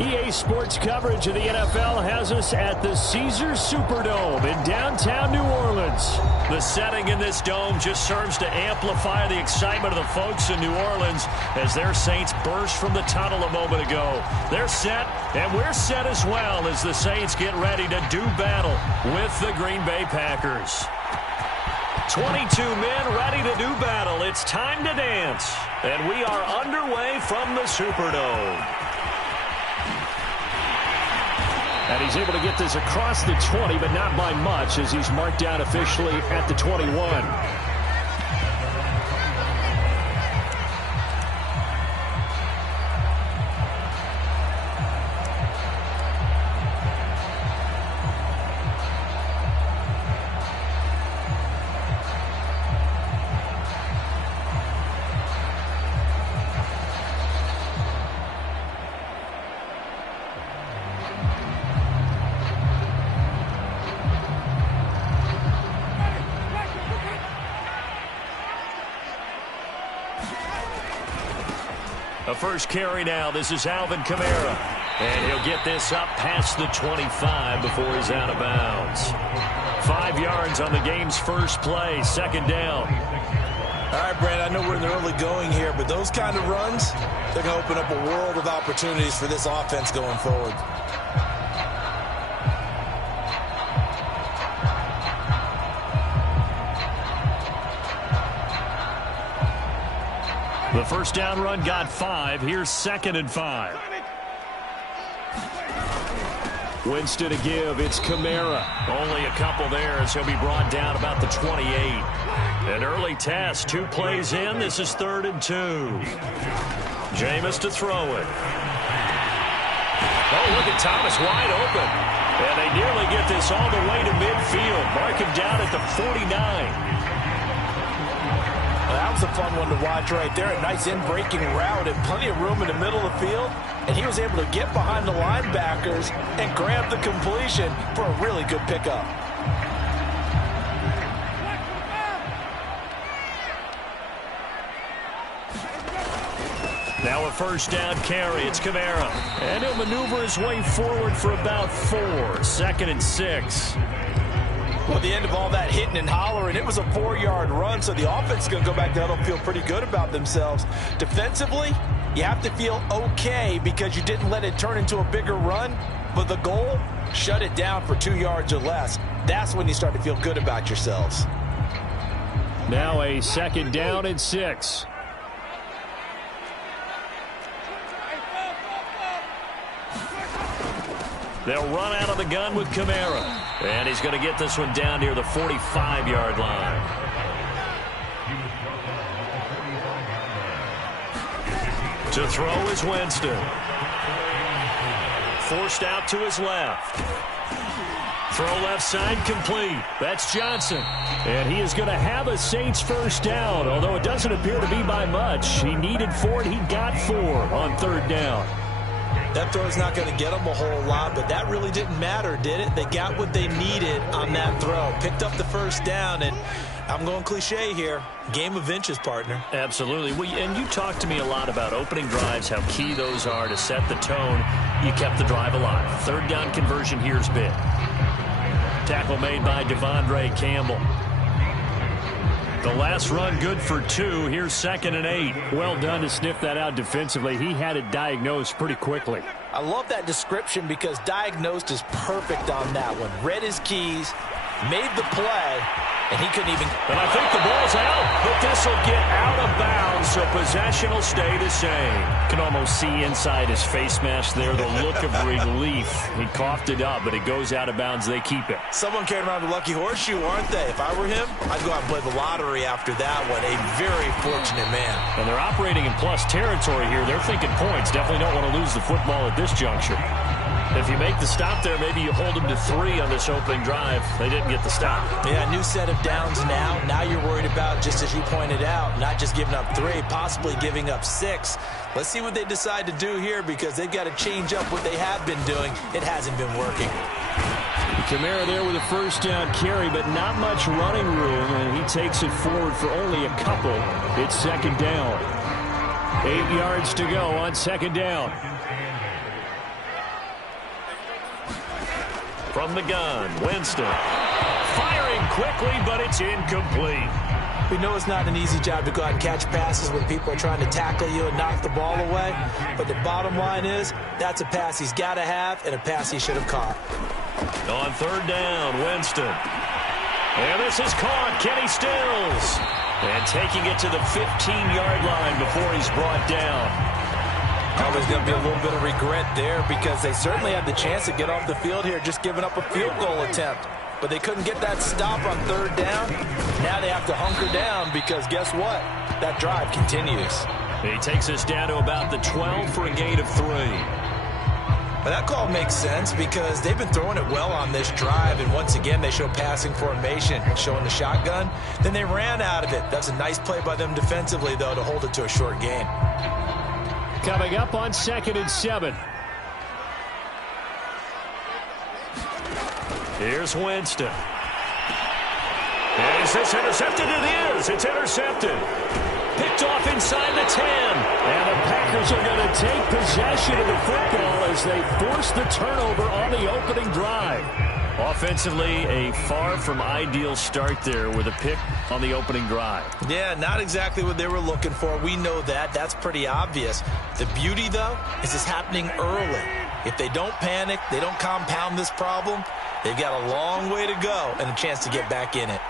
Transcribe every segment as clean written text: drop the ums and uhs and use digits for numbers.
EA Sports coverage of the NFL has us at the Caesars Superdome in downtown New Orleans. The setting in this dome just serves to amplify the excitement of the folks in New Orleans as their Saints burst from the tunnel a moment ago. They're set, and we're set as well as the Saints get ready to do battle with the Green Bay Packers. 22 men ready to do battle. It's time to dance, and we are underway from the Superdome. And he's able to get this across the 20, but not by much, as he's marked down officially at the 21. A first carry now. This is Alvin Kamara. And he'll get this up past the 25 before he's out of bounds. 5 yards on the game's first play. Second down. All right, Brad, I know we're in the early going here, but those kind of runs, they're going to open up a world of opportunities for this offense going forward. The first down run got 5. Here's 2nd and 5. Winston to give. It's Kamara. Only a couple there as he'll be brought down about the 28. An early test. 2 plays in. This is 3rd and 2. Jameis to throw it. Oh, look at Thomas wide open. And they nearly get this all the way to midfield. Mark him down at the 49. That was a fun one to watch right there. A nice in-breaking route and plenty of room in the middle of the field. And he was able to get behind the linebackers and grab the completion for a really good pickup. Now a first down carry. It's Kamara. And he'll maneuver his way forward for about 4. 2nd and 6. Well, at the end of all that hitting and hollering, it was a 4-yard run, so the offense is going to go back down and feel pretty good about themselves. Defensively, you have to feel okay because you didn't let it turn into a bigger run, but the goal, shut it down for 2 yards or less. That's when you start to feel good about yourselves. Now a 2nd down and 6. They'll run out of the gun with Kamara. And he's going to get this one down near the 45-yard line. To throw is Winston. Forced out to his left. Throw left side complete. That's Johnson. And he is going to have a Saints first down, although it doesn't appear to be by much. He needed 4, and he got 4 on 3rd down. That throw is not going to get them a whole lot, but that really didn't matter, did it? They got what they needed on that throw. Picked up the first down, and I'm going cliche here. Game of inches, partner. Absolutely. Well, and you talked to me a lot about opening drives, how key those are to set the tone. You kept the drive alive. 3rd down conversion here's big. Tackle made by Devondre Campbell. The last run good for 2. Here's 2nd and 8. Well done to sniff that out defensively. He had it diagnosed pretty quickly. I love that description because diagnosed is perfect on that one. Read his keys, made the play, and he couldn't even. And I think the ball's out, but this will get out of bounds, so possession will stay the same. You can almost see inside his face mask there the look of relief. He coughed it up, but it goes out of bounds. They keep it. Someone came around with a lucky horseshoe, aren't they? If I were him, I'd go out and play the lottery after that one. A very fortunate man. And they're operating in plus territory here. They're thinking points. Definitely don't want to lose the football at this juncture. If you make the stop there, maybe you hold them to 3 on this opening drive. They didn't get the stop. Yeah, new set of downs now. Now you're worried about, just as you pointed out, not just giving up 3, possibly giving up 6. Let's see what they decide to do here because they've got to change up what they have been doing. It hasn't been working. Kamara there with a first down carry, but not much running room, and he takes it forward for only a couple. It's 2nd down. 8 yards to go on 2nd down. From the gun, Winston. Firing quickly, but it's incomplete. We know it's not an easy job to go out and catch passes when people are trying to tackle you and knock the ball away. But the bottom line is, that's a pass he's got to have and a pass he should have caught. On third down, Winston. And this is caught. Kenny Stills. And taking it to the 15-yard line before he's brought down. Oh, there's going to be a little bit of regret there because they certainly had the chance to get off the field here, just giving up a field goal attempt. But they couldn't get that stop on third down. Now they have to hunker down because guess what? That drive continues. He takes us down to about the 12 for a gain of 3. But that call makes sense because they've been throwing it well on this drive, and once again they show passing formation, showing the shotgun. Then they ran out of it. That's a nice play by them defensively, though, to hold it to a short gain. Coming up on 2nd and 7. Here's Winston. Is this intercepted? It is. It's intercepted. Picked off inside the 10. And the Packers are going to take possession of the football as they force the turnover on the opening drive. Offensively, a far from ideal start there with a pick on the opening drive. Yeah, not exactly what they were looking for. We know that. That's pretty obvious. The beauty, though, is it's happening early. If they don't panic, they don't compound this problem, they've got a long way to go and a chance to get back in it.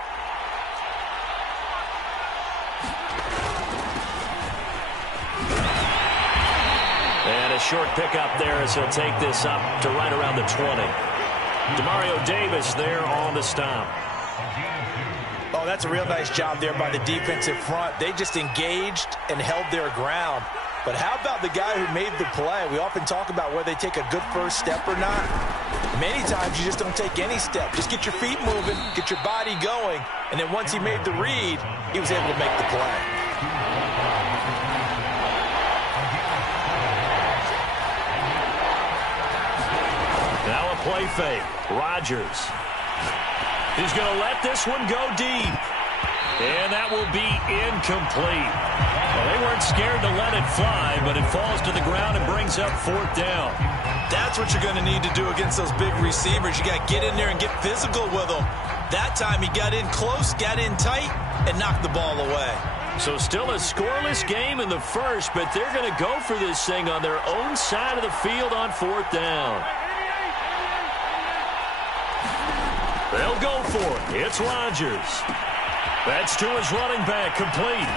And a short pickup there as he'll take this up to right around the 20. Demario Davis there on the stop. Oh, that's a real nice job there by the defensive front. They just engaged and held their ground. But how about the guy who made the play? We often talk about whether they take a good first step or not. Many times you just don't take any step. Just get your feet moving, get your body going, and then once he made the read, he was able to make the play. Now a play fake. Rodgers. He's going to let this one go deep. And that will be incomplete. Well, they weren't scared to let it fly, but it falls to the ground and brings up 4th down. That's what you're going to need to do against those big receivers. You got to get in there and get physical with them. That time he got in close, got in tight, and knocked the ball away. So still a scoreless game in the first, but they're going to go for this thing on their own side of the field on 4th down. They'll go for it. It's Rodgers. That's to his running back, complete.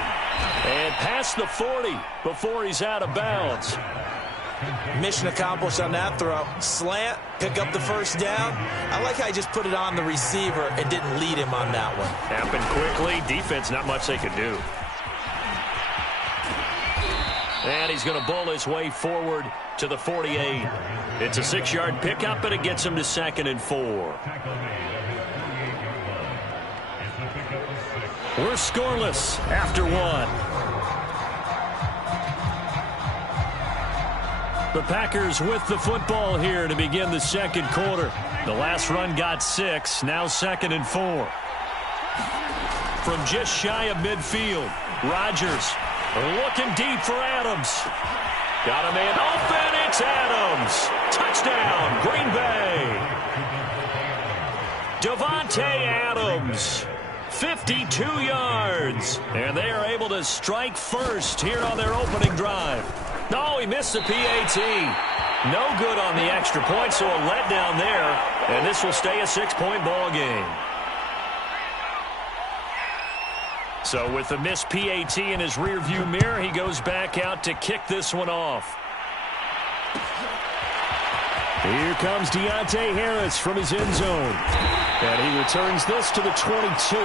And past the 40 before he's out of bounds. Mission accomplished on that throw. Slant, pick up the first down. I like how he just put it on the receiver and didn't lead him on that one. Happened quickly. Defense, not much they could do. And he's going to bull his way forward to the 48. It's a 6-yard pickup, and it gets him to 2nd and 4. We're scoreless after 1. The Packers with the football here to begin the 2nd quarter. The last run got 6, now 2nd and 4. From just shy of midfield, Rodgers looking deep for Adams. Got a man open, it's Adams. Touchdown, Green Bay. Davante Adams. 52 yards. And they are able to strike first here on their opening drive. No, he missed the PAT. No good on the extra point, so a letdown there. And this will stay a 6-point ball game. So with the missed PAT in his rearview mirror, he goes back out to kick this one off. Here comes Deontay Harris from his end zone. And he returns this to the 22.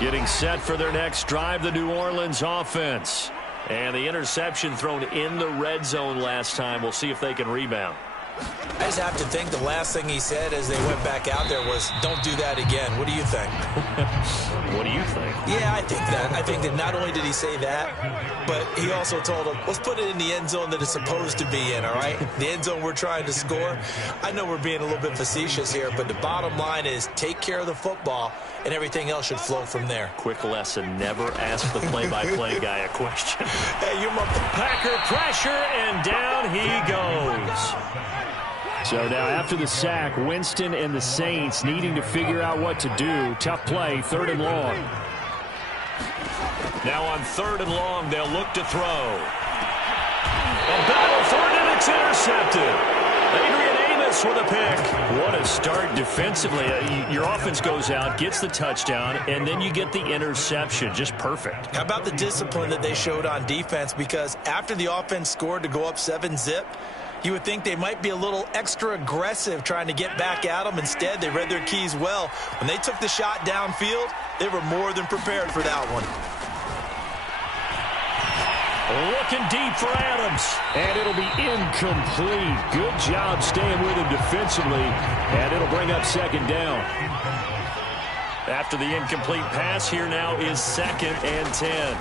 Getting set for their next drive, the New Orleans offense. And the interception thrown in the red zone last time. We'll see if they can rebound. I just have to think the last thing he said as they went back out there was, don't do that again. What do you think? What do you think? Yeah, I think that. I think that not only did he say that, but he also told him, let's put it in the end zone that it's supposed to be in, all right? The end zone we're trying to score. I know we're being a little bit facetious here, but the bottom line is take care of the football, and everything else should flow from there. Quick lesson, never ask the play-by-play guy a question. Hey, you're my... Packer pressure, and down he goes. So now after the sack, Winston and the Saints needing to figure out what to do. Tough play, 3rd and long. Now on 3rd and long, they'll look to throw. A battle for it, and it's intercepted. Adrian Amos with a pick. What a start defensively. Your offense goes out, gets the touchdown, and then you get the interception. Just perfect. How about the discipline that they showed on defense? Because after the offense scored to go up 7-zip, you would think they might be a little extra aggressive trying to get back at them. Instead, they read their keys well. When they took the shot downfield, they were more than prepared for that one. Looking deep for Adams, and it'll be incomplete. Good job staying with him defensively, and it'll bring up 2nd down. After the incomplete pass, here now is 2nd and 10.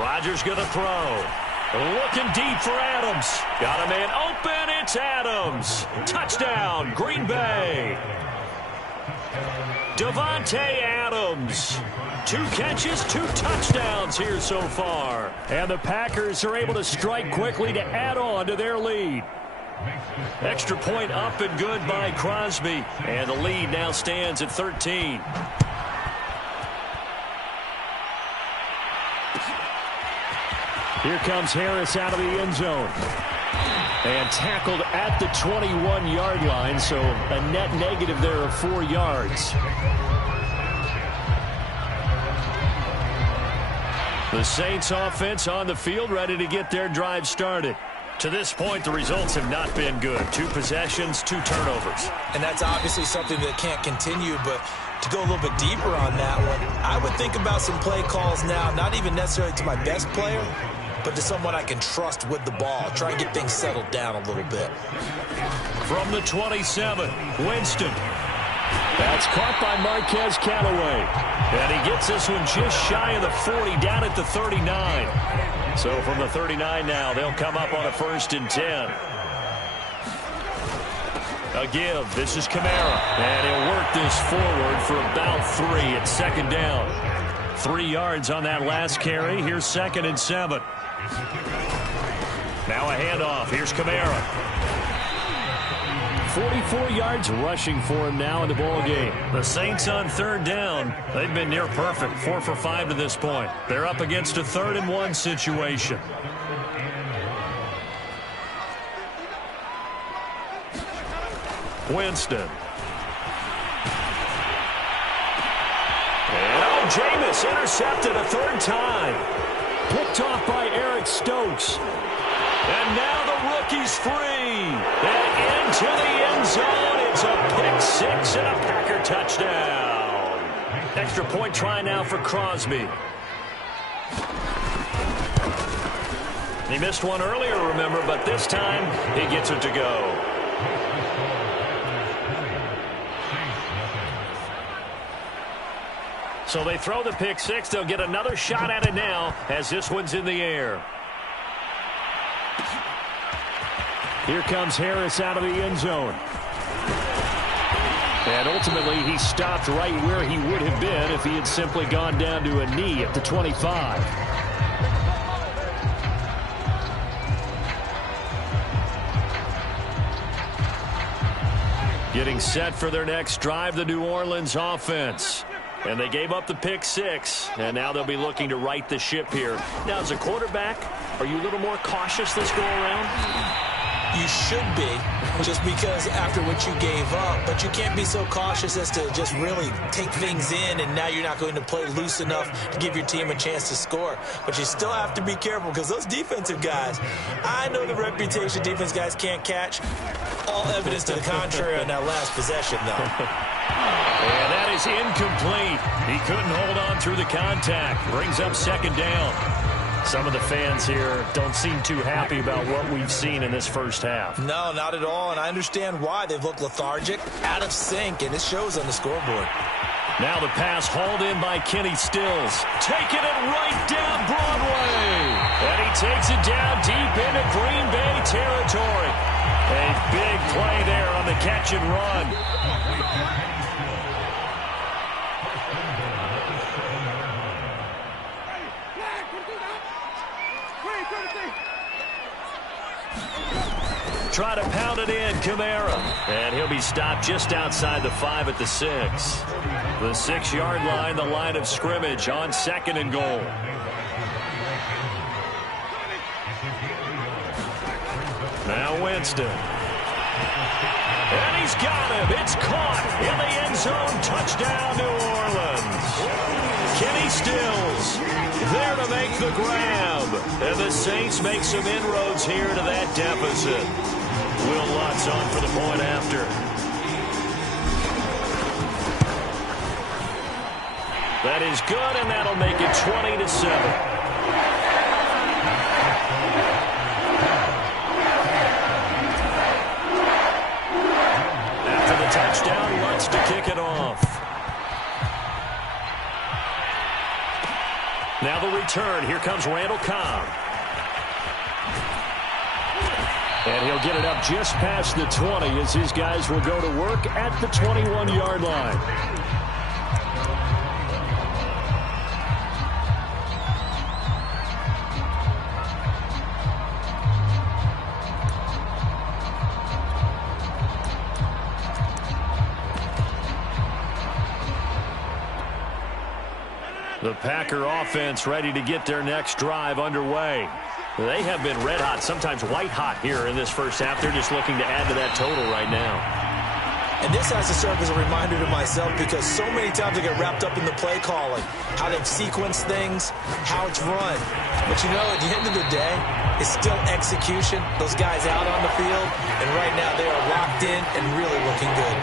Rodgers going to throw. Looking deep for Adams. Got a man open. It's Adams. Touchdown, Green Bay. Devontae Adams. 2 catches, 2 touchdowns here so far. And the Packers are able to strike quickly to add on to their lead. Extra point up and good by Crosby. And the lead now stands at 13. Here comes Harris out of the end zone. And tackled at the 21-yard line, so a net negative there of 4 yards. The Saints offense on the field, ready to get their drive started. To this point, the results have not been good. 2 possessions, 2 turnovers. And that's obviously something that can't continue, but to go a little bit deeper on that one, I would think about some play calls now, not even necessarily to my best player, but to someone I can trust with the ball. Try and get things settled down a little bit. From the 27, Winston. That's caught by Marquez Callaway. And he gets this one just shy of the 40, down at the 39. So from the 39 now, they'll come up on a 1st and 10. A give. This is Kamara. And he'll work this forward for about 3 at 2nd down. 3 yards on that last carry. Here's 2nd and 7. Now a handoff. Here's Kamara. 44 yards rushing for him now in the ball game. The Saints on 3rd down. They've been near perfect. 4 for 5 to this point. They're up against a 3rd and 1 situation. Winston. And Jameis intercepted a 3rd time. Picked off by Eric Stokes. And now the rookie's free. And into the end zone. It's a pick 6 and a Packer touchdown. Extra point try now for Crosby. He missed one earlier, remember, but this time he gets it to go. So they throw the pick 6. They'll get another shot at it now as this one's in the air. Here comes Harris out of the end zone. And ultimately he stopped right where he would have been if he had simply gone down to a knee at the 25. Getting set for their next drive, the New Orleans offense. And they gave up the pick 6, and now they'll be looking to right the ship here. Now, as a quarterback, are you a little more cautious this go around? You should be, just because after what you gave up, but you can't be so cautious as to just really take things in, and now you're not going to play loose enough to give your team a chance to score. But you still have to be careful, because those defensive guys, I know the reputation defense guys can't catch. All evidence to the contrary on that last possession, though. And that is incomplete. He couldn't hold on through the contact. Brings up 2nd down. Some of the fans here don't seem too happy about what we've seen in this first half. No, not at all, and I understand why. They've looked lethargic, out of sync, and it shows on the scoreboard. Now the pass hauled in by Kenny Stills. Taking it right down Broadway. And he takes it down deep into Green Bay territory. A big play there on the catch and run. Try to pound it in, Kamara. And he'll be stopped just outside the 5 at the 6. The 6-yard line, the line of scrimmage on 2nd and goal. Now Winston. And he's got him. It's caught in the end zone. Touchdown, New Orleans. Kenny Stills there to make the grab. And the Saints make some inroads here to that deficit. Will Lutz on for the point after. That is good, and that'll make it 20-7. After the touchdown, Lutz to kick it off. Now the return. Here comes Randall Cobb. And he'll get it up just past the 20 as his guys will go to work at the 21-yard line. The Packer offense ready to get their next drive underway. They have been red hot, sometimes white hot here in this first half. They're just looking to add to that total right now. And this has to serve as a reminder to myself because so many times I get wrapped up in the play calling, how they've sequenced things, how it's run. But you know, at the end of the day, it's still execution. Those guys out on the field, and right now they are locked in and really looking good.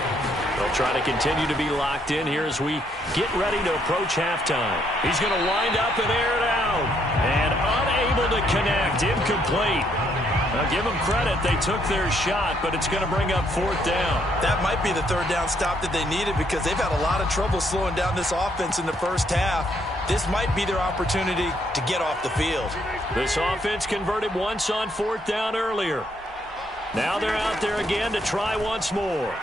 They'll try to continue to be locked in here as we get ready to approach halftime. He's going to wind up and air it out. And unable to connect. Incomplete. Now give them credit. They took their shot, but it's going to bring up 4th down. That might be the 3rd down stop that they needed because they've had a lot of trouble slowing down this offense in the first half. This might be their opportunity to get off the field. This offense converted once on 4th down earlier. Now they're out there again to try once more.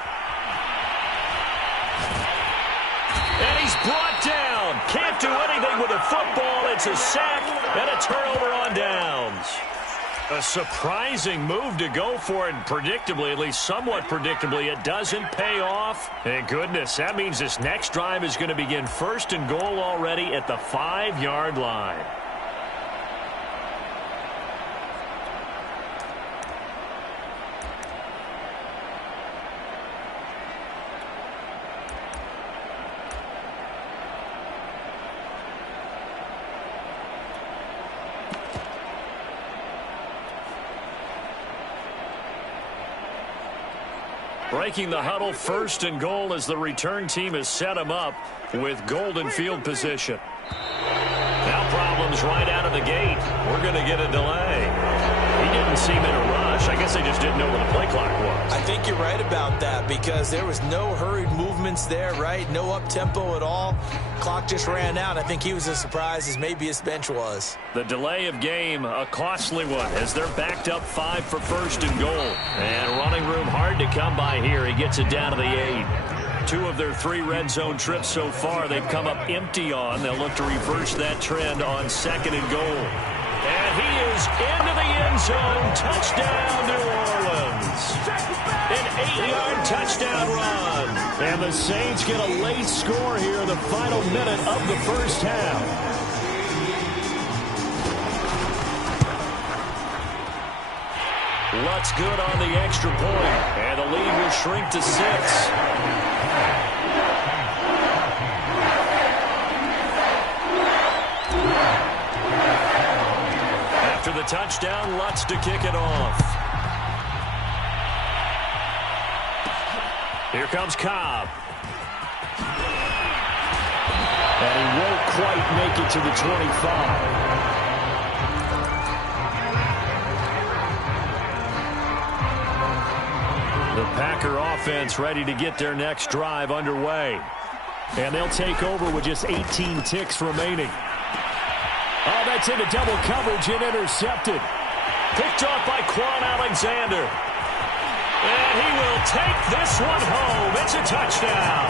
And he's brought down. Can't do anything with a football. It's a sack and a turnover on downs. A surprising move to go for it, and predictably, at least somewhat predictably, it doesn't pay off. And goodness, that means this next drive is going to begin 1st and goal already at the 5-yard line. Breaking the huddle, 1st and goal as the return team has set him up with golden field position. Now problems right out of the gate. We're going to get a delay. He didn't seem in a rush. I guess they just didn't know where the play clock was. I think you're right about that because there was no hurried movements there, right? No up-tempo at all. Clock just ran out. I think he was as surprised as maybe his bench was. The delay of game, a costly one, as they're backed up 5 for 1st and goal. And running room hard to come by here. He gets it down to the 8. 2 of their 3 red zone trips so far they've come up empty on. They'll look to reverse that trend on 2nd and goal. And he is into the end zone. Touchdown, New Orleans. An 8-yard touchdown run. And the Saints get a late score here in the final minute of the first half. Lutz good on the extra point. And the lead will shrink to 6. After the touchdown, Lutz to kick it off. Here comes Cobb. And he won't quite make it to the 25. The Packer offense ready to get their next drive underway. And they'll take over with just 18 ticks remaining. Oh, that's into double coverage and intercepted. Picked off by Quan Alexander. And he will take this one home. It's a touchdown.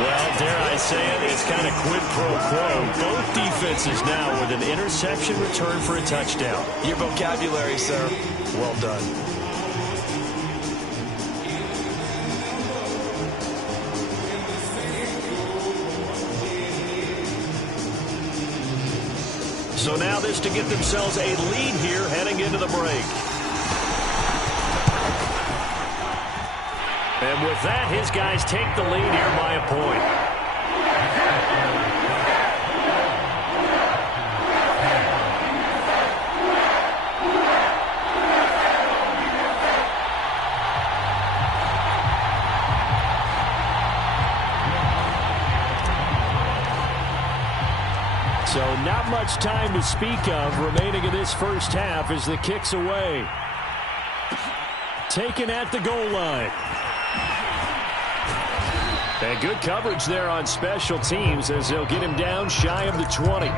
Well, dare I say it, it's kind of quid pro quo. Both defenses now with an interception return for a touchdown. Your vocabulary, sir. Well done. So now this to get themselves a lead here heading into the break. And with that, his guys take the lead here by a point. So not much time to speak of remaining in this first half as the kick's away. Taken at the goal line. And good coverage there on special teams as they'll get him down shy of the 20.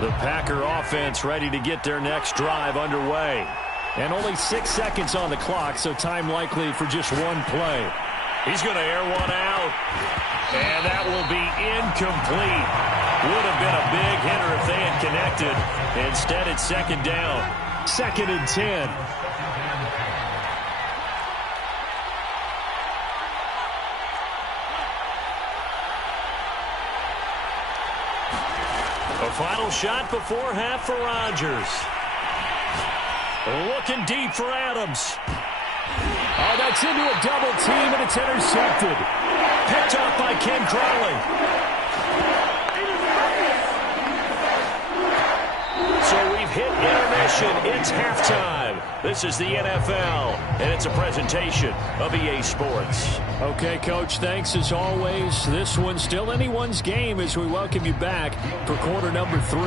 The Packer offense ready to get their next drive underway. And only 6 seconds on the clock, so time likely for just one play. He's going to air one out. And that will be incomplete. Would have been a big hitter if they had connected. Instead, it's second down. 2nd and 10. A final shot before half for Rodgers. Looking deep for Adams. Oh, that's into a double team, and it's intercepted. Picked off by Ken Crowley. So we've hit intermission. It's halftime. This is the NFL, and it's a presentation of EA Sports. Okay, Coach, thanks as always. This one's still anyone's game as we welcome you back for quarter number 3.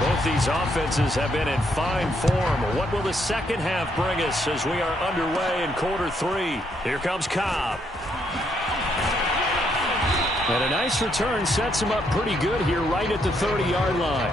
Both these offenses have been in fine form. What will the second half bring us as we are underway in quarter 3? Here comes Cobb. And a nice return sets him up pretty good here right at the 30-yard line.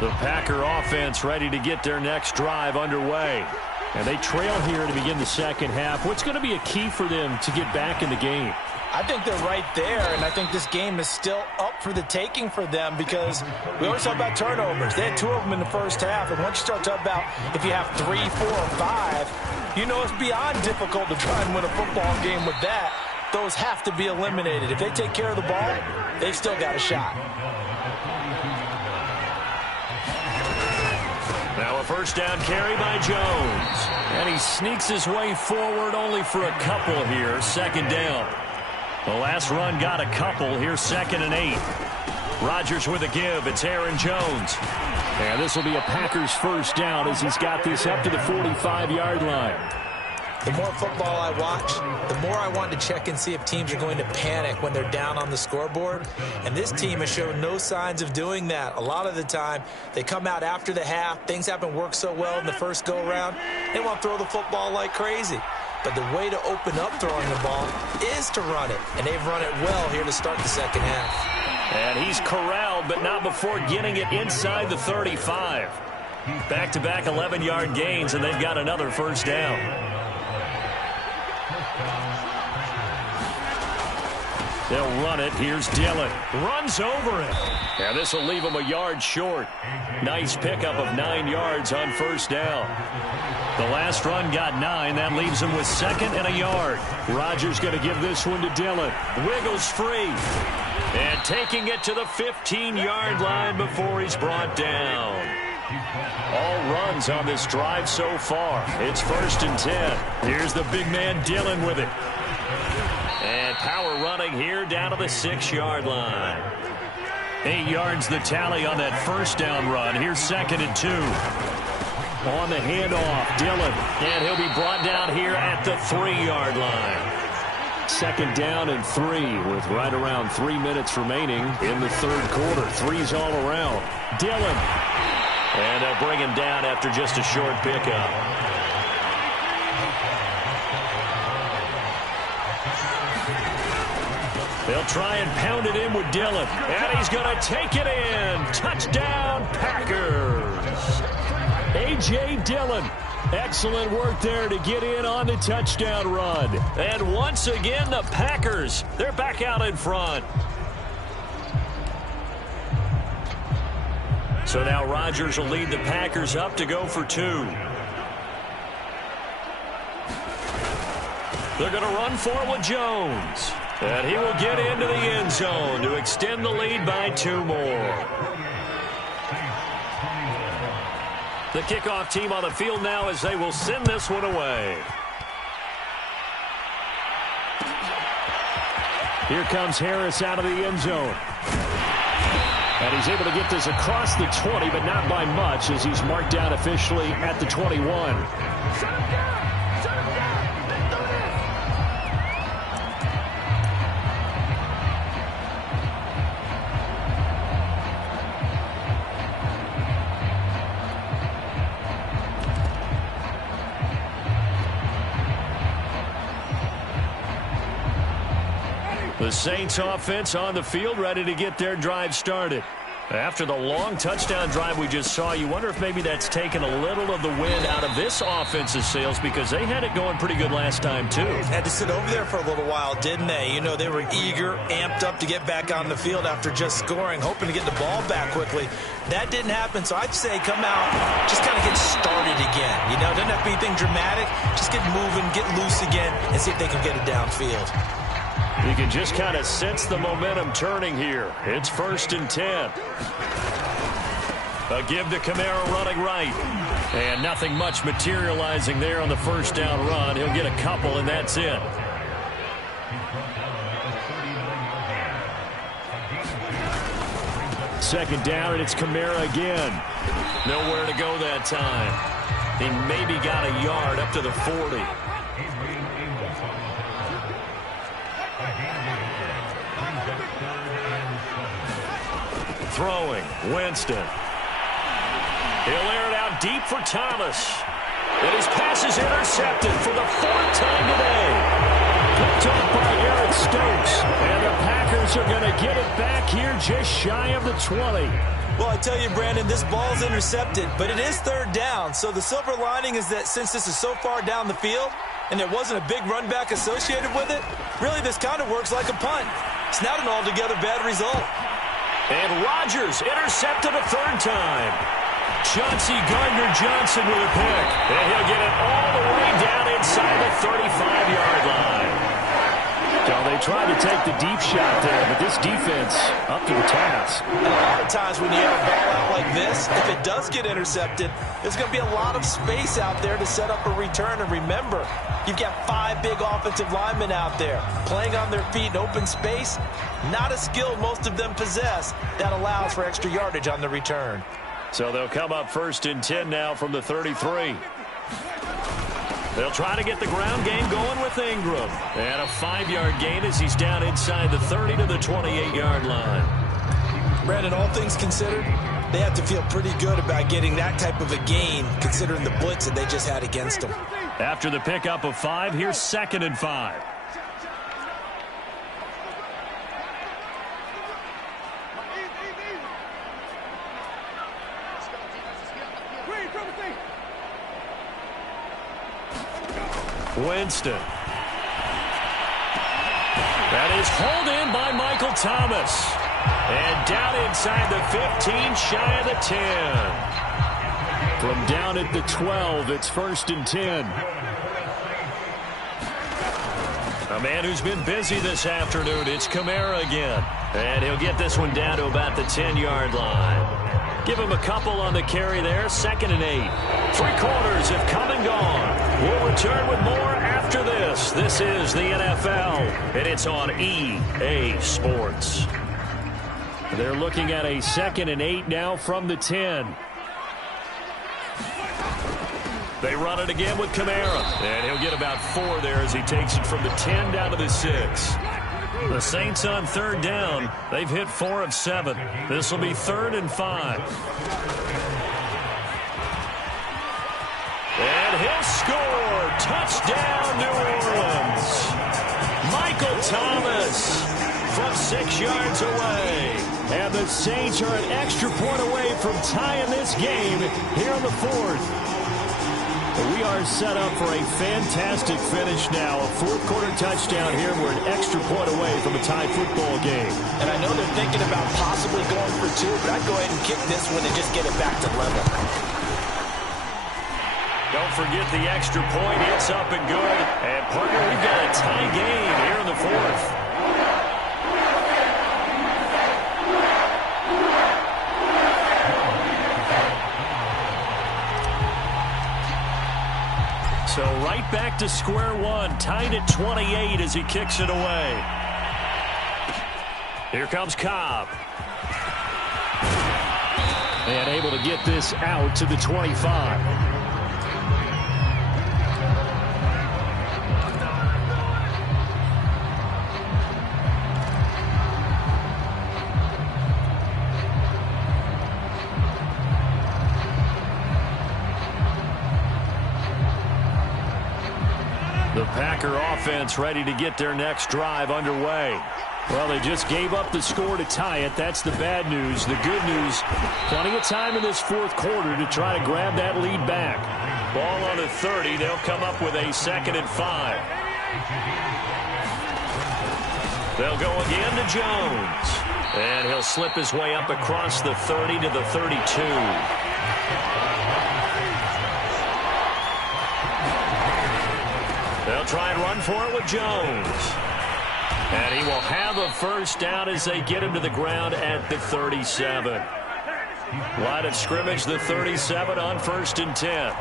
The Packer offense ready to get their next drive underway. And they trail here to begin the second half. What's going to be a key for them to get back in the game? I think they're right there, and I think this game is still up for the taking for them because we always talk about turnovers. They had 2 of them in the first half, and once you start talking about if you have 3, 4, or 5, you know it's beyond difficult to try and win a football game with that. Those have to be eliminated. If they take care of the ball, they've still got a shot. Now a first down carry by Jones. And he sneaks his way forward only for a couple here. 2nd down. The last run got a couple. Here's 2nd and 8. Rodgers with a give. It's Aaron Jones. And this will be a Packers first down as he's got this up to the 45-yard line. The more football I watch, the more I want to check and see if teams are going to panic when they're down on the scoreboard. And this team has shown no signs of doing that. A lot of the time, they come out after the half. Things haven't worked so well in the first go-around. They want to throw the football like crazy. But the way to open up throwing the ball is to run it. And they've run it well here to start the second half. And he's corralled, but not before getting it inside the 35. Back-to-back 11-yard gains, and they've got another first down. They'll run it. Here's Dillon. Runs over it. And this will leave him a yard short. Nice pickup of 9 yards on first down. The last run got 9. That leaves him with 2nd and a yard. Rodgers going to give this one to Dillon. Wiggles free. And taking it to the 15-yard line before he's brought down. All runs on this drive so far. It's 1st and 10. Here's the big man Dillon with it. And power running here down to the 6-yard line. 8 yards the tally on that first down run. Here's 2nd and 2. On the handoff, Dillon. And he'll be brought down here at the 3-yard line. 2nd down and 3 with right around 3 minutes remaining in the 3rd quarter. 3's all around. Dillon. And they'll bring him down after just a short pickup. They'll try and pound it in with Dillon. And he's going to take it in. Touchdown, Packers. A.J. Dillon. Excellent work there to get in on the touchdown run. And once again, the Packers, they're back out in front. So now Rodgers will lead the Packers up to go for 2. They're going to run for it with Jones. And he will get into the end zone to extend the lead by 2 more. The kickoff team on the field now as they will send this one away. Here comes Harris out of the end zone. And he's able to get this across the 20, but not by much as he's marked down officially at the 21. Shut him down! Shut him down! Let's do this! The Saints offense on the field ready to get their drive started. After the long touchdown drive we just saw, you wonder if maybe that's taken a little of the wind out of this offense's sails because they had it going pretty good last time too. Had to sit over there for a little while, didn't they? You know, they were eager, amped up to get back on the field after just scoring, hoping to get the ball back quickly. That didn't happen, so I'd say come out, just kind of get started again. You know, doesn't have to be anything dramatic. Just get moving, get loose again, and see if they can get it downfield. You can just kind of sense the momentum turning here. It's 1st and 10. A give to Kamara running right. And nothing much materializing there on the first down run. He'll get a couple, and that's it. Second down, and it's Kamara again. Nowhere to go that time. He maybe got a yard up to the 40. Throwing, Winston. He'll air it out deep for Thomas. And his pass is intercepted for the 4th time today. Picked up by Eric Stokes. And the Packers are going to get it back here just shy of the 20. Well, I tell you, Brandon, this ball's intercepted, but it is 3rd down. So the silver lining is that since this is so far down the field and there wasn't a big run back associated with it, really this kind of works like a punt. It's not an altogether bad result. And Rodgers intercepted a 3rd time. Chauncey Gardner-Johnson with a pick. And he'll get it all the way down inside the 35-yard line. So they tried to take the deep shot there, but this defense up to the task. And a lot of times when you have a ball out like this, if it does get intercepted, there's going to be a lot of space out there to set up a return. And remember, you've got 5 big offensive linemen out there playing on their feet in open space. Not a skill most of them possess that allows for extra yardage on the return. So they'll come up 1st and 10 now from the 33. They'll try to get the ground game going with Ingram. And a 5-yard gain as he's down inside the 30 to the 28-yard line. Brandon, all things considered, they have to feel pretty good about getting that type of a gain considering the blitz that they just had against them. After the pickup of 5, here's 2nd and 5. Winston. That is hauled in by Michael Thomas. And down inside the 15, shy of the 10. From down at the 12, it's 1st and 10. A man who's been busy this afternoon, it's Kamara again. And he'll get this one down to about the 10-yard line. Give him a couple on the carry there, 2nd and 8. 3 quarters have come and gone. We'll return with more after this. This is the NFL, and it's on EA Sports. They're looking at a 2nd and 8 now from the 10. They run it again with Kamara, and he'll get about 4 there as he takes it from the 10 down to the 6. The Saints on 3rd down. They've hit 4 of 7. This will be 3rd and 5. And he'll score. Touchdown, New Orleans. Michael Thomas from 6 yards away. And the Saints are an extra point away from tying this game here in the 4th. We are set up for a fantastic finish now. A 4th-quarter touchdown here. We're an extra point away from a tie football game. And I know they're thinking about possibly going for 2, but I'd go ahead and kick this one and just get it back to level. Don't forget the extra point. It's up and good. And, partner, we've got a tie game here in the 4th. So right back to square one, tied at 28 as he kicks it away. Here comes Cobb. And able to get this out to the 25. The Packer offense ready to get their next drive underway. Well, they just gave up the score to tie it. That's the bad news. The good news, plenty of time in this 4th quarter to try to grab that lead back. Ball on the 30. They'll come up with a 2nd and 5. They'll go again to Jones. And he'll slip his way up across the 30 to the 32. They'll try and run for it with Jones. And he will have a 1st down as they get him to the ground at the 37. Line of scrimmage, the 37 on 1st and 10.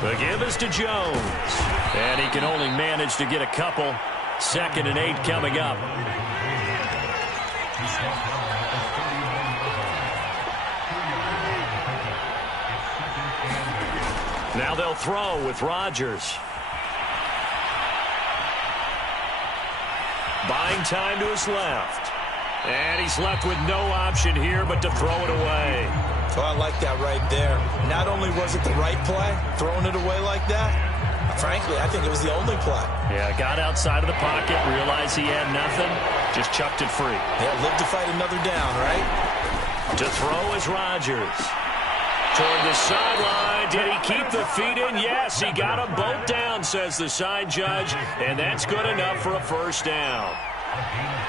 The give is to Jones. And he can only manage to get a couple. 2nd and 8 coming up. Now they'll throw with Rodgers. Buying time to his left. And he's left with no option here but to throw it away. Oh, I like that right there. Not only was it the right play, throwing it away like that, frankly, I think it was the only play. Yeah, got outside of the pocket, realized he had nothing, just chucked it free. Yeah, live to fight another down, right? To throw is Rodgers. Toward the sideline. Did he keep the feet in? Yes, he got them both down, says the side judge. And that's good enough for a 1st down.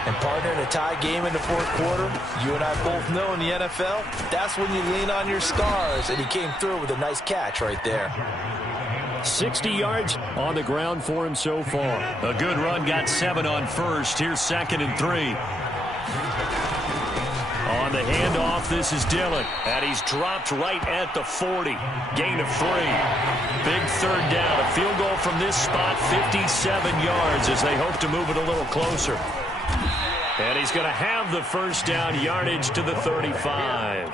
And, partner, in a tie game in the 4th quarter, you and I both know in the NFL, that's when you lean on your stars. And he came through with a nice catch right there. 60 yards on the ground for him so far. A good run, got 7 on 1st. Here's 2nd and 3. On the handoff, this is Dillon. And he's dropped right at the 40. Gain of 3. Big 3rd down. A field goal from this spot, 57 yards as they hope to move it a little closer. And he's going to have the 1st down, yardage to the 35.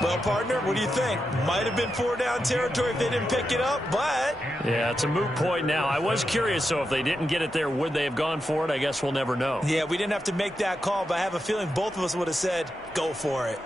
Well, partner, what do you think? Might have been 4-down territory if they didn't pick it up, but... Yeah, it's a moot point now. I was curious, so if they didn't get it there, would they have gone for it? I guess we'll never know. Yeah, we didn't have to make that call, but I have a feeling both of us would have said, go for it.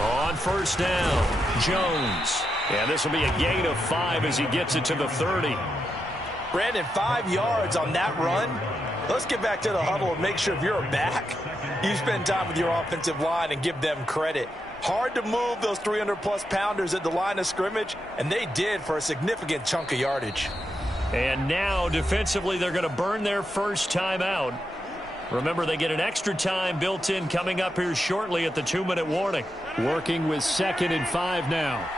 On 1st down, Jones. And this will be a gain of 5 as he gets it to the 30. Brandon, 5 yards on that run. Let's get back to the huddle and make sure if you're a back, you spend time with your offensive line and give them credit. Hard to move those 300-plus pounders at the line of scrimmage, and they did for a significant chunk of yardage. And now, defensively, they're going to burn their first timeout. Remember, they get an extra time built in coming up here shortly at the 2-minute warning. Working with 2nd and 5 now.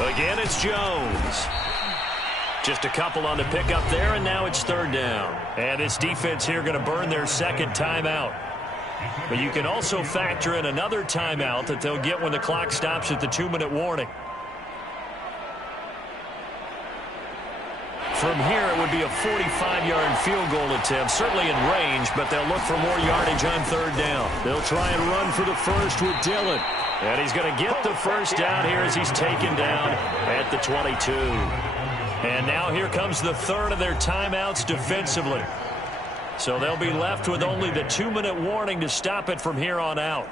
Again, it's Jones. Just a couple on the pickup there, and now it's 3rd down. And this defense here going to burn their 2nd timeout. But you can also factor in another timeout that they'll get when the clock stops at the 2-minute warning. From here, it would be a 45-yard field goal attempt, certainly in range, but they'll look for more yardage on 3rd down. They'll try and run for the first with Dillon. And he's going to get the first down here as he's taken down at the 22. And now here comes the 3rd of their timeouts defensively. So they'll be left with only the 2-minute warning to stop it from here on out.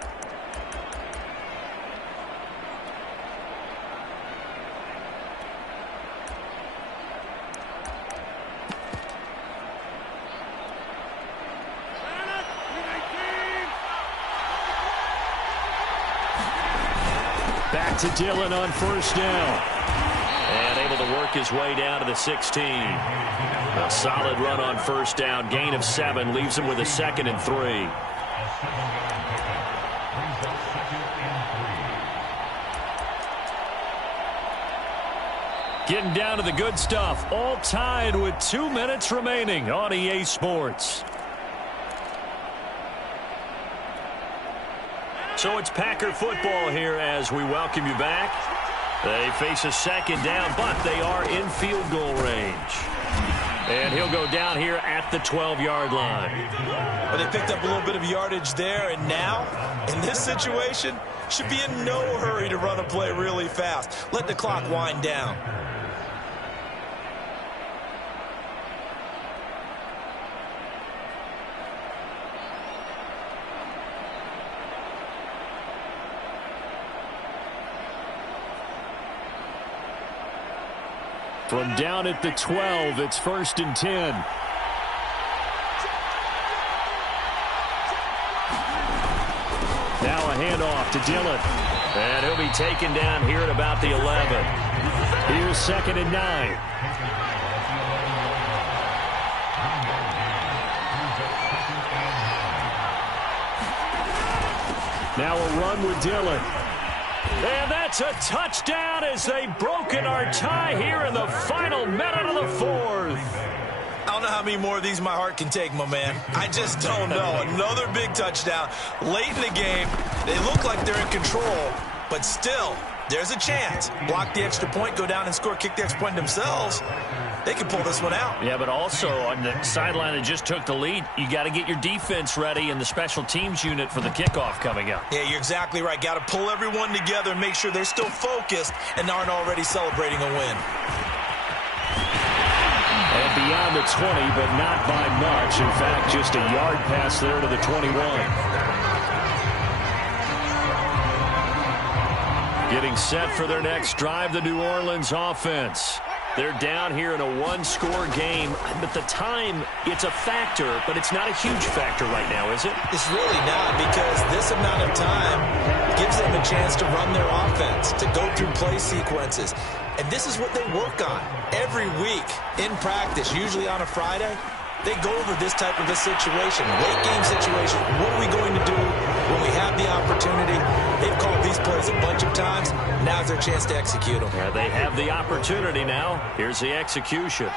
Back to Dillon on 1st down. And able to work his way down to the 16. A solid run on 1st down. Gain of 7 leaves him with a 2nd and 3. Getting down to the good stuff. All tied with 2 minutes remaining on EA Sports. So it's Packer football here as we welcome you back. They face a 2nd down, but they are in field goal range. And he'll go down here at the 12-yard line. Well, they picked up a little bit of yardage there, and now, in this situation, should be in no hurry to run a play really fast. Let the clock wind down. From down at the 12, it's 1st and 10. Now a handoff to Dillon. And he'll be taken down here at about the 11. Here's 2nd and 9. Now a run with Dillon. And that's a touchdown as they've broken our tie here in the final minute of the 4th. I don't know how many more of these my heart can take, my man. I just don't know. Another big touchdown late in the game. They look like they're in control, but still, there's a chance. Block the extra point, go down and score, kick the extra point themselves. They can pull this one out. Yeah, but also on the sideline that just took the lead, you got to get your defense ready and the special teams unit for the kickoff coming up. Yeah, you're exactly right. Got to pull everyone together and make sure they're still focused and aren't already celebrating a win. And beyond the 20, but not by much. In fact, just a yard pass there to the 21. Getting set for their next drive, the New Orleans offense. They're down here in a one-score game, but the time, it's a factor, but it's not a huge factor right now, is it? It's really not, because this amount of time gives them a chance to run their offense, to go through play sequences. And this is what they work on every week in practice, usually on a Friday. They go over this type of a situation, late game situation. What are we going to do when we have the opportunity? They've called these plays a bunch of times. Now's their chance to execute them. Yeah, they have the opportunity now. Here's the execution.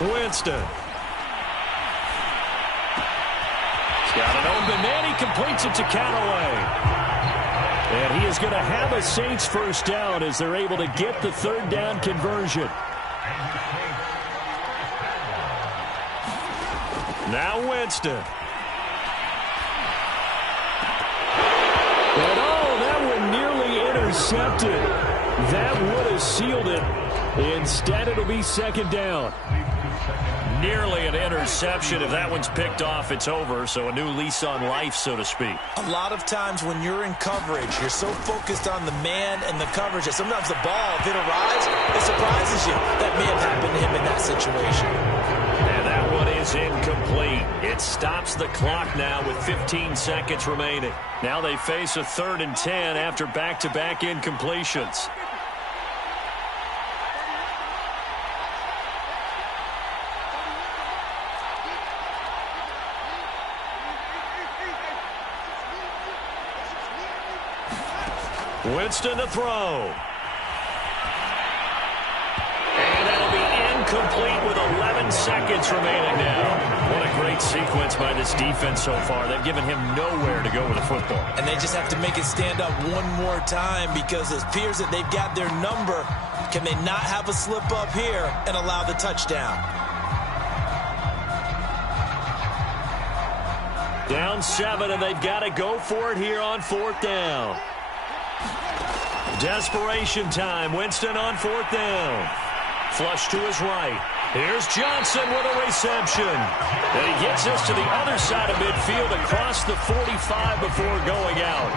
Winston. He's got an open man. He completes it to Callaway. And he is going to have a Saints first down as they're able to get the 3rd down conversion. Now Winston. And oh, that one nearly intercepted. That would have sealed it. Instead, it'll be second down. Nearly an interception. If that one's picked off, it's over. So a new lease on life, so to speak. A lot of times when you're in coverage, you're so focused on the man and the coverage that sometimes the ball, if it arrives, it surprises you. That may have happened to him in that situation. And that one is incomplete. It stops the clock now with 15 seconds remaining. Now they face a 3rd and 10 after back-to-back incompletions. Winston to throw. And that'll be incomplete with 11 seconds remaining now. What a great sequence by this defense so far. They've given him nowhere to go with the football. And they just have to make it stand up one more time because it appears that they've got their number. Can they not have a slip up here and allow the touchdown? Down 7, and they've got to go for it here on 4th down. Desperation time. Winston on 4th down. Flush to his right. Here's Johnson with a reception. And he gets us to the other side of midfield across the 45 before going out.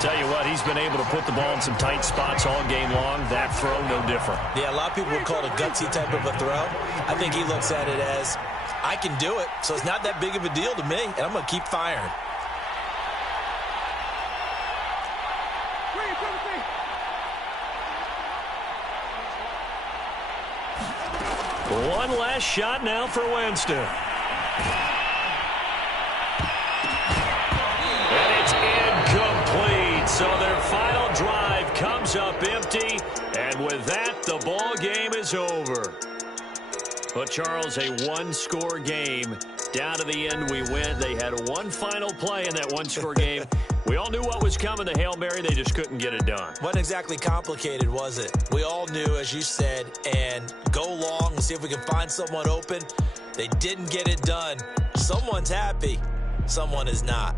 Tell you what, he's been able to put the ball in some tight spots all game long. That throw, no different. Yeah, a lot of people would call it a gutsy type of a throw. I think he looks at it as, I can do it, so it's not that big of a deal to me, and I'm going to keep firing. One last shot now for Winston. And it's incomplete. So their final drive comes up empty. And with that, the ball game is over. But, Charles, a one-score game. Down to the end we went. They had one final play in that one-score game. We all knew what was coming, the Hail Mary. They just couldn't get it done. Wasn't exactly complicated, was it? We all knew, as you said, and go long and see if we can find someone open. They didn't get it done. Someone's happy. Someone is not.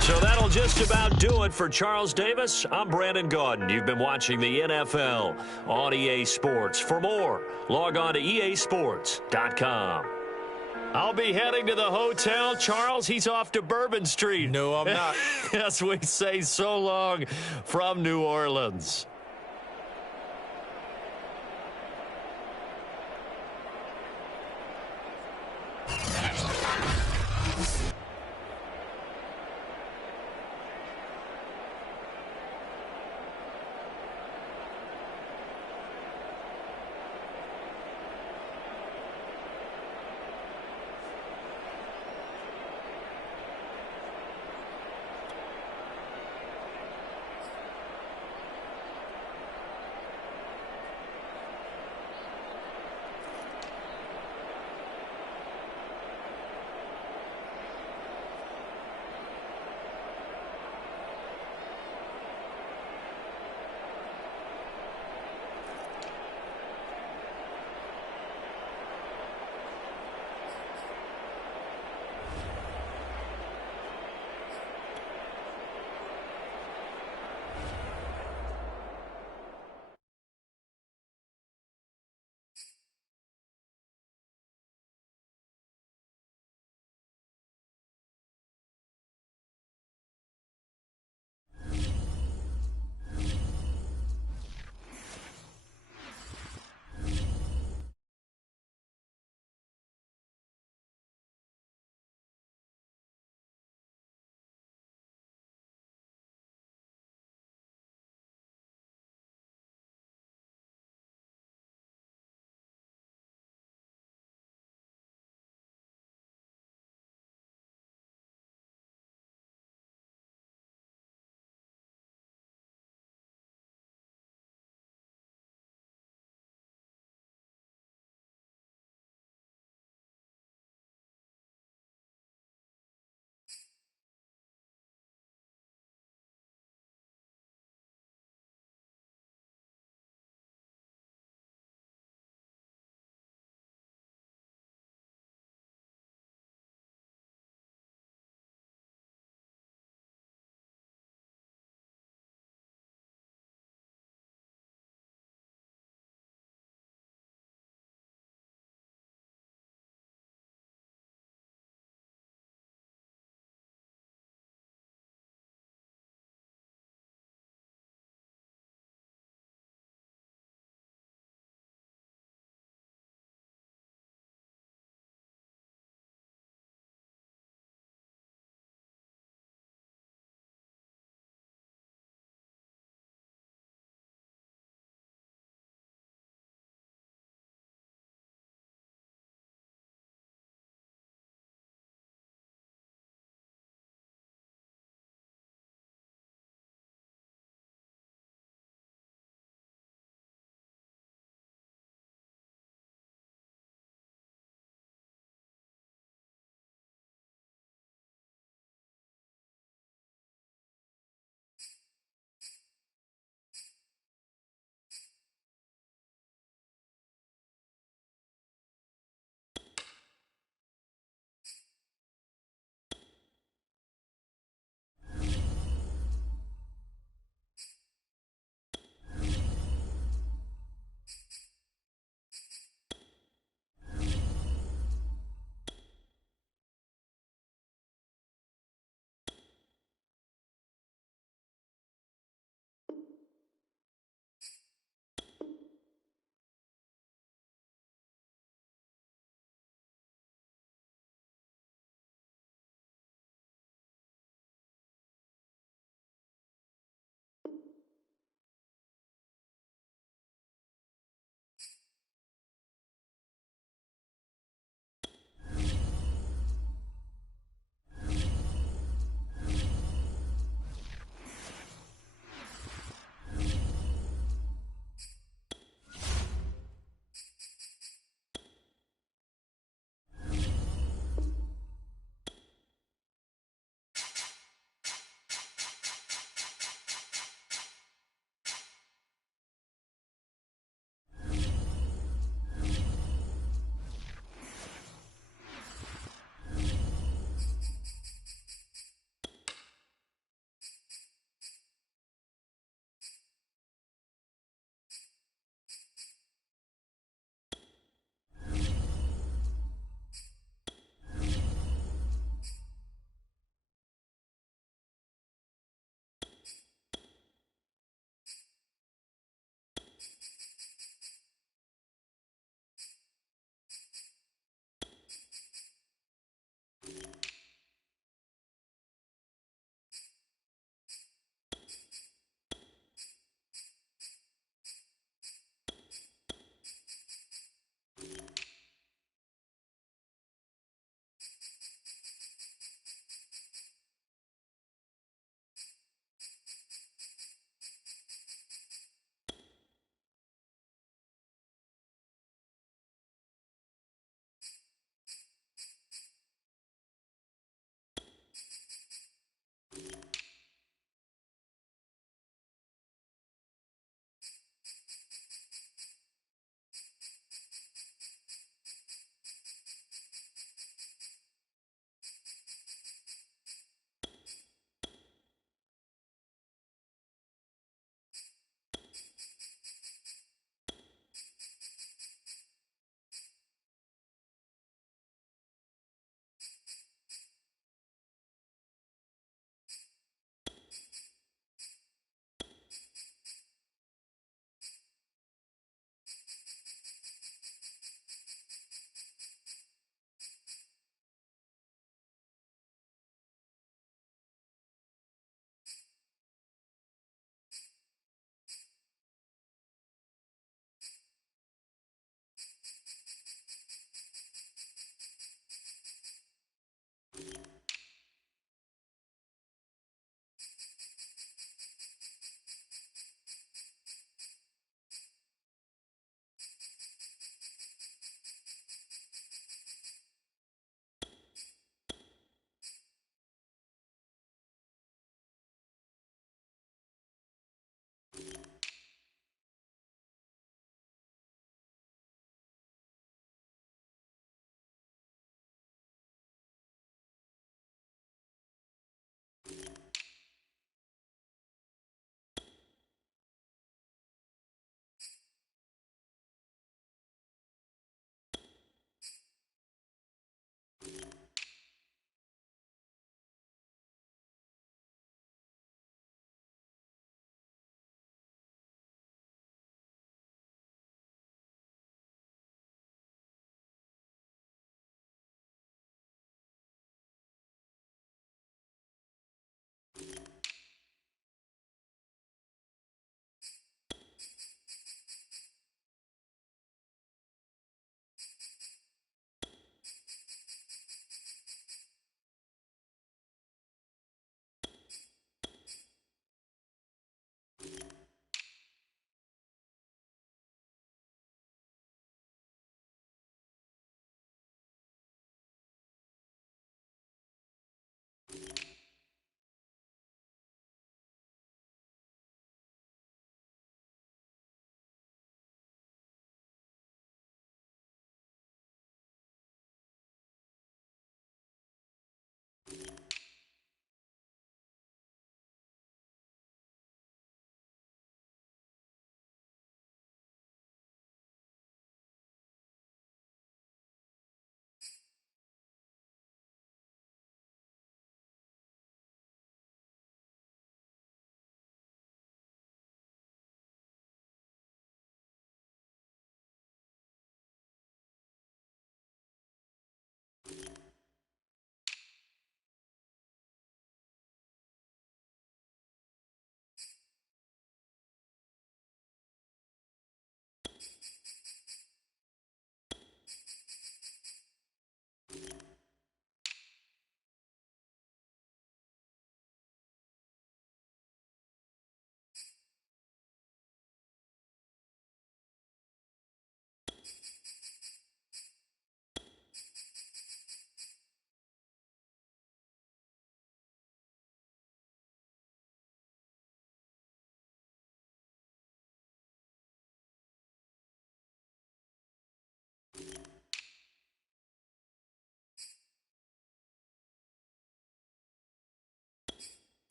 So that'll just about do it for Charles Davis. I'm Brandon Gaudin. You've been watching the NFL on EA Sports. For more, log on to easports.com. I'll be heading to the hotel. Charles, he's off to Bourbon Street. No, I'm not. As we say so long from New Orleans.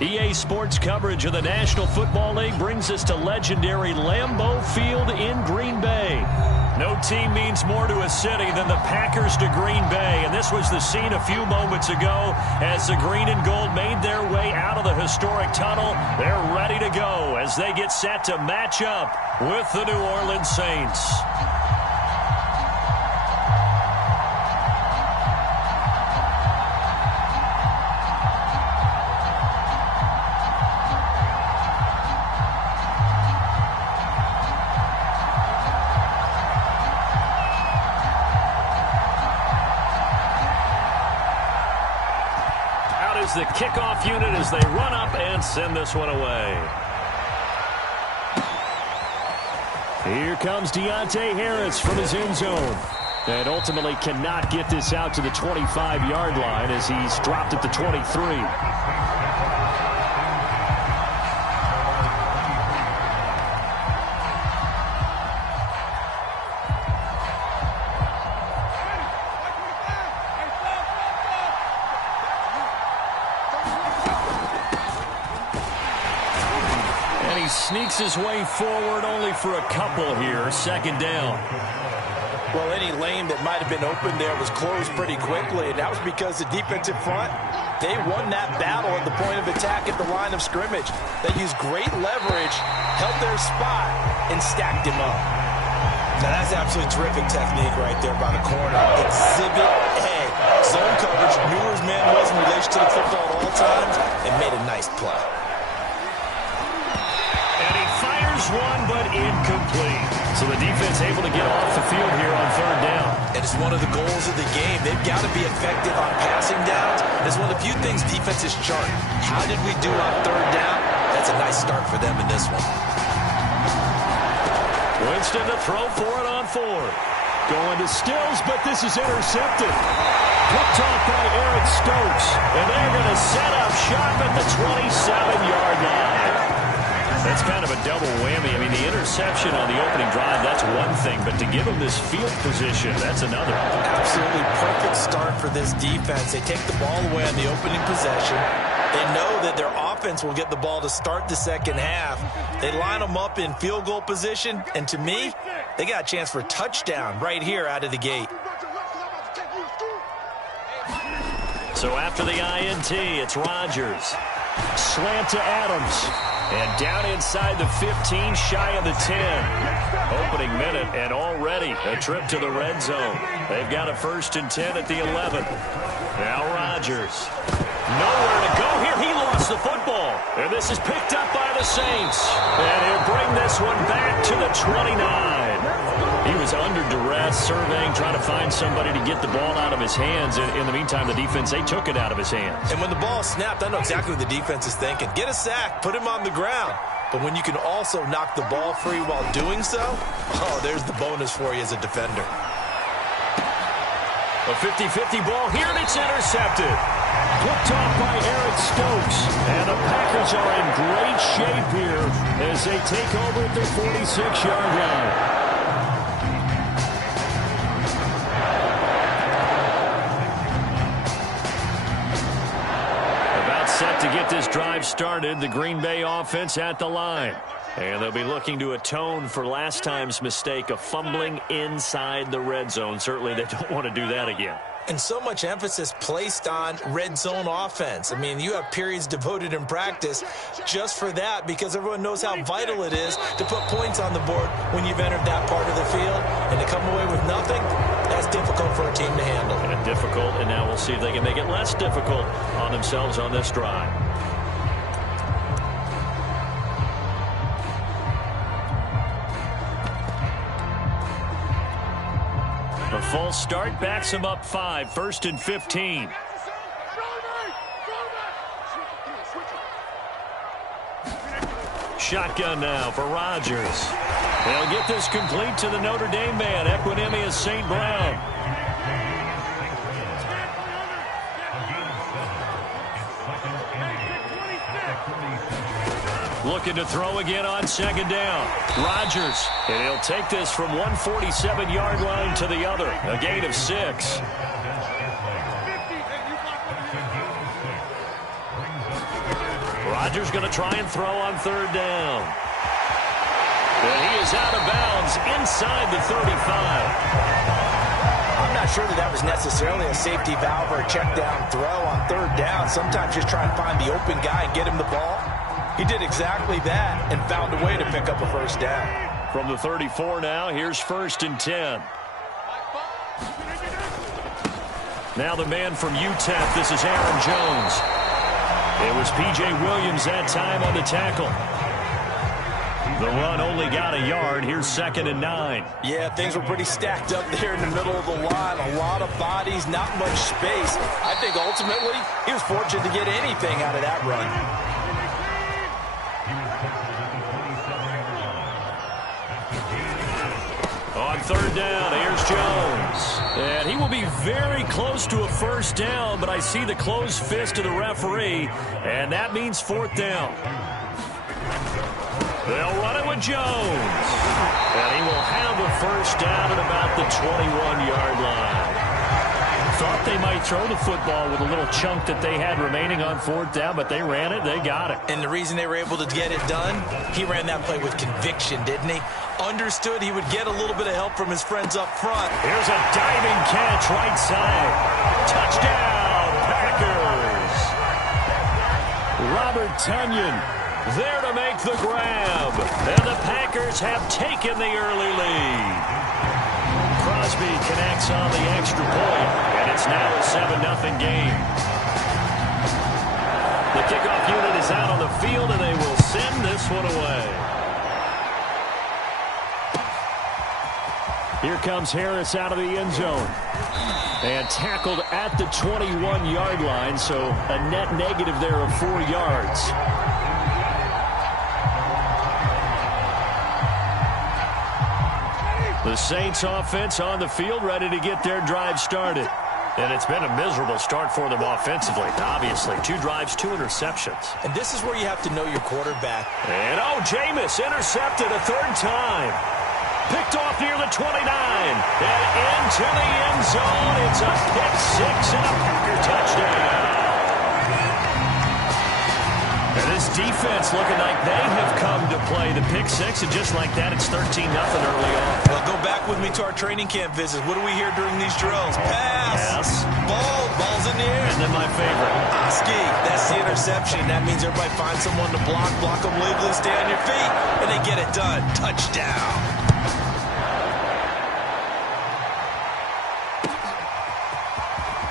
EA Sports coverage of the National Football League brings us to legendary Lambeau Field in Green Bay. No team means more to a city than the Packers to Green Bay, and this was the scene a few moments ago as the green and gold made their way out of the historic tunnel. They're ready to go as they get set to match up with the New Orleans Saints. The kickoff unit as they run up and send this one away. Here comes Deontay Harris from his end zone. And ultimately cannot get this out to the 25-yard line as he's dropped at the 23. Sneaks his way forward only for a couple here. Second down. Well, any lane that might have been open there was closed pretty quickly, and that was because the defensive front, they won that battle at the point of attack at the line of scrimmage. They used great leverage, held their spot, and stacked him up. Now, that's absolutely terrific technique right there by the corner. Exhibit A. Zone coverage, knew where his man was in relation to the football at all times, and made a nice play. One, but incomplete. So the defense able to get off the field here on third down. And it's one of the goals of the game. They've got to be effective on passing downs. It's one of the few things defenses chart. How did we do on third down? That's a nice start for them in this one. Winston to throw for it on fourth. Going to Stills, but this is intercepted. Picked off by Eric Stokes. And they're going to set up shop at the 27-yard line. That's kind of a double whammy. I mean, the interception on the opening drive, that's one thing. But to give them this field position, that's another. Absolutely perfect start for this defense. They take the ball away on the opening possession. They know that their offense will get the ball to start the second half. They line them up in field goal position. And to me, they got a chance for a touchdown right here out of the gate. So after the INT, it's Rodgers. Slant to Adams. And down inside the 15, shy of the 10. Opening minute, and already a trip to the red zone. They've got a 1st and 10 at the 11. Now Rodgers. Nowhere to go here. He lost the football. And this is picked up by the Saints. And he'll bring this one back to the 29. He was under duress, surveying, trying to find somebody to get the ball out of his hands. In the meantime, the defense, they took it out of his hands. And when the ball snapped, I know exactly what the defense is thinking. Get a sack, put him on the ground. But when you can also knock the ball free while doing so, oh, there's the bonus for you as a defender. A 50-50 ball here, and it's intercepted. Picked off by Eric Stokes. And the Packers are in great shape here as they take over at their 46-yard line. Set to get this drive started, the Green Bay offense at the line. And they'll be looking to atone for last time's mistake of fumbling inside the red zone. Certainly they don't want to do that again. And so much emphasis placed on red zone offense. I mean, you have periods devoted in practice just for that because everyone knows how vital it is to put points on the board when you've entered that part of the field. And to come away with nothing, that's difficult for a team to handle. And difficult, and now we'll see if they can make it less difficult on themselves on this drive. A false start backs him up 5, 1st and 15. Shotgun now for Rodgers. They'll get this complete to the Notre Dame man, Equinemius St. Brown. Looking to throw again on second down. Rodgers, and he'll take this from 147-yard line to the other. A gain of 6. Rodgers going to try and throw on third down. And he is out of bounds inside the 35. I'm not sure that was necessarily a safety valve or a check down throw on third down. Sometimes just try and find the open guy and get him the ball. He did exactly that and found a way to pick up a first down. From the 34 now, here's 1st and 10. Now the man from UTEP, this is Aaron Jones. It was P.J. Williams that time on the tackle. The run only got a yard. Here's 2nd and 9. Yeah, things were pretty stacked up there in the middle of the line. A lot of bodies, not much space. I think ultimately he was fortunate to get anything out of that run. On third down, here's Jones. And he will be very close to a first down, but I see the closed fist of the referee, and that means 4th down. They'll run it with Jones. And he will have a first down at about the 21-yard line. Thought they might throw the football with a little chunk that they had remaining on 4th down, but they ran it, they got it. And the reason they were able to get it done, he ran that play with conviction, didn't he? Understood he would get a little bit of help from his friends up front. Here's a diving catch right side. Touchdown, Packers. Robert Tonyan there to make the grab. And the Packers have taken the early lead. Crosby connects on the extra point, and it's now a 7-0 game. The kickoff unit is out on the field, and they will send this one away. Here comes Harris out of the end zone. And tackled at the 21-yard line, so a net negative there of 4 yards. The Saints offense on the field, ready to get their drive started. And it's been a miserable start for them offensively. Obviously, 2 drives, 2 interceptions. And this is where you have to know your quarterback. And, Jameis intercepted a 3rd time. Picked off near the 29. And into the end zone. It's a pick 6 and a Packer touchdown. And this defense looking like they have come to play the pick 6. And just like that, it's 13-0 early on. Well, go back with me to our training camp visits. What do we hear during these drills? Pass. Yes. Ball's in the air. And then my favorite. Oski, that's the interception. That means everybody finds someone to block them legally, stay on your feet, and they get it done. Touchdown.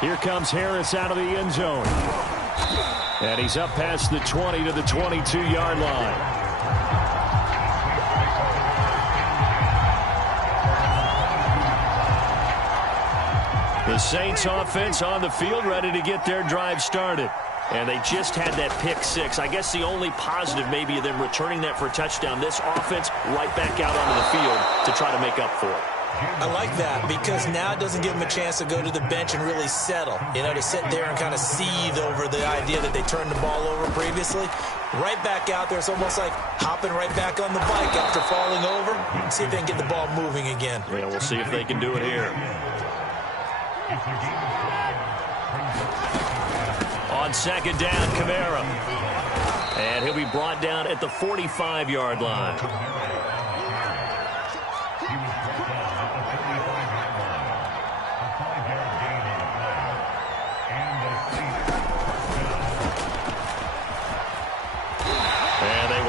Here comes Harris out of the end zone. And he's up past the 20 to the 22-yard line. The Saints offense on the field, ready to get their drive started. And they just had that pick 6. I guess the only positive maybe of them returning that for a touchdown. This offense right back out onto the field to try to make up for it. I like that because now it doesn't give them a chance to go to the bench and really settle. To sit there and kind of seethe over the idea that they turned the ball over previously. Right back out there. It's almost like hopping right back on the bike after falling over. And see if they can get the ball moving again. Yeah, we'll see if they can do it here. On 2nd down, Kamara. And he'll be brought down at the 45-yard line.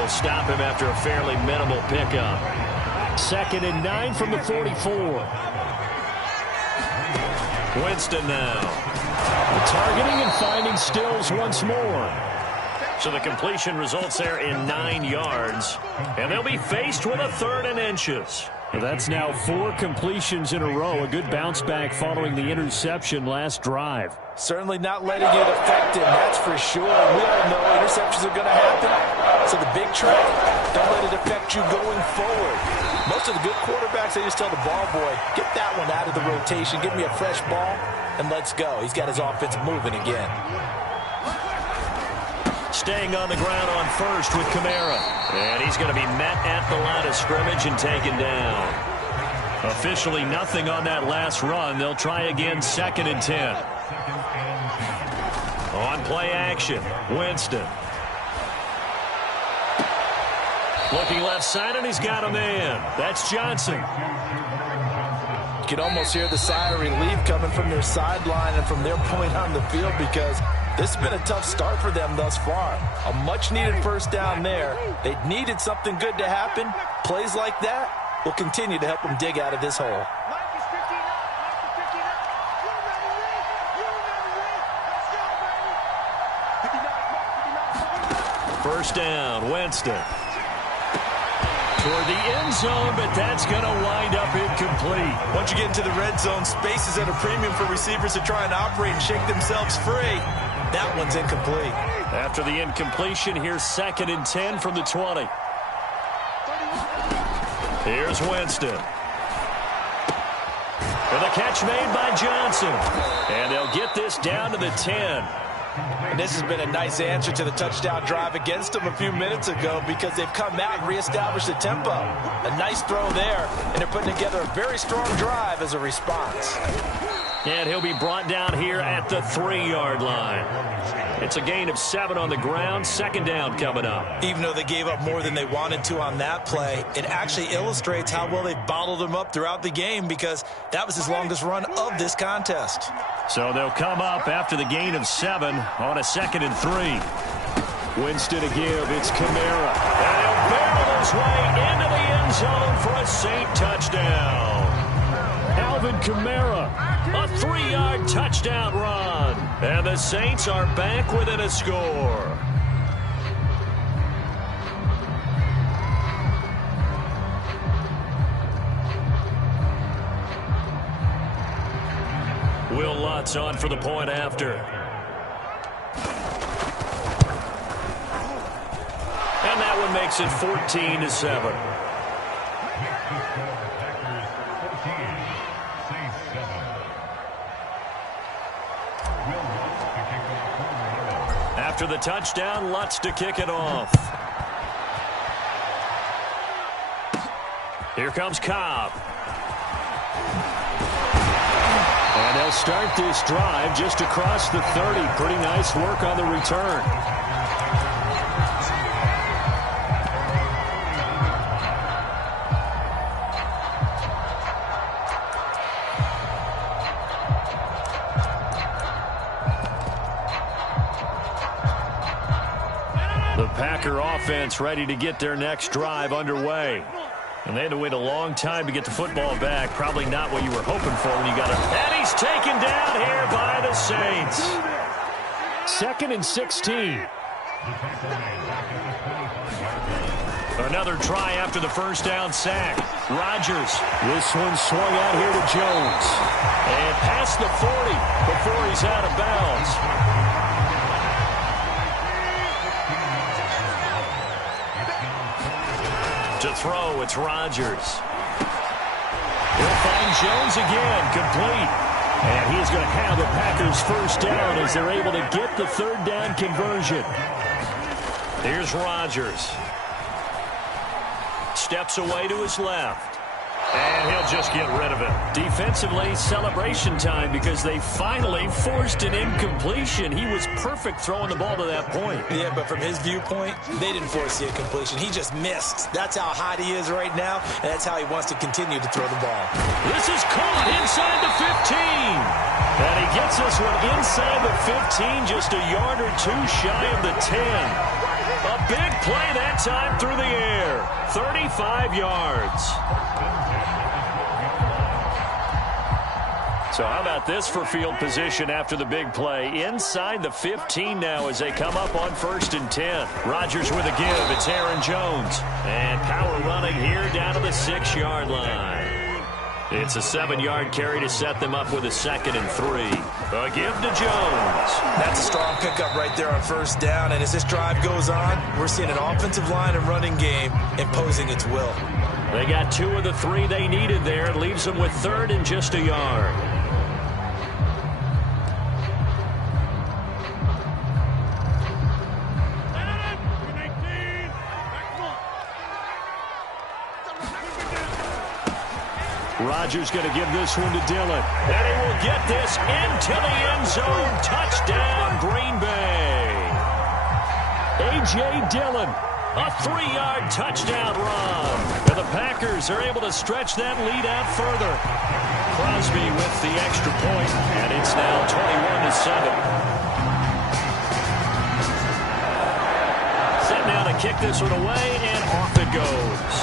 Stop him after a fairly minimal pickup. 2nd and 9 from the 44. Winston now. Targeting and finding Stills once more. So the completion results there in 9 yards. And they'll be faced with a 3rd and inches. Well, that's now 4 completions in a row. A good bounce back following the interception last drive. Certainly not letting it affect him, that's for sure. We all know interceptions are going to happen. So the big trick, don't let it affect you going forward. Most of the good quarterbacks, they just tell the ball boy, get that one out of the rotation, give me a fresh ball, and let's go. He's got his offense moving again. Staying on the ground on 1st with Kamara. And he's going to be met at the line of scrimmage and taken down. Officially nothing on that last run. They'll try again 2nd and 10. On play action, Winston. Looking left side, and he's got a man. That's Johnson. You can almost hear the sigh of relief coming from their sideline and from their point on the field, because this has been a tough start for them thus far. A much-needed first down there. They needed something good to happen. Plays like that will continue to help them dig out of this hole. First down, Winston. Toward the end zone, but that's going to wind up incomplete. Once you get into the red zone, space is at a premium for receivers to try and operate and shake themselves free. That one's incomplete. After the incompletion, here's 2nd and 10 from the 20. Here's Winston. For the catch made by Johnson. And they'll get this down to the 10. And this has been a nice answer to the touchdown drive against them a few minutes ago, because they've come out and reestablished the tempo. A nice throw there, and they're putting together a very strong drive as a response. And he'll be brought down here at the 3-yard line. It's a gain of 7 on the ground. 2nd down coming up. Even though they gave up more than they wanted to on that play, it actually illustrates how well they bottled him up throughout the game, because that was his longest run of this contest. So they'll come up after the gain of 7 on a 2nd and 3. Winston to give. It's Kamara. And he'll barrel his way into the end zone for a Saint touchdown. Alvin Kamara, a 3-yard touchdown run. And the Saints are back within a score. Will Lutz on for the point after. And that one makes it 14-7. After the touchdown, Lutz to kick it off. Here comes Cobb. And they'll start this drive just across the 30. Pretty nice work on the return. The Packer offense ready to get their next drive underway. And they had to wait a long time to get the football back. Probably not what you were hoping for when you got it. And he's taken down here by the Saints. 2nd and 16. Another try after the first down sack. Rodgers. This one swung out here to Jones. And past the 40 before he's out of bounds. To throw, it's Rodgers. He'll find Jones again, complete. And he's going to have the Packers first down as they're able to get the 3rd down conversion. Here's Rodgers. Steps away to his left. And he'll just get rid of it. Defensively, celebration time, because they finally forced an incompletion. He was perfect throwing the ball to that point. Yeah, but from his viewpoint, they didn't force the incompletion. He just missed. That's how hot he is right now, and that's how he wants to continue to throw the ball. This is caught inside the 15. And he gets this one inside the 15, just a yard or two shy of the 10. A big play that time through the air. 35 yards. So how about this for field position after the big play? Inside the 15 now as they come up on 1st and 10. Rodgers with a give. It's Aaron Jones. And power running here down to the 6-yard line. It's a 7-yard carry to set them up with a 2nd and 3. A give to Jones. That's a strong pickup right there on 1st down. And as this drive goes on, we're seeing an offensive line and running game imposing its will. They got 2 of the 3 they needed there. It leaves them with 3rd and just a yard. Rodgers going to give this one to Dillon. And he will get this into the end zone. Touchdown, Green Bay. A.J. Dillon A 3-yard touchdown run. And the Packers are able to stretch that lead out further. Crosby with the extra point, and it's now 21-7. Set now to kick this one away, and off it goes.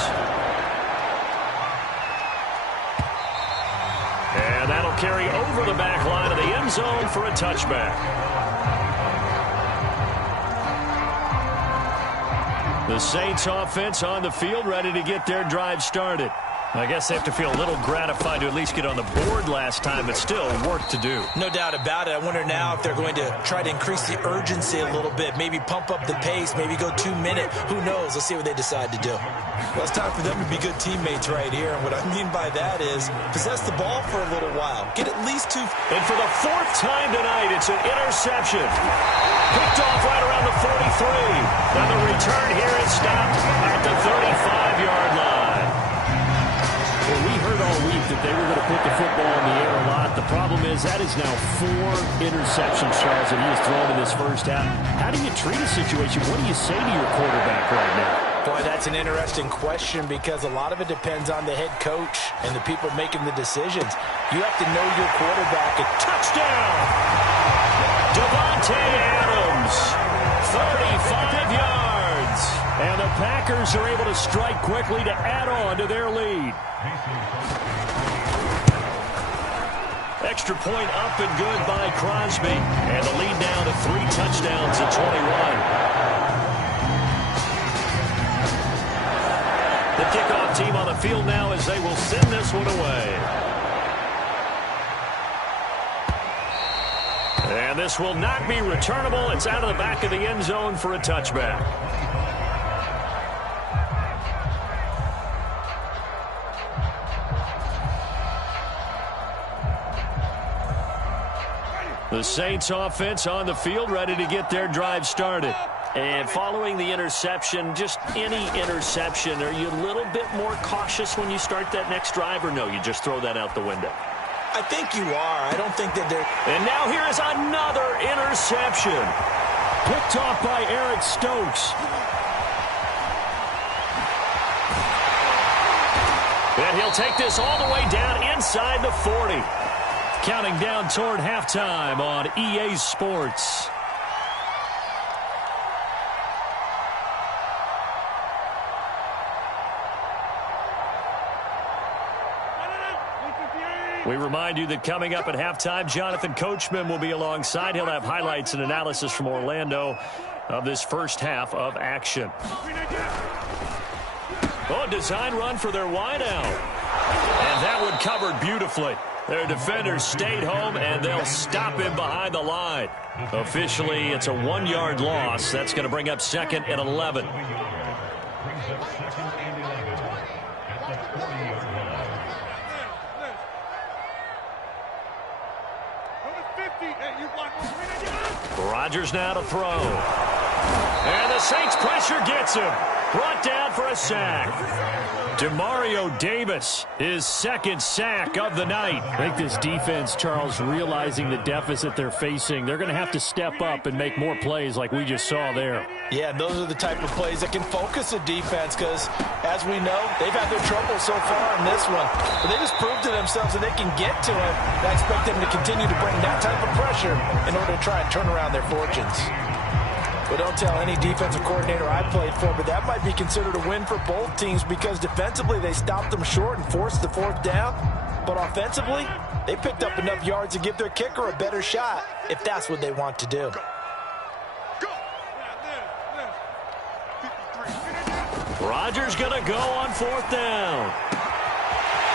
And that'll carry over the back line of the end zone for a touchback. The Saints offense on the field, ready to get their drive started. I guess they have to feel a little gratified to at least get on the board last time, but still work to do. No doubt about it. I wonder now if they're going to try to increase the urgency a little bit, maybe pump up the pace, maybe go 2 minute. Who knows? Let's see what they decide to do. Well, it's time for them to be good teammates right here. And what I mean by that is possess the ball for a little while. Get at least 2. And for the 4th time tonight, it's an interception. Picked off right around the 43. And the return here is stopped at the 35-yard line. Well, we heard all week that they were going to put the football in the air a lot. The problem is that is now 4 interceptions, Charles, that he has thrown in this first half. How do you treat a situation? What do you say to your quarterback right now? Boy, that's an interesting question because a lot of it depends on the head coach and the people making the decisions. You have to know your quarterback. And touchdown! Davante Adams, 35 yards. And the Packers are able to strike quickly to add on to their lead. Extra point up and good by Crosby. And the lead now to 3 touchdowns at 21. The kickoff team on the field now as they will send this one away. And this will not be returnable. It's out of the back of the end zone for a touchback. The Saints offense on the field, ready to get their drive started. And following the interception, just any interception, are you a little bit more cautious when you start that next drive, or no, you just throw that out the window? I think you are. I don't think that they're... And now here is another interception. Picked off by Eric Stokes. And he'll take this all the way down inside the 40. Counting down toward halftime on EA Sports. We remind you that coming up at halftime, Jonathan Coachman will be alongside. He'll have highlights and analysis from Orlando of this first half of action. Oh, design run for their wideout. And that one covered beautifully. Their defenders stayed home, and they'll stop him behind the line. Officially, it's a 1-yard loss. That's going to bring up 2nd and 11. Rodgers now to throw. And the Saints pressure gets him. Brought down for a sack. Demario Davis, his 2nd sack of the night. I think this defense, Charles, realizing the deficit they're facing, they're going to have to step up and make more plays like we just saw there. Yeah, those are the type of plays that can focus a defense because, as we know, they've had their trouble so far in this one. But they just proved to themselves that they can get to it. I expect them to continue to bring that type of pressure in order to try and turn around their fortunes. But don't tell any defensive coordinator I played for, but that might be considered a win for both teams because defensively they stopped them short and forced the 4th down. But offensively, they picked up enough yards to give their kicker a better shot if that's what they want to do. Rodgers going to go on 4th down.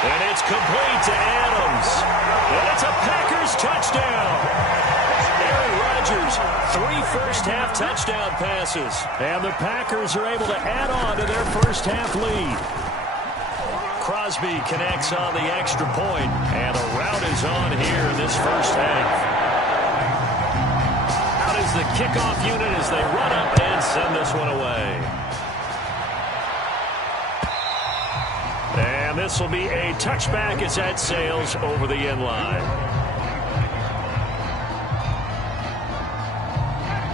And it's complete to Adams. And it's a Packers touchdown. Aaron Rodgers, 3 first-half touchdown passes. And the Packers are able to add on to their first-half lead. Crosby connects on the extra point, and a rout is on here in this first half. Out is the kickoff unit as they run up and send this one away. And this will be a touchback as that sails over the end line.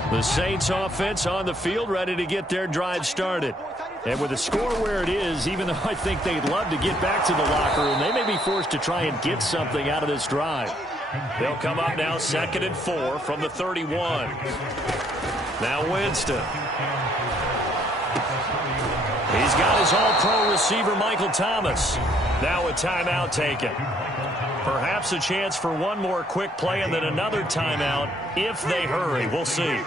The Saints offense on the field, ready to get their drive started. And with the score where it is, even though I think they'd love to get back to the locker room, they may be forced to try and get something out of this drive. They'll come up now 2nd and 4 from the 31. Now Winston. He's got his all-pro receiver, Michael Thomas. Now a timeout taken. Perhaps a chance for one more quick play and then another timeout if they hurry. We'll see.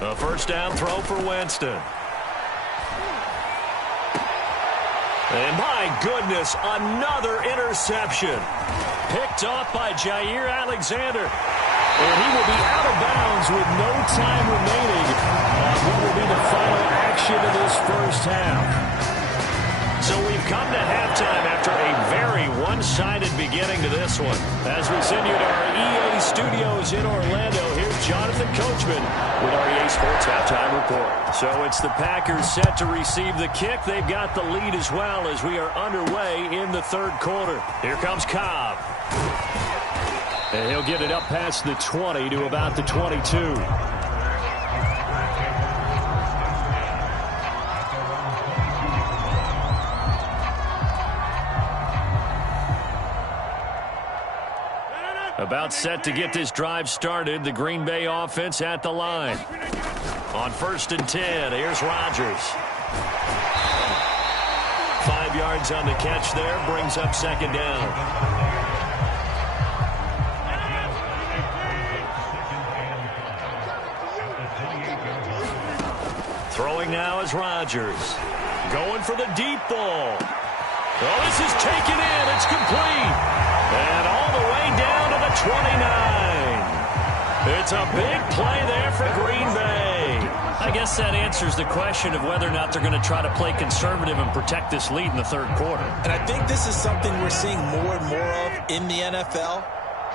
A first down throw for Winston. And my goodness, another interception. Picked off by Jair Alexander. And he will be out of bounds with no time remaining on what will be the final action of this first half. So we've come to halftime after a very one-sided beginning to this one. As we send you to our EA studios in Orlando, here's Jonathan Coachman with our EA Sports Halftime Report. So it's the Packers set to receive the kick. They've got the lead as well as we are underway in the third quarter. Here comes Cobb. And he'll get it up past the 20 to about the 22. About set to get this drive started. The Green Bay offense at the line. On 1st and 10, here's Rodgers. 5 yards on the catch there. Brings up 2nd down. Throwing now is Rodgers. Going for the deep ball. Oh, this is taken in. It's complete. And all the way down to the 29. It's a big play there for Green Bay. I guess that answers the question of whether or not they're going to try to play conservative and protect this lead in the third quarter. And I think this is something we're seeing more and more of in the NFL.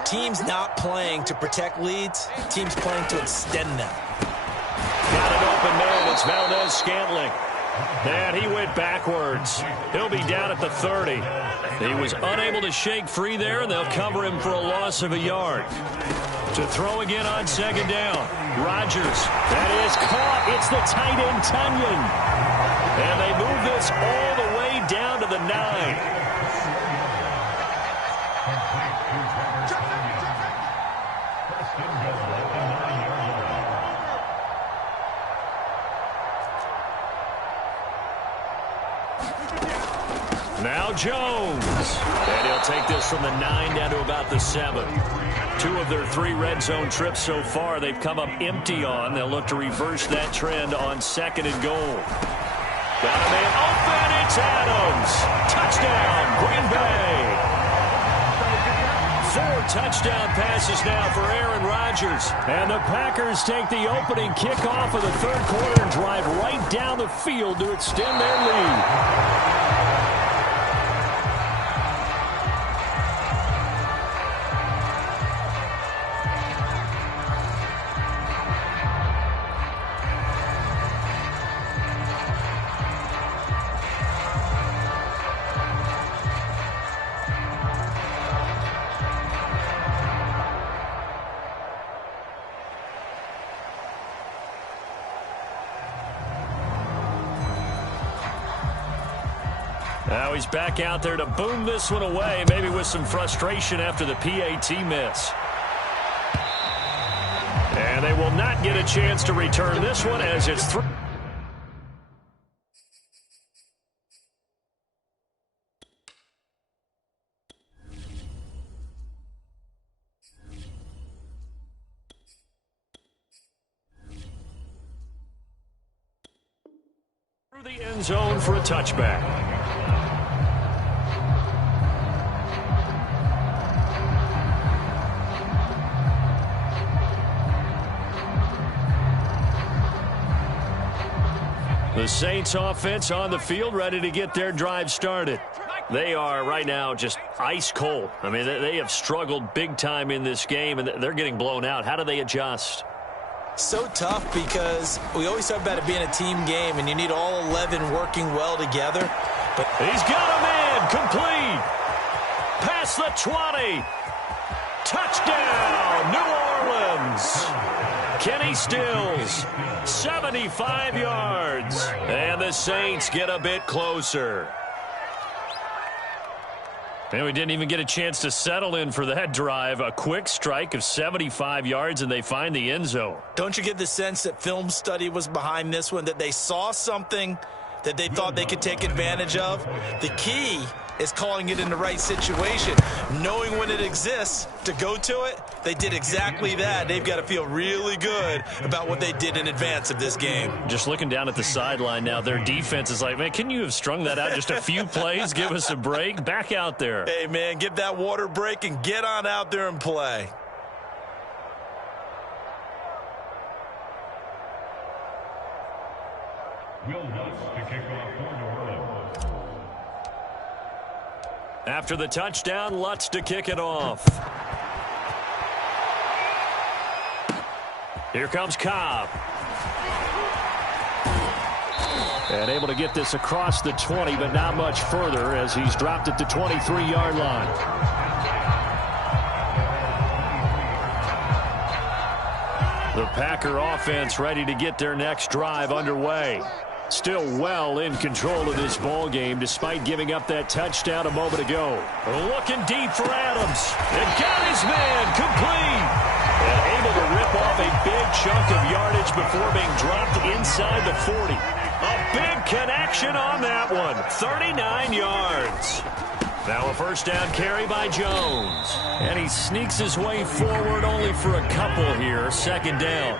Teams not playing to protect leads, teams playing to extend them. Got an open man. It's Valdez-Scantling. And he went backwards. He'll be down at the 30. He was unable to shake free there, and they'll cover him for a loss of a yard. To throw again on 2nd down. Rodgers. That is caught. It's the tight end, Tunyon. And they move this all the way down to the 9. Now Jones. And he'll take this from the 9 down to about the 7. 2 of their 3 red zone trips so far they've come up empty on. They'll look to reverse that trend on 2nd and goal. Got a man open. It's Adams. Touchdown, Green Bay. 4 touchdown passes now for Aaron Rodgers. And the Packers take the opening kickoff of the third quarter and drive right down the field to extend their lead. Now he's back out there to boom this one away, maybe with some frustration after the PAT miss. And they will not get a chance to return this one as it's through the end zone for a touchback. The Saints offense on the field ready to get their drive started. They are right now just ice cold. I mean, they have struggled big time in this game, and they're getting blown out. How do they adjust? So tough because we always talk about it being a team game, and you need all 11 working well together. But he's got a man complete. Past the 20. Touchdown, New Orleans. Jones. Kenny Stills, 75 yards. And the Saints get a bit closer. And we didn't even get a chance to settle in for that drive. A quick strike of 75 yards, and they find the end zone. Don't you get the sense that film study was behind this one, that they saw something that they thought they could take advantage of? The key is calling it in the right situation, knowing when it exists to go to it. They did exactly that. They've got to feel really good about what they did in advance of this game. Just looking down at the sideline now, their defense is like, man, can you have strung that out just a few plays? Give us a break. Back out there. Hey, man, give that water break and get on out there and play. After the touchdown, Lutz to kick it off. Here comes Cobb. And able to get this across the 20, but not much further as he's dropped at the 23-yard line. The Packer offense ready to get their next drive underway. Still well in control of this ball game despite giving up that touchdown a moment ago. Looking deep for Adams. And got his man complete. And able to rip off a big chunk of yardage before being dropped inside the 40. A big connection on that one. 39 yards. Now a first down carry by Jones. And he sneaks his way forward only for a couple here. Second down.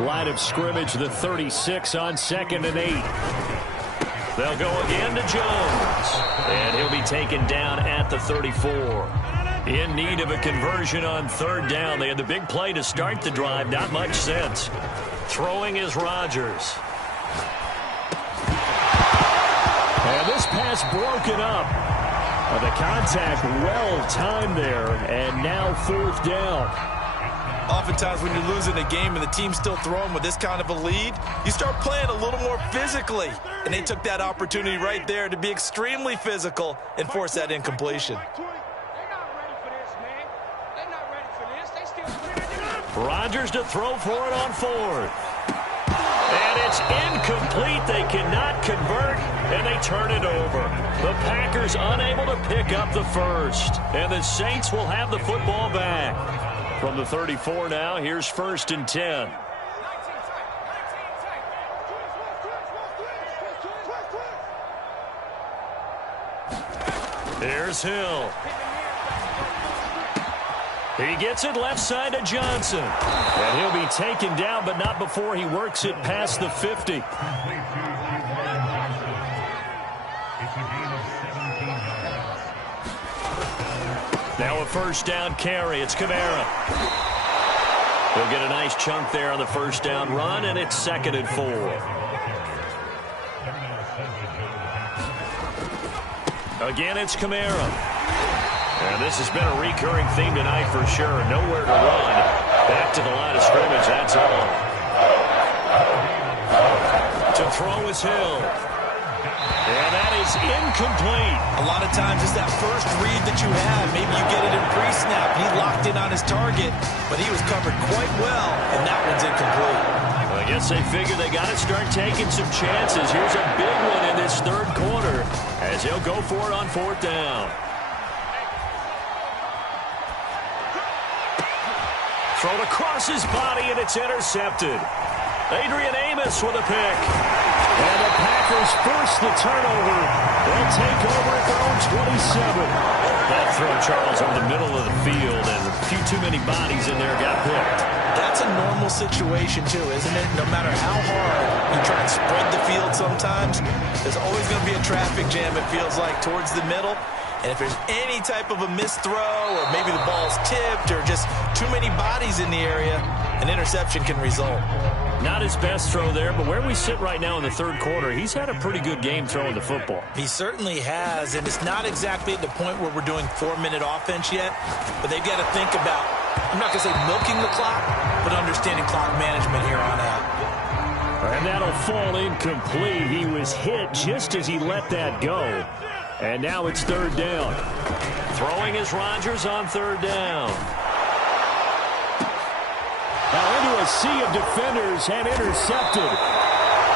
Line of scrimmage, the 36 on 2nd and 8. They'll go again to Jones. And he'll be taken down at the 34. In need of a conversion on 3rd down. They had the big play to start the drive. Not much sense. Throwing is Rodgers. And this pass broken up. The contact well timed there. And now 4th down. Oftentimes when you're losing a game and the team's still throwing with this kind of a lead, you start playing a little more physically. And they took that opportunity right there to be extremely physical and force that incompletion. Rodgers to throw for it on 4th. And it's incomplete. They cannot convert, and they turn it over. The Packers unable to pick up the first. And the Saints will have the football back. From the 34 now, here's 1st and 10. Here's Hill. He gets it left side to Johnson. And he'll be taken down, but not before he works it past the 50. Now a first down carry. It's Kamara. He'll get a nice chunk there on the first down run, and it's 2nd and 4. Again, it's Kamara. And this has been a recurring theme tonight for sure. Nowhere to run. Back to the line of scrimmage, that's all. To throw is Hill. And that is incomplete. A lot of times it's that first read that you have. Maybe you get it in pre-snap. He locked in on his target, but he was covered quite well, and that one's incomplete. Well, I guess they figure they got to start taking some chances. Here's a big one in this 3rd quarter as he'll go for it on 4th down. Thrown across his body, and it's intercepted. Adrian Amos with a pick. And the Packers force the turnover. They'll take over at their own 27. That throw, Charles, over the middle of the field, and a few too many bodies in there got picked. That's a normal situation, too, isn't it? No matter how hard you try and spread the field sometimes, there's always going to be a traffic jam, it feels like, towards the middle. And if there's any type of a missed throw, or maybe the ball's tipped, or just too many bodies in the area, an interception can result. Not his best throw there, but where we sit right now in the 3rd quarter, he's had a pretty good game throwing the football. He certainly has, and it's not exactly at the point where we're doing 4-minute offense yet, but they've got to think about, I'm not going to say milking the clock, but understanding clock management here on out. And that'll fall incomplete. He was hit just as he let that go. And now it's 3rd down. Throwing is Rodgers on 3rd down. a sea of defenders and intercepted.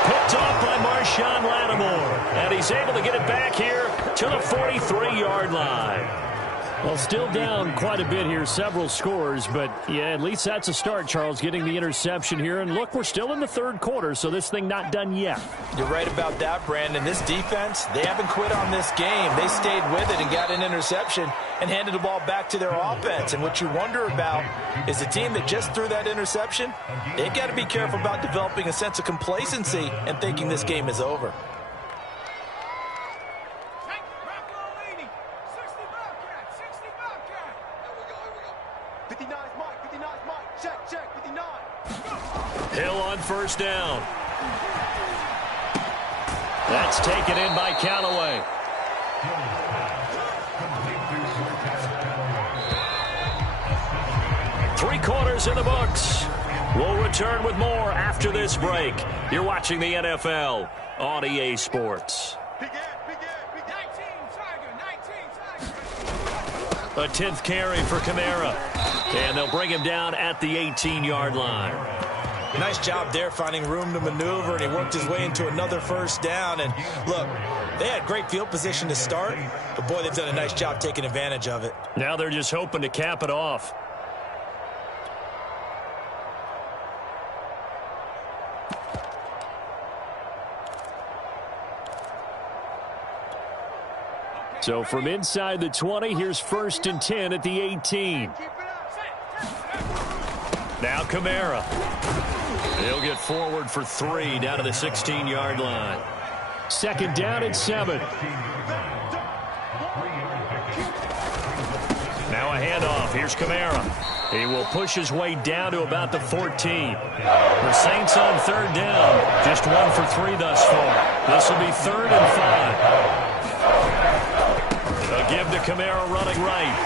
Picked off by Marshawn Lattimore. And he's able to get it back here to the 43-yard line. Well, still down quite a bit here, several scores, but yeah, at least that's a start, Charles, getting the interception here. And look, we're still in the third quarter, so this thing not done yet. You're right about that, Brandon. This defense, they haven't quit on this game. They stayed with it and got an interception and handed the ball back to their offense. And what you wonder about is the team that just threw that interception, they've got to be careful about developing a sense of complacency and thinking this game is over. Hill on first down. That's taken in by Callaway. Three quarters in the books. We'll return with more after this break. You're watching the NFL on EA Sports. A 10th carry for Kamara. And they'll bring him down at the 18-yard line. Nice job there finding room to maneuver, and he worked his way into another first down. And look, they had great field position to start, but boy, they've done a nice job taking advantage of it. Now they're just hoping to cap it off. So from inside the 20, here's 1st and 10 at the 18. Now Kamara. He'll get forward for 3 down to the 16-yard line. 2nd down and 7. Now a handoff. Here's Kamara. He will push his way down to about the 14. The Saints on 3rd down. Just 1 for 3 thus far. This will be 3rd and 5. A give to Kamara running right.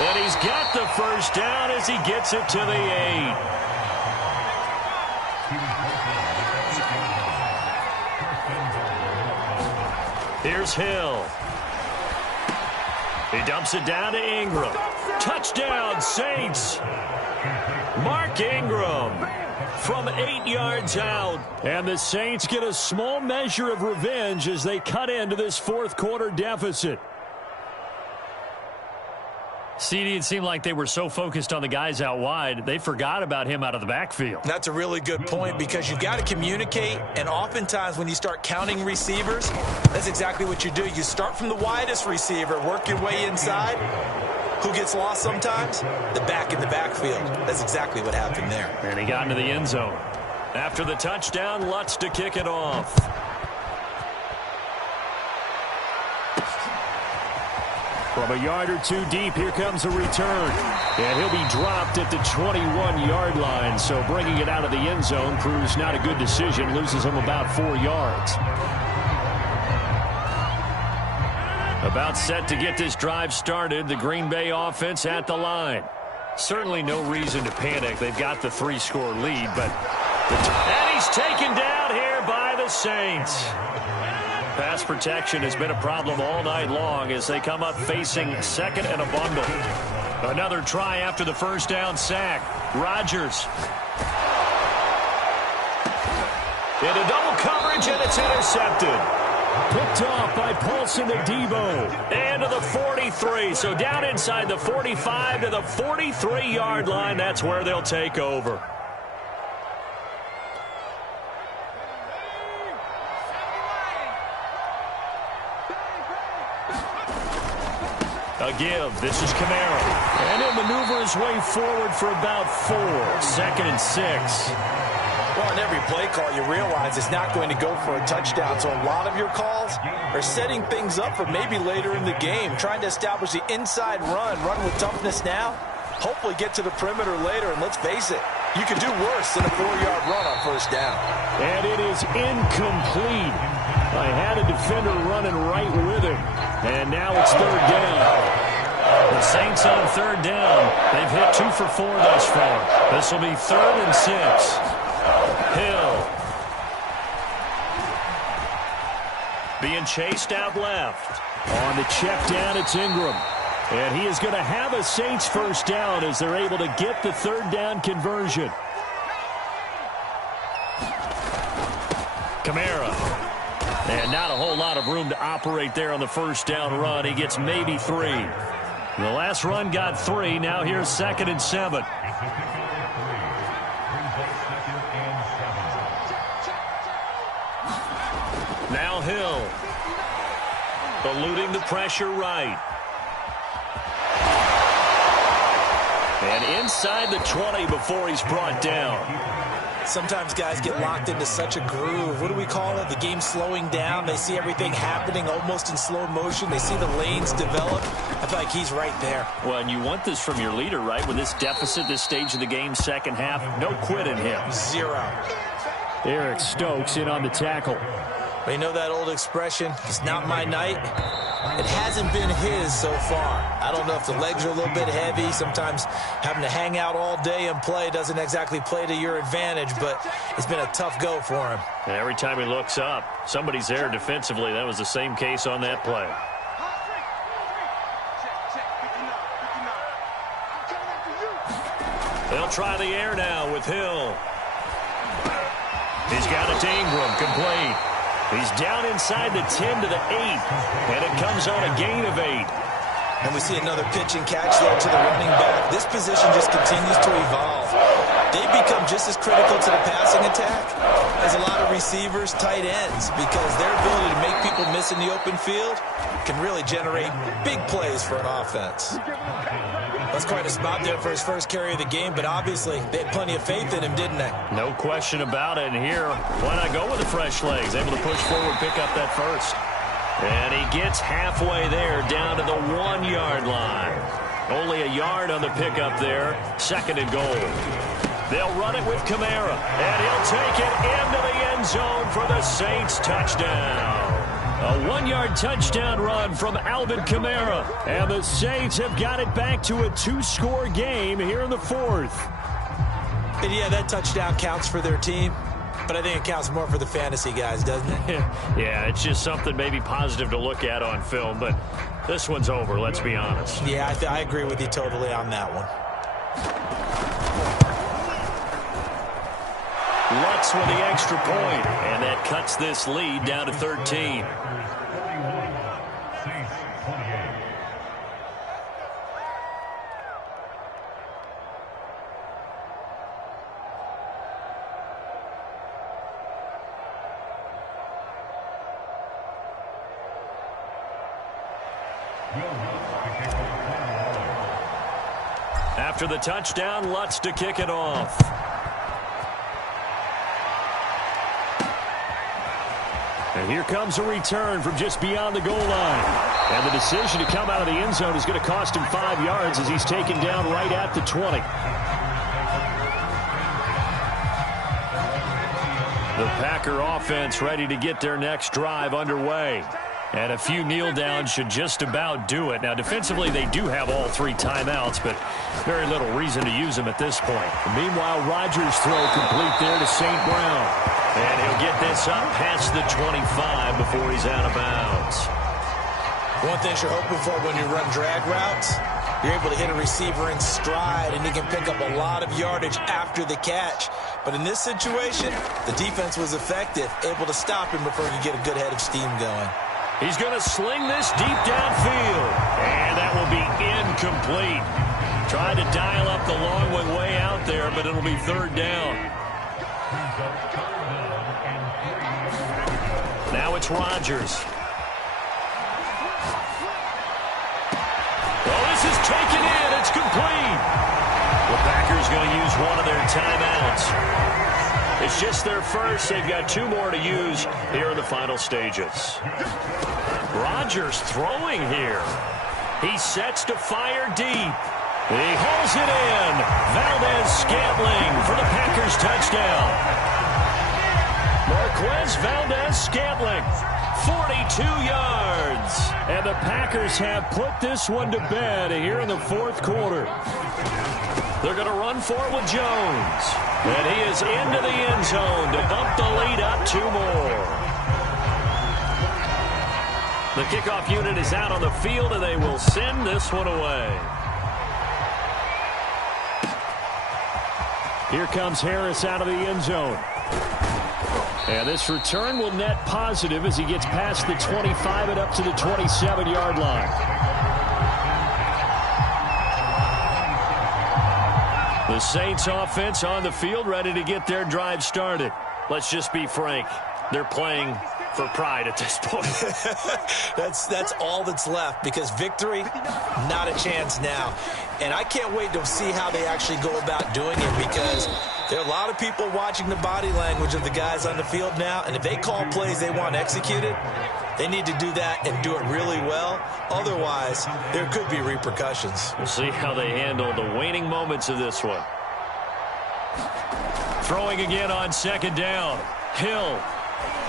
And he's got the first down as he gets it to the 8. Here's Hill. He dumps it down to Ingram. Touchdown, Saints. Mark Ingram from 8 yards out. And the Saints get a small measure of revenge as they cut into this 4th quarter deficit. CD, it seemed like they were so focused on the guys out wide, they forgot about him out of the backfield. That's a really good point because you've got to communicate, and oftentimes when you start counting receivers, that's exactly what you do. You start from the widest receiver, work your way inside. Who gets lost sometimes? The back in the backfield. That's exactly what happened there. And he got into the end zone. After the touchdown, Lutz to kick it off. From a yard or 2 deep, here comes a return. And he'll be dropped at the 21-yard line. So bringing it out of the end zone proves not a good decision. Loses him about 4 yards. About set to get this drive started. The Green Bay offense at the line. Certainly no reason to panic. They've got the 3-score lead. And he's taken down here by the Saints. Pass protection has been a problem all night long as they come up facing 2nd and a bundle. Another try after the first down sack. Rodgers. Into double coverage, and it's intercepted. Picked off by Paulson to Debo. And to the 43. So down inside the 45 to the 43-yard line. That's where they'll take over. A give. This is Kamara. And he'll maneuver his way forward for about 4. 2nd and 6. Well, in every play call, you realize it's not going to go for a touchdown. So a lot of your calls are setting things up for maybe later in the game, trying to establish the inside run with toughness now, hopefully get to the perimeter later. And let's face it, you can do worse than a 4-yard run on first down. And it is incomplete. I had a defender running right with him. And now it's 3rd down. The Saints on 3rd down. They've hit 2 for 4 thus far. This will be 3rd and 6. Hill. Being chased out left. On the check down, it's Ingram. And he is going to have a Saints first down as they're able to get the third down conversion. Kamara. And not a whole lot of room to operate there on the first down run. He gets maybe 3. The last run got 3. Now here's 2nd and 7. Now Hill. Eluding the pressure right. And inside the 20 before he's brought down. Sometimes guys get locked into such a groove. What do we call it? The game slowing down. They see everything happening almost in slow motion. They see the lanes develop. I feel like he's right there. Well, and you want this from your leader, right? With this deficit, this stage of the game, second half, no quit in him. 0. Eric Stokes in on the tackle. Well, you know that old expression, it's not my night? It hasn't been his so far. I don't know if the legs are a little bit heavy. Sometimes having to hang out all day and play doesn't exactly play to your advantage, but it's been a tough go for him. And every time he looks up, somebody's there defensively. That was the same case on that play. They'll try the air now with Hill. He's got it to Ingram, complete. He's down inside the 10 to the 8, and it comes on a gain of 8. And we see another pitch and catch there to the running back. This position just continues to evolve. They've become just as critical to the passing attack as a lot of receivers, tight ends, because their ability to make people miss in the open field can really generate big plays for an offense. That's quite a spot there for his first carry of the game, but obviously they had plenty of faith in him, didn't they? No question about it. And here, why not go with the fresh legs? Able to push forward, pick up that first. And he gets halfway there, down to the 1-yard line. Only a yard on the pickup there. 2nd and goal. They'll run it with Kamara, and he'll take it into the end zone for the Saints touchdown. A 1-yard touchdown run from Alvin Kamara. And the Saints have got it back to a 2-score game here in the 4th. And yeah, that touchdown counts for their team, but I think it counts more for the fantasy guys, doesn't it? Yeah, it's just something maybe positive to look at on film, but this one's over, let's be honest. Yeah, I agree with you totally on that one. Lutz with the extra point, and that cuts this lead down to 13. After the touchdown, Lutz to kick it off. And here comes a return from just beyond the goal line. And the decision to come out of the end zone is going to cost him 5 yards as he's taken down right at the 20. The Packer offense ready to get their next drive underway. And a few kneel downs should just about do it. Now, defensively, they do have all 3 timeouts, but very little reason to use them at this point. Meanwhile, Rodgers' throw complete there to St. Brown. And he'll get this up past the 25 before he's out of bounds. One thing you're hoping for when you run drag routes, you're able to hit a receiver in stride, and he can pick up a lot of yardage after the catch. But in this situation, the defense was effective, able to stop him before he could get a good head of steam going. He's going to sling this deep downfield. And that will be incomplete. Tried to dial up the long one way out there, but it'll be 3rd down. Now it's Rodgers. Oh, this is taken in. It's complete. The Packers going to use one of their timeouts. It's just their first. They've got 2 more to use here in the final stages. Rodgers throwing here. He sets to fire deep. He hauls it in. Valdez-Scantling for the Packers touchdown. Marquez Valdez-Scantling, 42 yards. And the Packers have put this one to bed here in the 4th quarter. They're going to run for it with Jones. And he is into the end zone to bump the lead up 2 more. The kickoff unit is out on the field, and they will send this one away. Here comes Harris out of the end zone. And this return will net positive as he gets past the 25 and up to the 27-yard line. The Saints offense on the field, ready to get their drive started. Let's just be frank. They're playing for pride at this point. That's all that's left, because victory, not a chance now. And I can't wait to see how they actually go about doing it, because there are a lot of people watching the body language of the guys on the field now, and if they call plays they want executed, they need to do that and do it really well. Otherwise, there could be repercussions. We'll see how they handle the waning moments of this one. Throwing again on second down. Hill.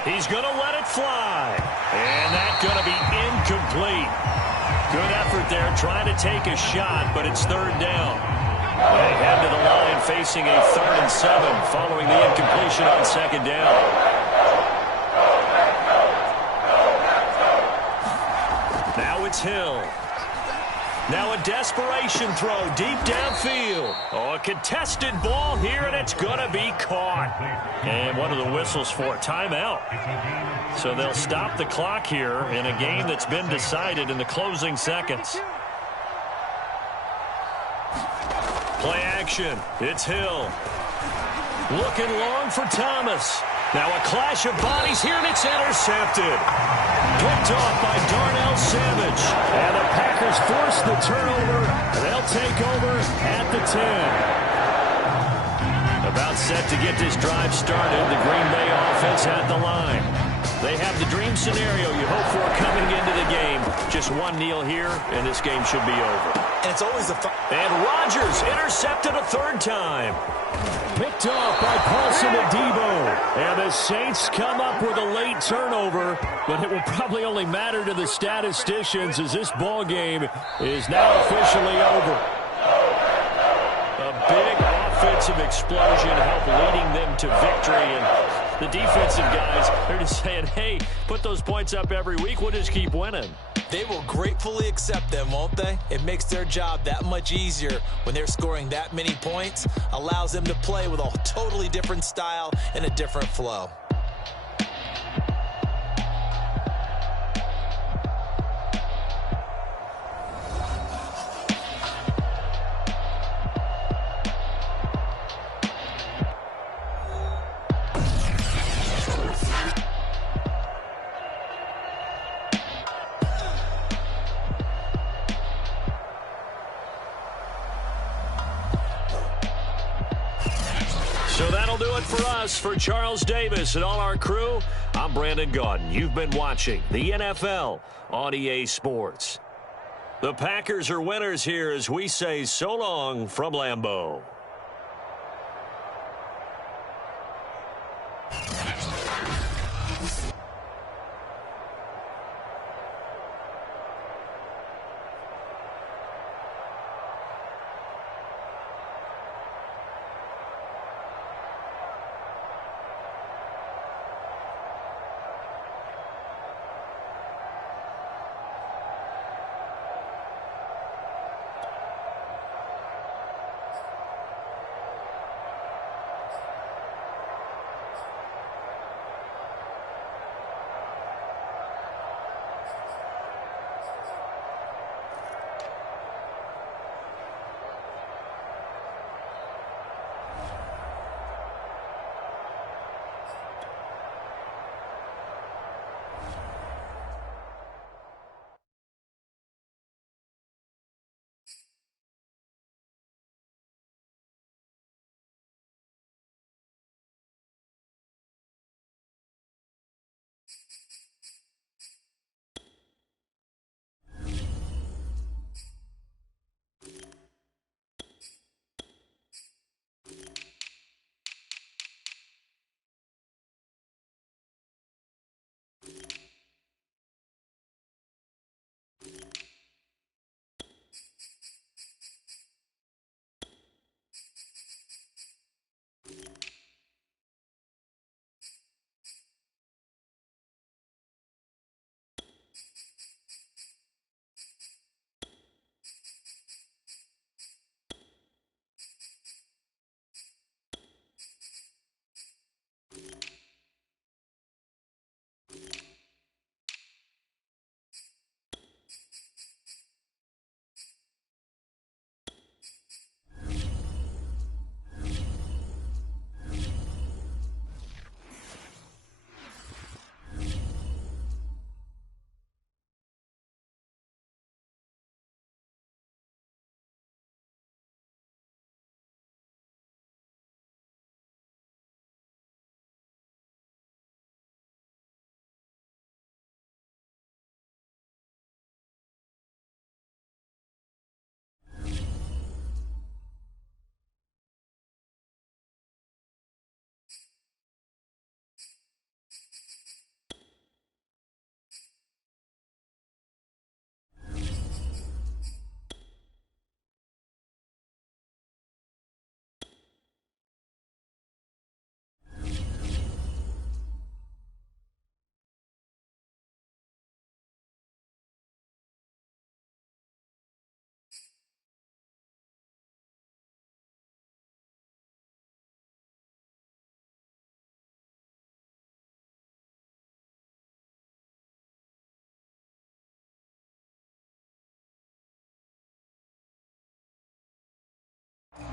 He's going to let it fly. And that's going to be incomplete. Good effort there trying to take a shot, but it's third down. They head to the line facing a 3rd and 7 following the incompletion on second down. Now it's Hill. Now a desperation throw deep downfield. Oh, a contested ball here, and it's going to be caught. And what are the whistles for? Timeout. So they'll stop the clock here in a game that's been decided in the closing seconds. Play action. It's Hill. Looking long for Thomas. Now a clash of bodies here, and it's intercepted. Picked off by Darnell Savage. And the Packers force the turnover. They'll take over at the 10. About set to get this drive started. The Green Bay offense at the line. They have the dream scenario you hope for coming into the game. Just one kneel here, and this game should be over. And it's always the fun. And Rodgers intercepted a 3rd time. Picked off by Paulson Adebo. And the Saints come up with a late turnover, but it will probably only matter to the statisticians as this ball game is now officially over. A big offensive explosion helped leading them to victory, and the defensive guys are just saying, hey, put those points up every week, we'll just keep winning. They will gratefully accept them, won't they? It makes their job that much easier when they're scoring that many points. Allows them to play with a totally different style and a different flow. So that'll do it for us. For Charles Davis and all our crew, I'm Brandon Gaudin. You've been watching the NFL on EA Sports. The Packers are winners here as we say so long from Lambeau.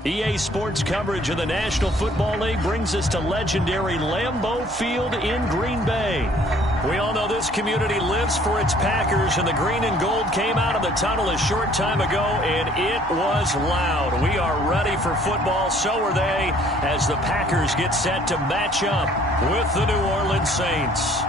EA Sports coverage of the National Football League brings us to legendary Lambeau Field in Green Bay. We all know this community lives for its Packers, and the green and gold came out of the tunnel a short time ago, and it was loud. We are ready for football, so are they, as the Packers get set to match up with the New Orleans Saints.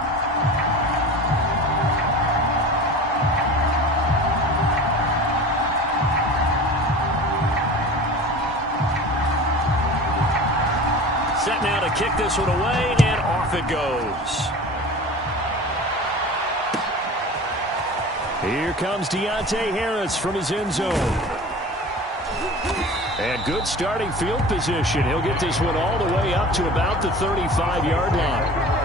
Set now to kick this one away, and off it goes. Here comes Deontay Harris from his end zone. And good starting field position. He'll get this one all the way up to about the 35-yard line.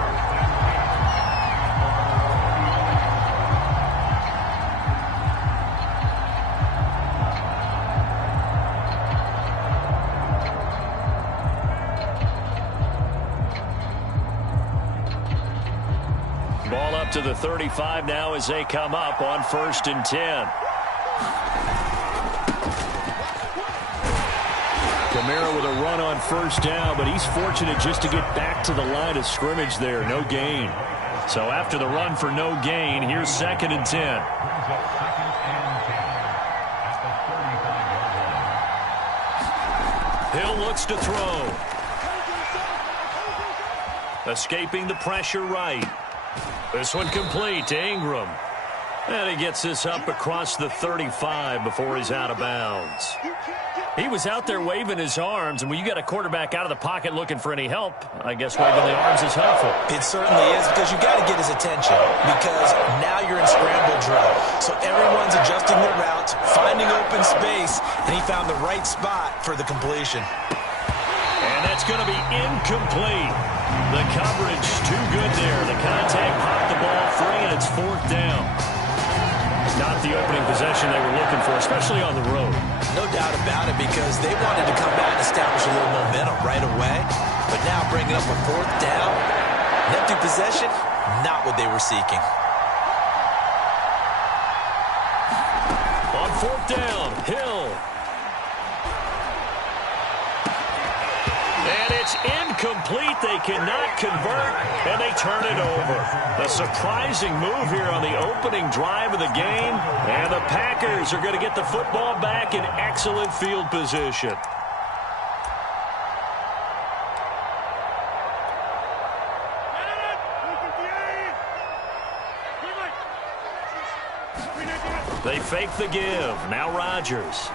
Ball up to the 35 now as they come up on 1st and 10. Kamara with a run on 1st down, but he's fortunate just to get back to the line of scrimmage there. No gain. So after the run for no gain, here's 2nd and 10. Hill looks to throw. Escaping the pressure right. This one complete to Ingram. And he gets this up across the 35 before he's out of bounds. He was out there waving his arms, and when you got a quarterback out of the pocket looking for any help, I guess waving the arms is helpful. It certainly is, because you got to get his attention, because now you're in scramble drill. So everyone's adjusting their routes, finding open space, and he found the right spot for the completion. And that's going to be incomplete. The coverage too good there. The contact popped the ball free, and it's 4th down. Not the opening possession they were looking for, especially on the road. No doubt about it, because they wanted to come back and establish a little momentum right away. But now bringing up a 4th down, an empty possession, not what they were seeking. On 4th down, Hill. And it's incomplete. They cannot convert, and they turn it over. A surprising move here on the opening drive of the game, and the Packers are going to get the football back in excellent field position. They fake the give. Now Rodgers.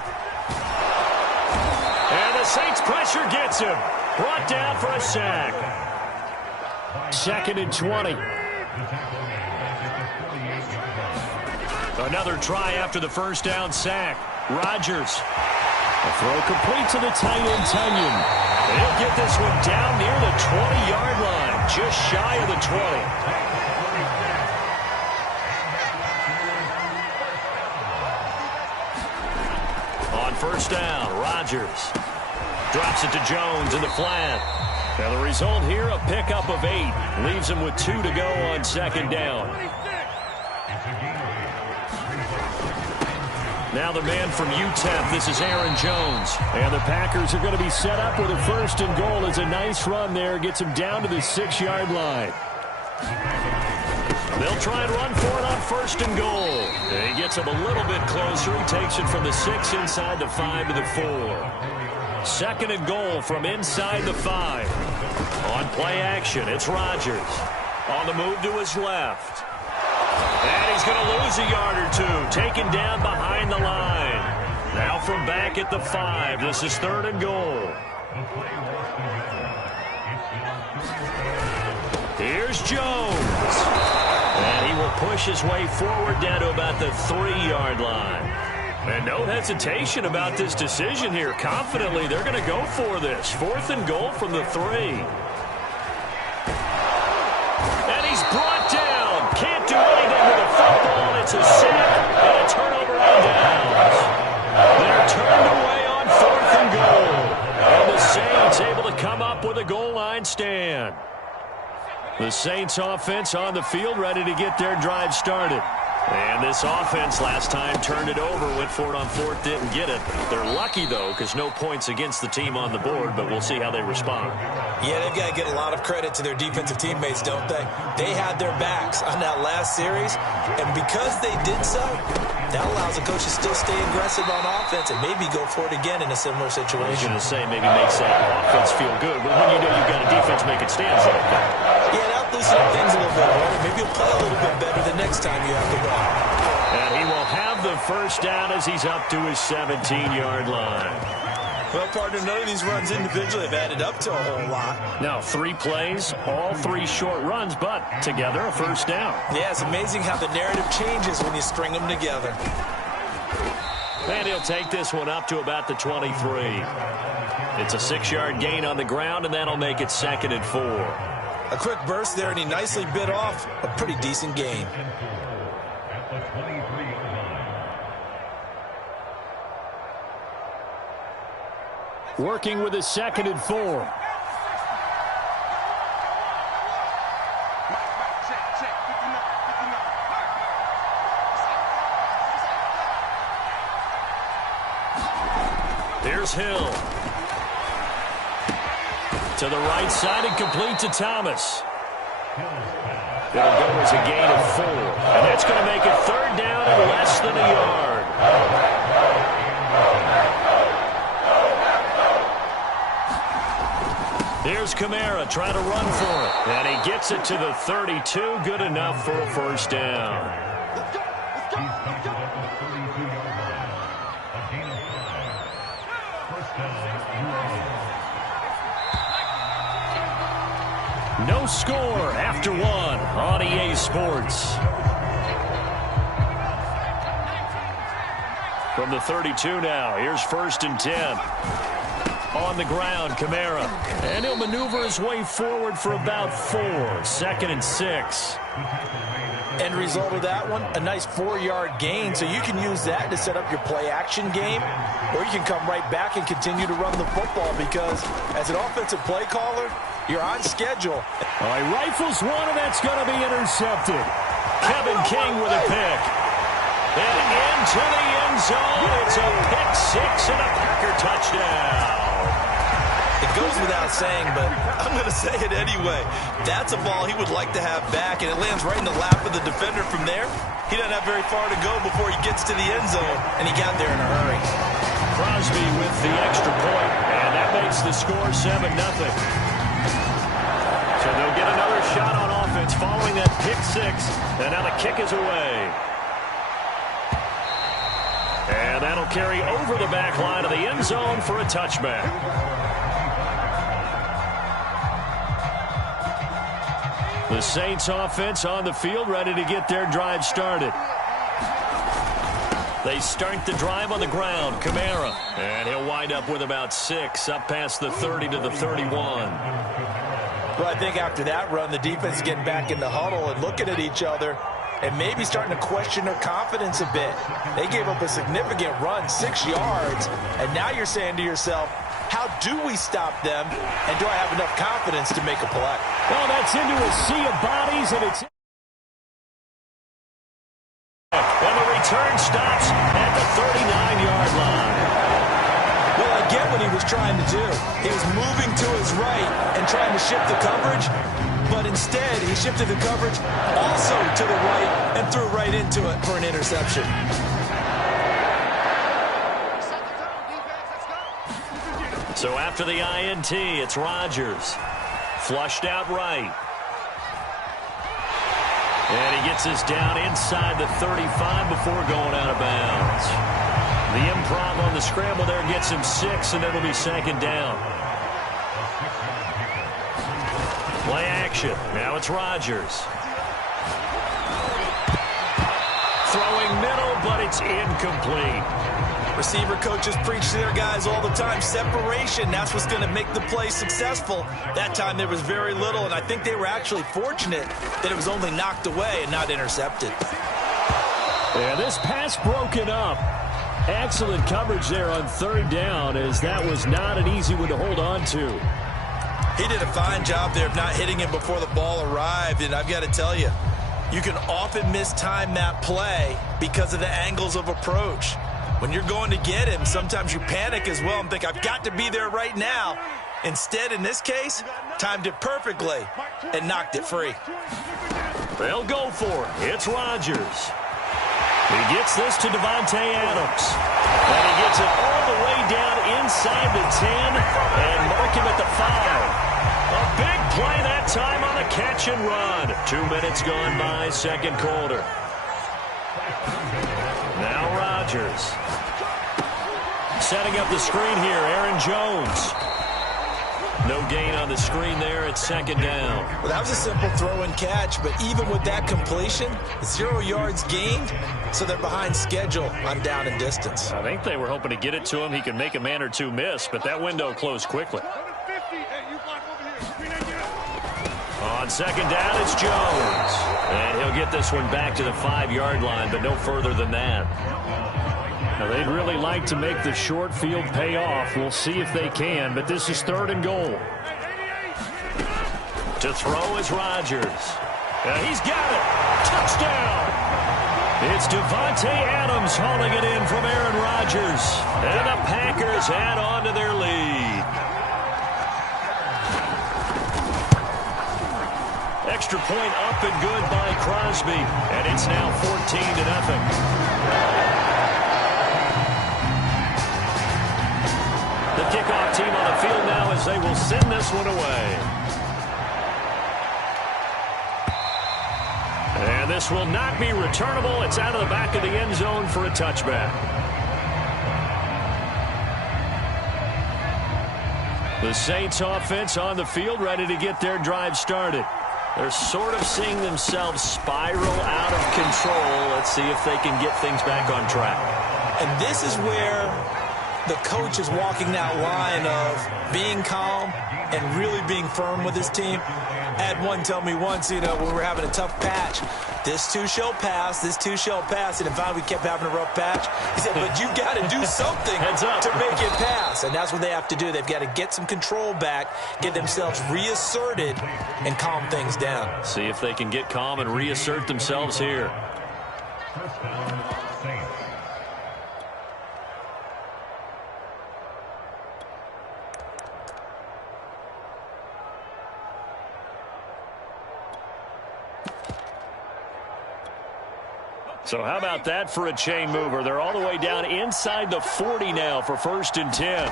And the Saints pressure gets him. Brought down for a sack. 2nd and 20. Another try after the 1st down sack. Rodgers. A throw complete to the tight end, Tunyon. And he'll get this one down near the 20-yard line. Just shy of the 20. On 1st down, Rodgers. Drops it to Jones in the flat. Now the result here, a pickup of 8. Leaves him with 2 to go on 2nd down. Now the man from UTEP, this is Aaron Jones. And the Packers are going to be set up with a 1st and goal. It's a nice run there. Gets him down to the 6-yard line. They'll try and run for it on 1st and goal. And he gets him a little bit closer. He takes it from the 6 inside the 5 to the 4. 2nd and goal from inside the 5. On play action, it's Rodgers. On the move to his left. And he's going to lose a yard or 2. Taken down behind the line. Now from back at the 5. This is 3rd and goal. Here's Jones. And he will push his way forward down to about the 3-yard line. And no hesitation about this decision here. Confidently, they're going to go for this. 4th and goal from the 3. And he's brought down. Can't do anything with a football. It's a sack and a turnover on downs. They're turned away on 4th and goal. And the Saints able to come up with a goal line stand. The Saints offense on the field, ready to get their drive started. And this offense last time turned it over, went for it on fourth, didn't get it. They're lucky, though, because no points against the team on the board, but we'll see how they respond. Yeah, they've got to get a lot of credit to their defensive teammates, don't they? They had their backs on that last series, and because they did so, that allows the coach to still stay aggressive on offense and maybe go for it again in a similar situation. I was going to say maybe makes that offense feel good, but when you know you've got a defense making stands like that. Yeah, that'll loosen up things a little bit more. Maybe you'll play a little bit better the next time you have to go. And he will have the first down as he's up to his 17-yard line. Well, partner, none of these runs individually have added up to a whole lot. Now, 3 plays, all 3 short runs, but together a first down. Yeah, it's amazing how the narrative changes when you string them together. And he'll take this one up to about the 23. It's a 6-yard gain on the ground, and that'll make it 2nd and 4. A quick burst there, and he nicely bit off a pretty decent gain. Working with his 2nd and 4. Here's Hill. To the right side and complete to Thomas. It'll go as a gain of 4. And that's going to make it 3rd down and less than a yard. Here's Kamara trying to run for it. And he gets it to the 32. Good enough for a first down. No score after 1 on EA Sports. From the 32 now, here's 1st and 10. On the ground, Kamara. And he'll maneuver his way forward for about 4. 2nd and 6. End result of that one, a nice 4-yard gain, so you can use that to set up your play-action game, or you can come right back and continue to run the football because as an offensive play caller, you're on schedule. All right, rifles one, and that's going to be intercepted. Kevin King with a pick. And into the end zone. It's a pick 6 and a Packer touchdown. It goes without saying, but I'm going to say it anyway. That's a ball he would like to have back, and it lands right in the lap of the defender from there. He doesn't have very far to go before he gets to the end zone, and he got there in a hurry. Crosby with the extra point, and that makes the score 7-0. So they'll get another shot on offense following that pick 6, and now the kick is away. And that'll carry over the back line of the end zone for a touchback. The Saints offense on the field, ready to get their drive started. They start the drive on the ground. Kamara. And he'll wind up with about 6, up past the 30 to the 31. Well, I think after that run, the defense is getting back in the huddle and looking at each other and maybe starting to question their confidence a bit. They gave up a significant run, 6 yards, and now you're saying to yourself, how do we stop them, and do I have enough confidence to make a play? Well, that's into a sea of bodies, and it's... And the return stops at the 39-yard line. Well, I get what he was trying to do. He was moving to his right and trying to shift the coverage, but instead he shifted the coverage also to the right and threw right into it for an interception. So after the INT, it's Rodgers. Flushed out right. And he gets us down inside the 35 before going out of bounds. The improv on the scramble there gets him 6, and it'll be 2nd down. Play action. Now it's Rodgers. Throwing middle, but it's incomplete. Receiver coaches preach to their guys all the time. Separation, that's what's going to make the play successful. That time there was very little, and I think they were actually fortunate that it was only knocked away and not intercepted. Yeah, this pass broken up. Excellent coverage there on 3rd down, as that was not an easy one to hold on to. He did a fine job there of not hitting him before the ball arrived, and I've got to tell you, You can often mistime that play because of the angles of approach. When you're going to get him, sometimes you panic as well and think, I've got to be there right now. Instead, in this case, timed it perfectly and knocked it free. They'll go for it. It's Rodgers. He gets this to Davante Adams. And he gets it all the way down inside the 10 and mark him at the 5. A big play that time on the catch and run. 2 minutes gone by, second quarter. Now Rodgers. Setting up the screen here, Aaron Jones. No gain on the screen there at second down. Well, that was a simple throw and catch, but even with that completion, 0 yards gained, so they're behind schedule on down and distance. I think they were hoping to get it to him. He could make a man or two miss, but that window closed quickly. On second down, it's Jones. And he'll get this one back to the 5-yard line, but no further than that. Now, they'd really like to make the short field pay off. We'll see if they can, but this is 3rd and goal. To throw is Rodgers. He's got it. Touchdown. It's Davante Adams hauling it in from Aaron Rodgers. And the Packers add on to their lead. Extra point up and good by Crosby. And it's now 14-0. The kickoff team on the field now as they will send this one away. And this will not be returnable. It's out of the back of the end zone for a touchback. The Saints offense on the field ready to get their drive started. They're sort of seeing themselves spiral out of control. Let's see if they can get things back on track. And this is where the coach is walking that line of being calm and really being firm with his team. I had one tell me once, when we were having a tough patch, this too shall pass, this too shall pass. And finally we kept having a rough patch. He said, but you got to do something to make it pass. And that's what they have to do. They've got to get some control back, get themselves reasserted, and calm things down. See if they can get calm and reassert themselves here. So how about that for a chain mover? They're all the way down inside the 40 now for 1st and 10.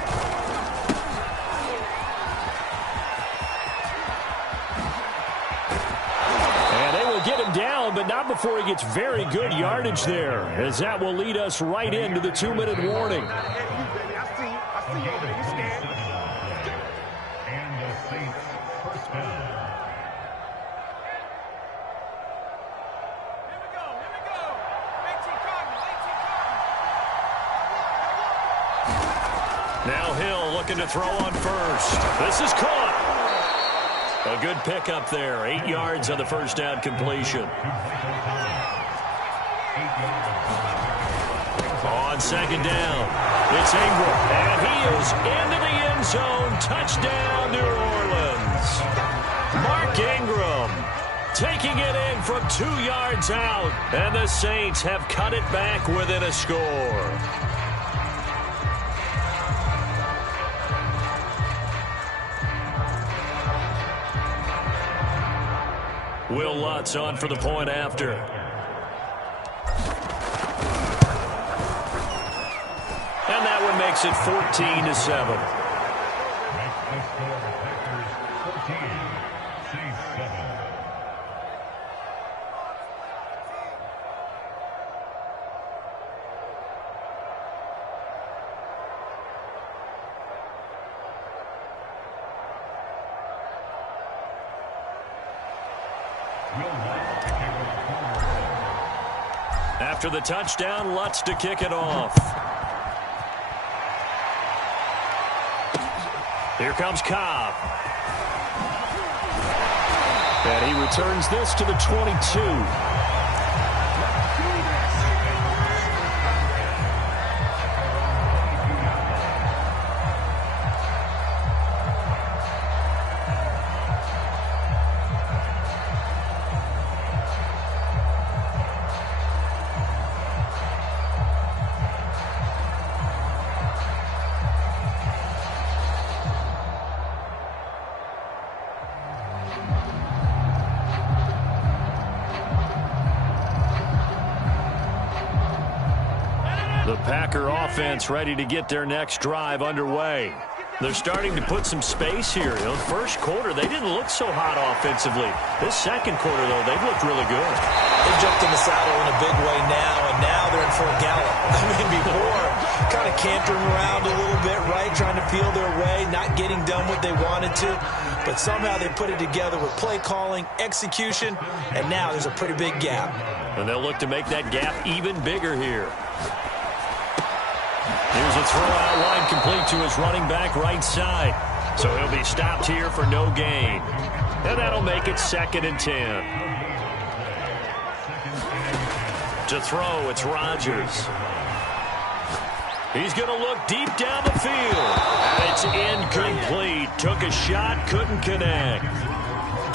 And they will get him down, but not before he gets very good yardage there, as that will lead us right into the 2-minute warning. Now Hill looking to throw on first. This is caught. A good pickup there. 8 yards on the first down completion. On second down, it's Ingram. And he is into the end zone. Touchdown, New Orleans. Mark Ingram taking it in from 2 yards out. And the Saints have cut it back within a score. Will Lutz on for the point after. And that one makes it 14-7. After the touchdown, Lutz to kick it off. Here comes Cobb. And he returns this to the 22. The Packer offense ready to get their next drive underway. They're starting to put some space here. You know, first quarter, they didn't look so hot offensively. This second quarter, though, they've looked really good. They jumped in the saddle in a big way now, and now they're in full gallop. I mean, before, kind of cantering around a little bit, right, trying to feel their way, not getting done what they wanted to. But somehow they put it together with play calling, execution, and now there's a pretty big gap. And they'll look to make that gap even bigger here. Here's a throw out line complete to his running back right side. So he'll be stopped here for no gain. And that'll make it 2nd and 10. To throw, it's Rodgers. He's going to look deep down the field. And it's incomplete. Took a shot, couldn't connect.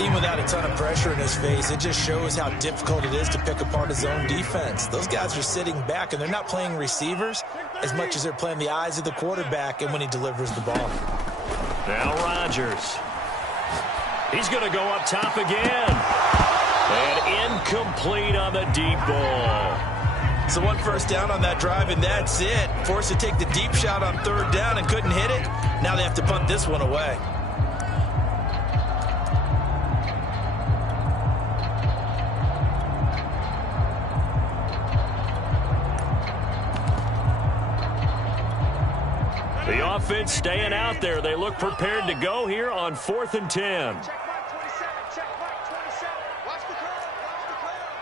Even without a ton of pressure in his face, it just shows how difficult it is to pick apart his own defense. Those guys are sitting back, and they're not playing receivers as much as they're playing the eyes of the quarterback and when he delivers the ball. Now Rodgers. He's going to go up top again. And incomplete on the deep ball. So 1 first down on that drive, and that's it. Forced to take the deep shot on 3rd down and couldn't hit it. Now they have to punt this one away. The offense staying out there. They look prepared to go here on 4th and 10. Check Mike 27. Check Mike 27. Watch the curve. Watch the curve.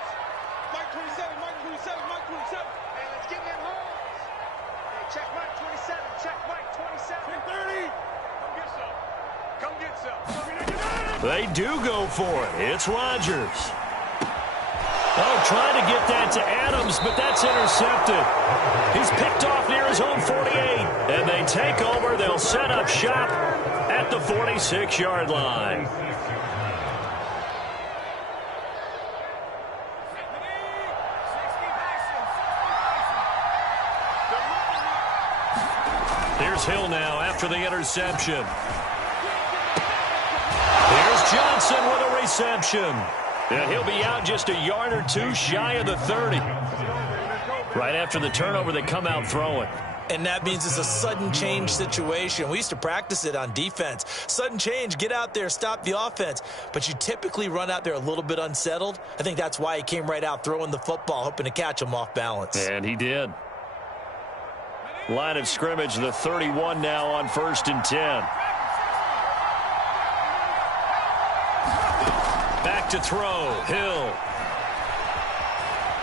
Mike 27. Mike 27. Mike 27. Hey, let's get in holes. Hey, check Mike 27. Check Mike 27. 10-30. Come get some. Come get some. They do go for it. It's Rodgers. Oh, trying to get that to Adams, but that's intercepted. He's picked off near his own 48. And they take over. They'll set up shop at the 46-yard line. Here's Hill now after the interception. Here's Johnson with a reception. And he'll be out just a yard or two shy of the 30. Right after the turnover, they come out throwing. And that means it's a sudden change situation. We used to practice it on defense. Sudden change, get out there, stop the offense. But you typically run out there a little bit unsettled. I think that's why he came right out throwing the football, hoping to catch him off balance. And he did. Line of scrimmage, the 31 now on 1st and 10. Back to throw, Hill.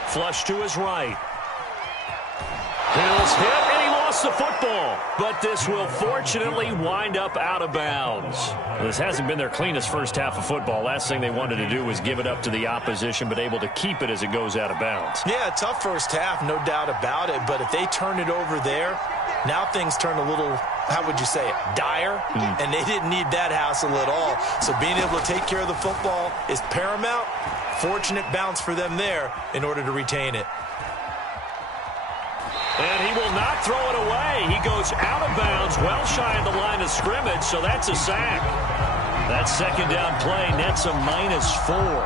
Flush to his right. Hill's hit, and he lost the football. But this will fortunately wind up out of bounds. This hasn't been their cleanest first half of football. Last thing they wanted to do was give it up to the opposition, but able to keep it as it goes out of bounds. Yeah, tough first half, no doubt about it. But if they turn it over there, now things turn a little, how would you say it, dire? And they didn't need that hassle at all. So being able to take care of the football is paramount. Fortunate bounce for them there in order to retain it. And he will not throw it away. He goes out of bounds, well shy of the line of scrimmage, so that's a sack. That 2nd down play nets a -4.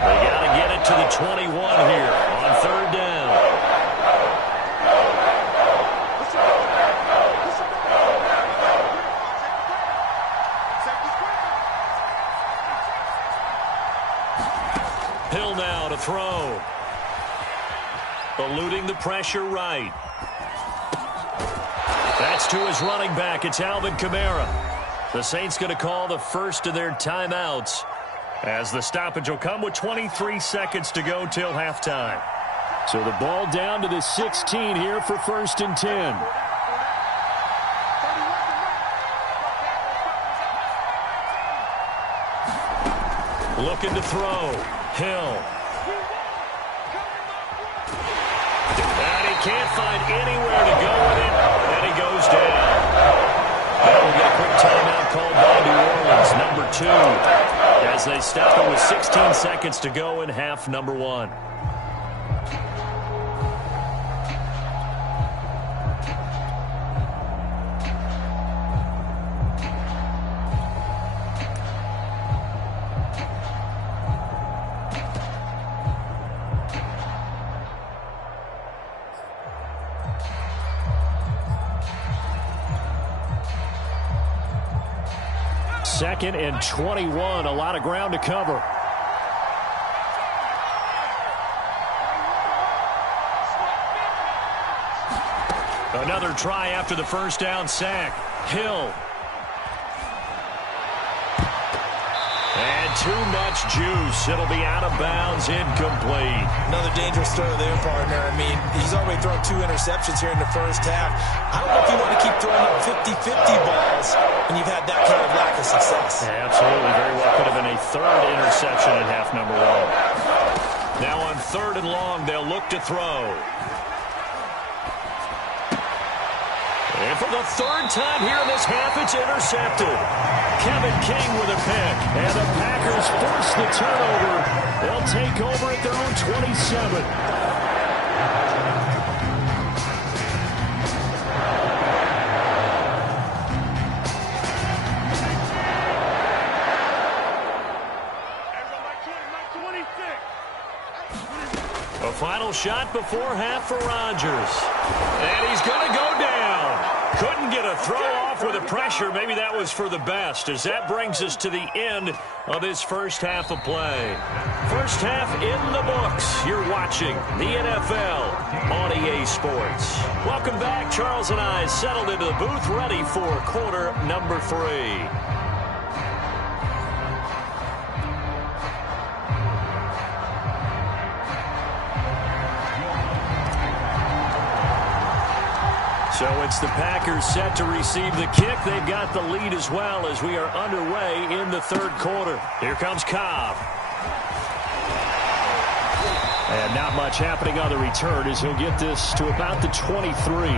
They got to get it to the 21 here on 3rd down. Hill now to throw. Eluding the pressure right. That's to his running back. It's Alvin Kamara. The Saints going to call the first of their timeouts, as the stoppage will come with 23 seconds to go till halftime. So the ball down to the 16 here for 1st and 10. Looking to throw. Hill. And he can't find anywhere to go with it, and he goes down. Now we'll get a quick timeout called by New Orleans, number 2, as they stop it with 16 seconds to go in half number 1. 2nd and 21. A lot of ground to cover. Another try after the first down sack. Hill. And too much juice. It'll be out of bounds, incomplete. Another dangerous throw there, partner. I mean, he's already thrown 2 interceptions here in the first half. I don't know if you want to keep throwing up 50-50 balls when you've had that kind of lack of success. Yeah, absolutely. Very well could have been a 3rd interception in half number 1. Now on 3rd and long, they'll look to throw. And for the 3rd time here in this half, it's intercepted. Kevin King with a pick. And the Packers force the turnover. They'll take over at their own 27. A final shot before half for Rodgers. And he's going to go down. Couldn't get a throw off with the pressure. Maybe that was for the best, as that brings us to the end of this first half of play. First half in the books. You're watching the NFL on EA Sports. Welcome back. Charles and I settled into the booth, ready for quarter number 3. So it's the Packers set to receive the kick. They've got the lead as well as we are underway in the 3rd quarter. Here comes Cobb. And not much happening on the return as he'll get this to about the 23.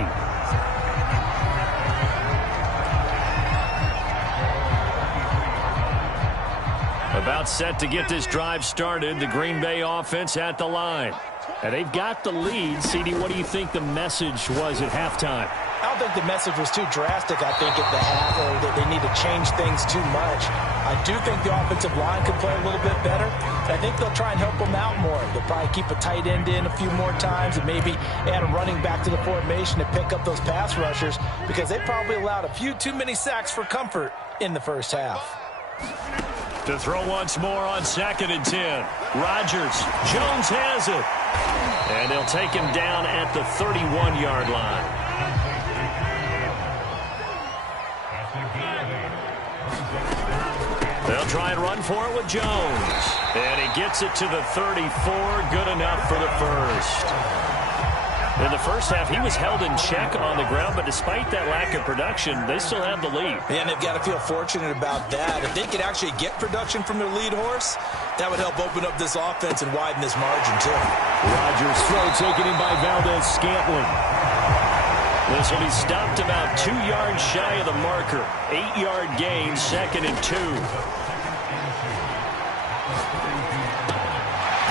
About set to get this drive started. The Green Bay offense at the line. And they've got the lead. CD, what do you think the message was at halftime? I don't think the message was too drastic, I think, at the half, or that they need to change things too much. I do think the offensive line could play a little bit better. I think they'll try and help them out more. They'll probably keep a tight end in a few more times and maybe add a running back to the formation to pick up those pass rushers, because they probably allowed a few too many sacks for comfort in the first half. To throw once more on 2nd and 10. Rodgers. Jones has it. And they'll take him down at the 31-yard line. They'll try and run for it with Jones. And he gets it to the 34. Good enough for the first. In the first half, he was held in check on the ground, but despite that lack of production, they still have the lead. And they've got to feel fortunate about that. If they could actually get production from their lead horse, that would help open up this offense and widen this margin, too. Rodgers' throw taken in by Valdez-Scantling. This will be stopped about 2 yards shy of the marker. 8-yard gain, 2nd and 2.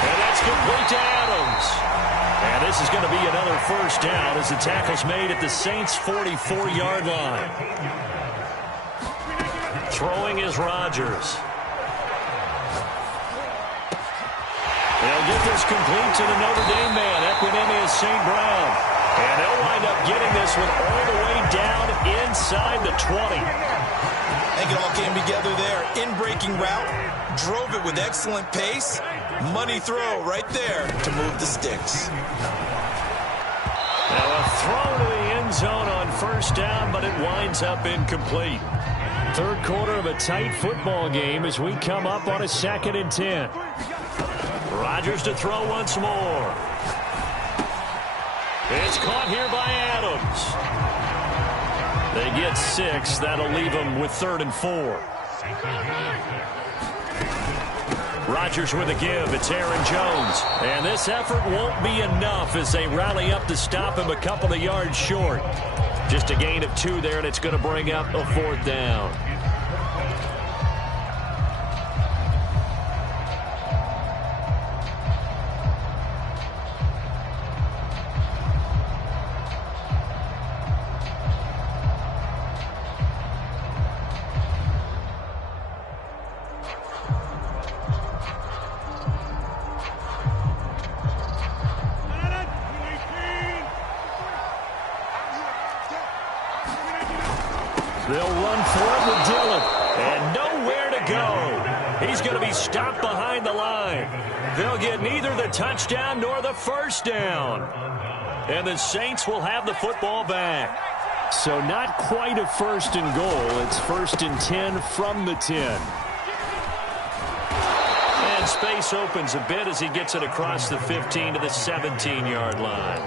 And that's complete to Adams. And this is going to be another first down as the tackle's made at the Saints' 44-yard line. Throwing is Rodgers. They'll get this complete to the Notre Dame man, Equanimeous St. Brown. And they'll wind up getting this one all the way down inside the 20. I think it all came together there. In-breaking route, drove it with excellent pace. Money throw right there to move the sticks. Now a throw to the end zone on first down, but it winds up incomplete. 3rd quarter of a tight football game as we come up on a 2nd and 10. Rodgers to throw once more. It's caught here by Adams. They get 6. That'll leave them with 3rd and 4. Rodgers with a give. It's Aaron Jones. And this effort won't be enough as they rally up to stop him a couple of yards short. Just a gain of 2 there, and it's going to bring up a 4th down. They'll run for it with Dillon. And nowhere to go. He's going to be stopped behind the line. They'll get neither the touchdown nor the first down. And the Saints will have the football back. So not quite a first and goal. It's 1st and 10 from the 10. And space opens a bit as he gets it across the 15 to the 17-yard line.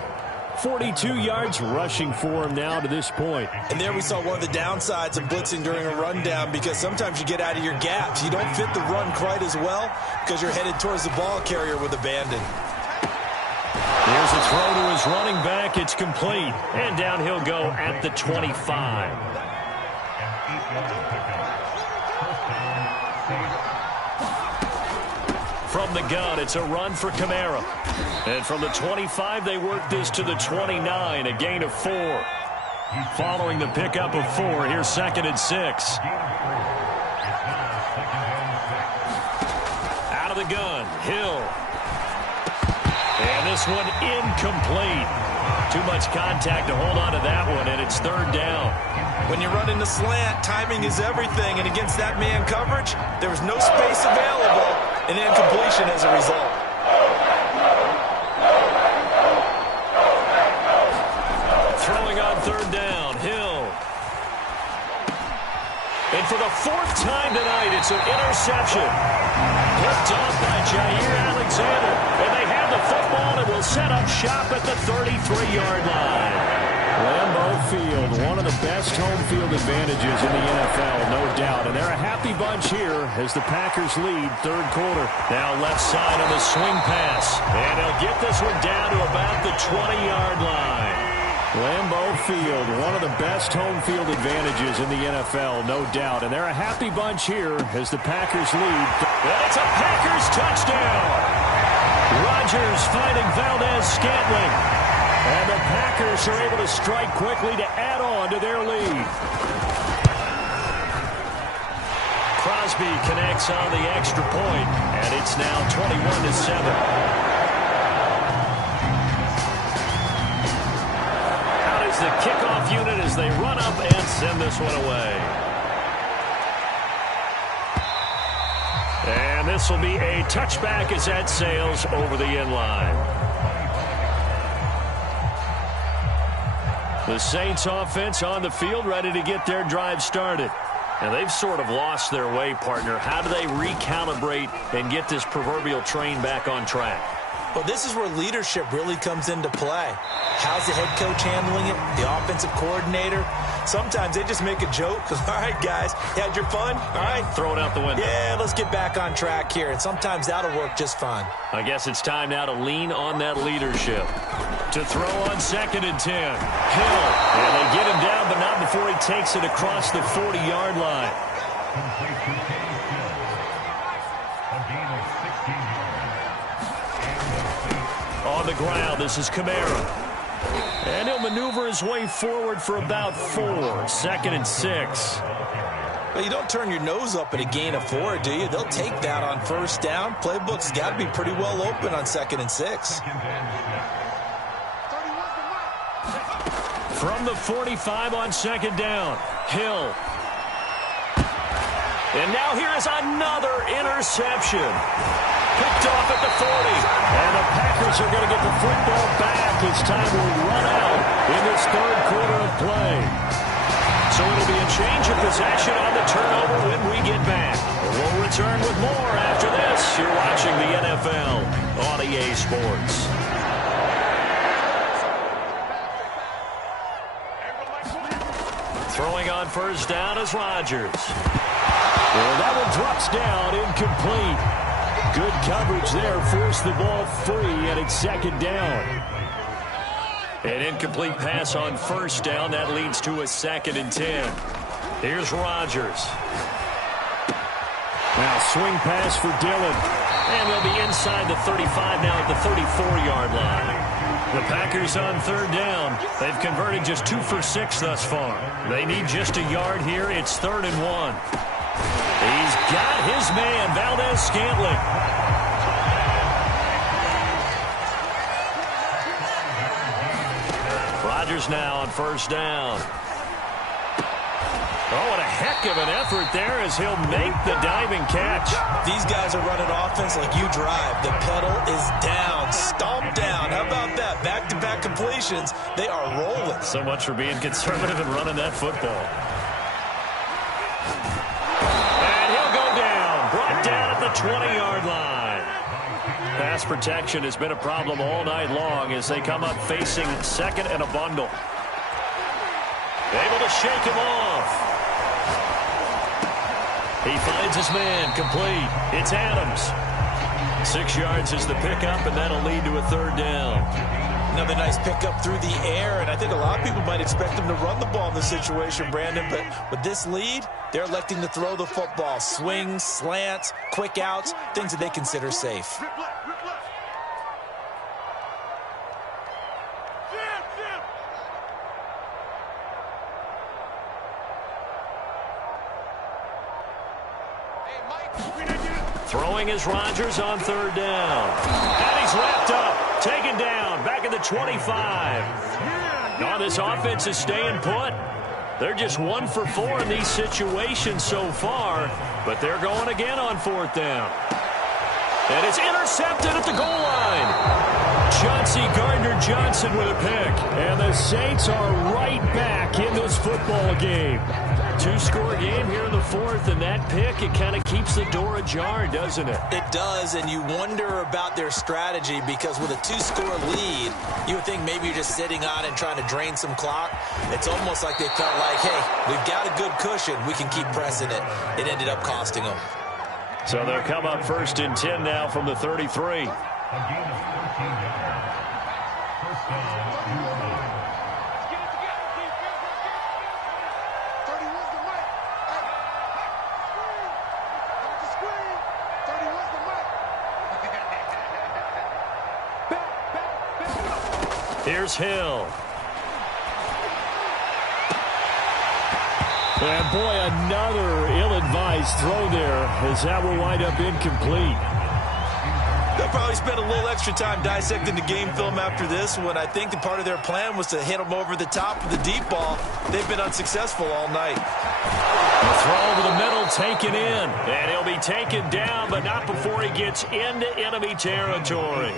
42 yards rushing for him now to this point. And there we saw one of the downsides of blitzing during a rundown, because sometimes you get out of your gaps. You don't fit the run quite as well because you're headed towards the ball carrier with abandon. Here's a throw to his running back. It's complete. And down he'll go at the 25. From the gun, it's a run for Kamara. And from the 25, they work this to the 29, a gain of 4. Following the pickup of 4, here's 2nd and 6. Out of the gun, Hill. And this one incomplete. Too much contact to hold on to that one, and it's 3rd down. When you run in the slant, timing is everything, and against that man coverage, there was no space available, and incompletion as a result. Throwing on 3rd down, Hill. And for the 4th time tonight, it's an interception. Picked off by Jair Alexander. And they have the football and will set up shop at the 33-yard line. Lambeau Field, one of the best home field advantages in the NFL, no doubt. And they're a happy bunch here as the Packers lead 3rd quarter. Now left side on the swing pass. And they'll get this one down to about the 20-yard line. Lambeau Field, one of the best home field advantages in the NFL, no doubt. And they're a happy bunch here as the Packers lead. And it's a Packers touchdown. Rodgers finding Valdez-Scantling. And the Packers are able to strike quickly to add on to their lead. Crosby connects on the extra point, and it's now 21-7. The kickoff unit as they run up and send this one away. And this will be a touchback as that sails over the end line. The Saints offense on the field ready to get their drive started. And they've sort of lost their way, partner. How do they recalibrate and get this proverbial train back on track? Well, this is where leadership really comes into play. How's the head coach handling it? The offensive coordinator? Sometimes they just make a joke. All right, guys, you had your fun? All right. Throw it out the window. Yeah, let's get back on track here. And sometimes that'll work just fine. I guess it's time now to lean on that leadership. To throw on 2nd and 10. Hill. And they get him down, but not before he takes it across the 40-yard line. On the ground, this is Kamara. And he'll maneuver his way forward for about 4. 2nd and 6. Well, you don't turn your nose up at a gain of 4, do you? They'll take that on 1st down. Playbook's got to be pretty well open on 2nd and 6. From the 45 on 2nd down, Hill. And now here is another interception. Picked off at the 40. And the Packers are going to get the football back as time will run out in this 3rd quarter of play. So it'll be a change of possession on the turnover when we get back. We'll return with more after this. You're watching the NFL on EA Sports. Throwing on 1st down is Rodgers. Well, that one drops down, incomplete. Good coverage there, forced the ball free, and it's 2nd down. An incomplete pass on 1st down. That leads to a 2nd and 10. Here's Rodgers. Now swing pass for Dillon. And they'll be inside the 35 now at the 34-yard line. The Packers on 3rd down. They've converted just 2 for 6 thus far. They need just a yard here. It's 3rd and 1. He's got his man, Valdez-Scantling. Rodgers now on 1st down. Oh, and a heck of an effort there as he'll make the diving catch. These guys are running offense like you drive. The pedal is down, stomp down. How about that? Back-to-back completions. They are rolling. So much for being conservative and running that football. And he'll go down. Brought down at the 20-yard line. Pass protection has been a problem all night long as they come up facing second and a bundle. Able to shake him off. He finds his man, complete. It's Adams. 6 yards is the pickup, and that'll lead to a third down. Another nice pickup through the air, and I think a lot of people might expect them to run the ball in this situation, Brandon, but with this lead, they're electing to throw the football. Swings, slants, quick outs, things that they consider safe. Throwing is Rodgers on third down. And he's wrapped up, taken down, back at the 25. Now this offense is staying put. They're just 1 for 4 in these situations so far, but they're going again on fourth down. And it's intercepted at the goal line. Chauncey Gardner-Johnson with a pick. And the Saints are right back in this football game. 2-score game here in the fourth, and that pick, it kind of keeps the door ajar, doesn't it? It does, and you wonder about their strategy because with a 2-score lead, you would think maybe you're just sitting on it and trying to drain some clock. It's almost like they felt like, hey, we've got a good cushion. We can keep pressing it. It ended up costing them. So they'll come up 1st and 10 now from the 33. Here's Hill. And boy, another ill-advised throw there as that will wind up incomplete. They'll probably spend a little extra time dissecting the game film after this one. I think the part of their plan was to hit them over the top of the deep ball. They've been unsuccessful all night. The throw over the middle taken in. And he'll be taken down, but not before he gets into enemy territory.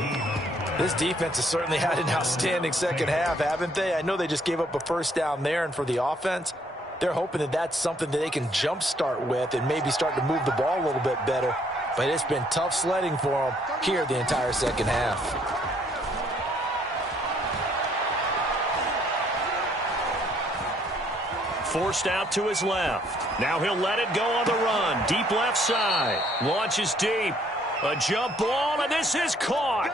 This defense has certainly had an outstanding second half, haven't they? I know they just gave up a first down there, and for the offense, they're hoping that that's something that they can jumpstart with and maybe start to move the ball a little bit better. But it's been tough sledding for them here the entire second half. Forced out to his left. Now he'll let it go on the run. Deep left side. Launches deep. A jump ball, and this is caught.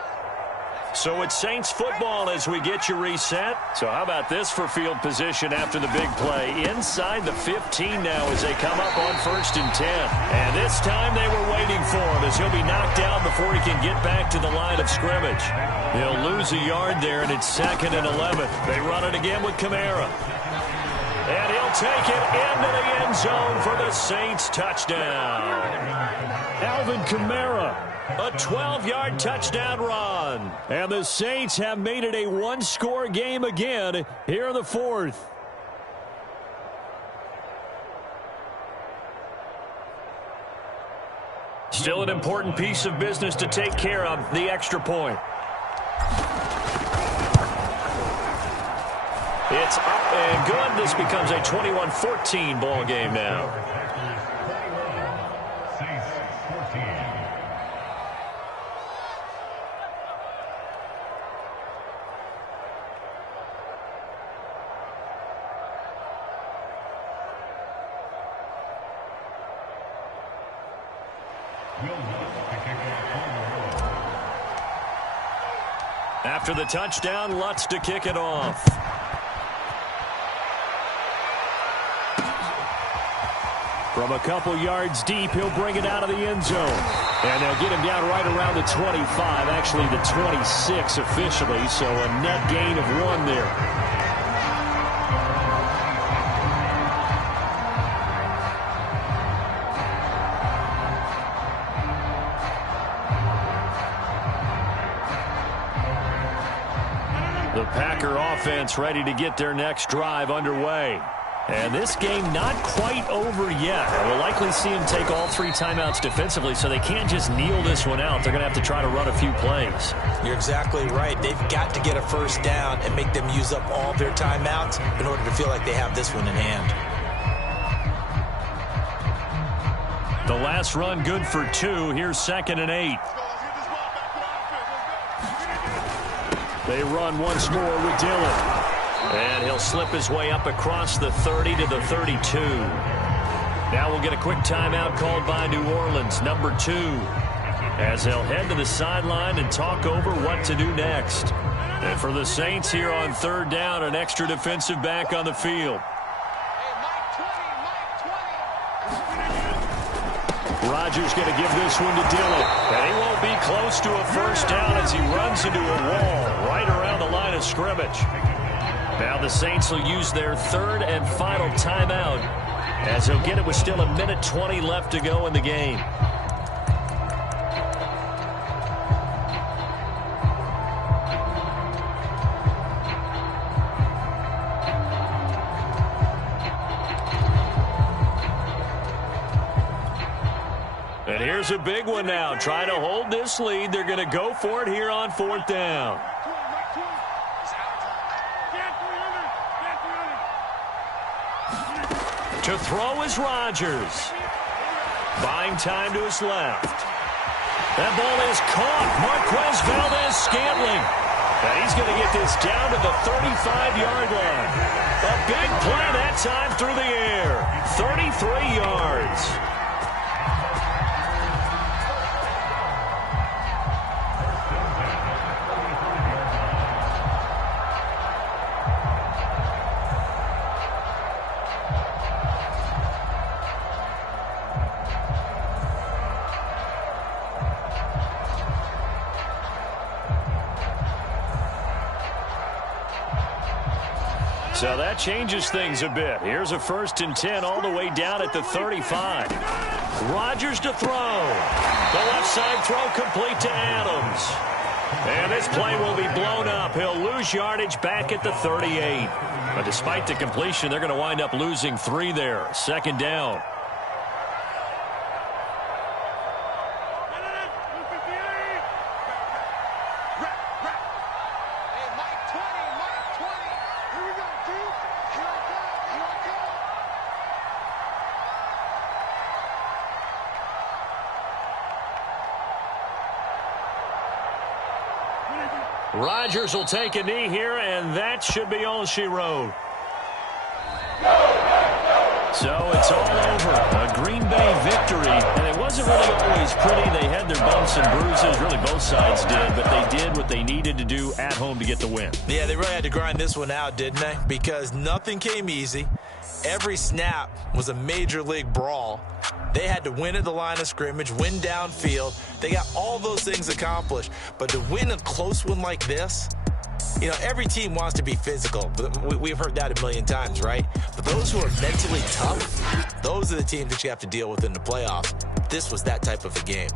So it's Saints football as we get you reset. So how about this for field position after the big play? Inside the 15 now as they come up on 1st and 10. And this time they were waiting for him as he'll be knocked down before he can get back to the line of scrimmage. He'll lose a yard there, and it's 2nd and 11. They run it again with Kamara. And he'll take it into the end zone for the Saints touchdown. Alvin Kamara. A 12-yard touchdown run. And the Saints have made it a 1-score game again here in the fourth. Still an important piece of business to take care of, the extra point. It's up and good. This becomes a 21-14 ball game now. After the touchdown, Lutz to kick it off. From a couple yards deep, he'll bring it out of the end zone. And they'll get him down right around the 25, actually the 26 officially, so a net gain of 1 there. The Packer offense ready to get their next drive underway. And this game not quite over yet. We'll likely see him take all 3 timeouts defensively, so they can't just kneel this one out. They're going to have to try to run a few plays. You're exactly right. They've got to get a first down and make them use up all their timeouts in order to feel like they have this one in hand. The last run good for 2. Here's 2nd and 8. They run once more with Dillon. And he'll slip his way up across the 30 to the 32. Now we'll get a quick timeout called by New Orleans, number 2, as they'll head to the sideline and talk over what to do next. And for the Saints here on 3rd down, an extra defensive back on the field. Rodgers going to give this one to Dillon. And he won't be close to a first down as he runs into a wall right around the line of scrimmage. Now the Saints will use their 3rd and final timeout as they'll get it with still 1:20 left to go in the game. And here's a big one now. Trying to hold this lead. They're going to go for it here on 4th down. To throw is Rodgers. Buying time to his left. That ball is caught. Marquez Valdes-Scantling. And he's going to get this down to the 35-yard line. A big play that time through the air. 33 yards. So that changes things a bit. Here's a 1st and 10 all the way down at the 35. Rodgers to throw. The left side throw complete to Adams. And this play will be blown up. He'll lose yardage back at the 38. But despite the completion, they're going to wind up losing 3 there. 2nd down. Rodgers will take a knee here, and that should be all she wrote. So it's all over. A Green Bay victory, and it wasn't really always pretty. They had their bumps and bruises. Really, both sides did, but they did what they needed to do at home to get the win. Yeah, they really had to grind this one out, didn't they? Because nothing came easy. Every snap was a major league brawl. They had to win at the line of scrimmage, win downfield. They got all those things accomplished. But to win a close one like this, you know, every team wants to be physical. We've heard that a million times, right? But those who are mentally tough, those are the teams that you have to deal with in the playoffs. This was that type of a game.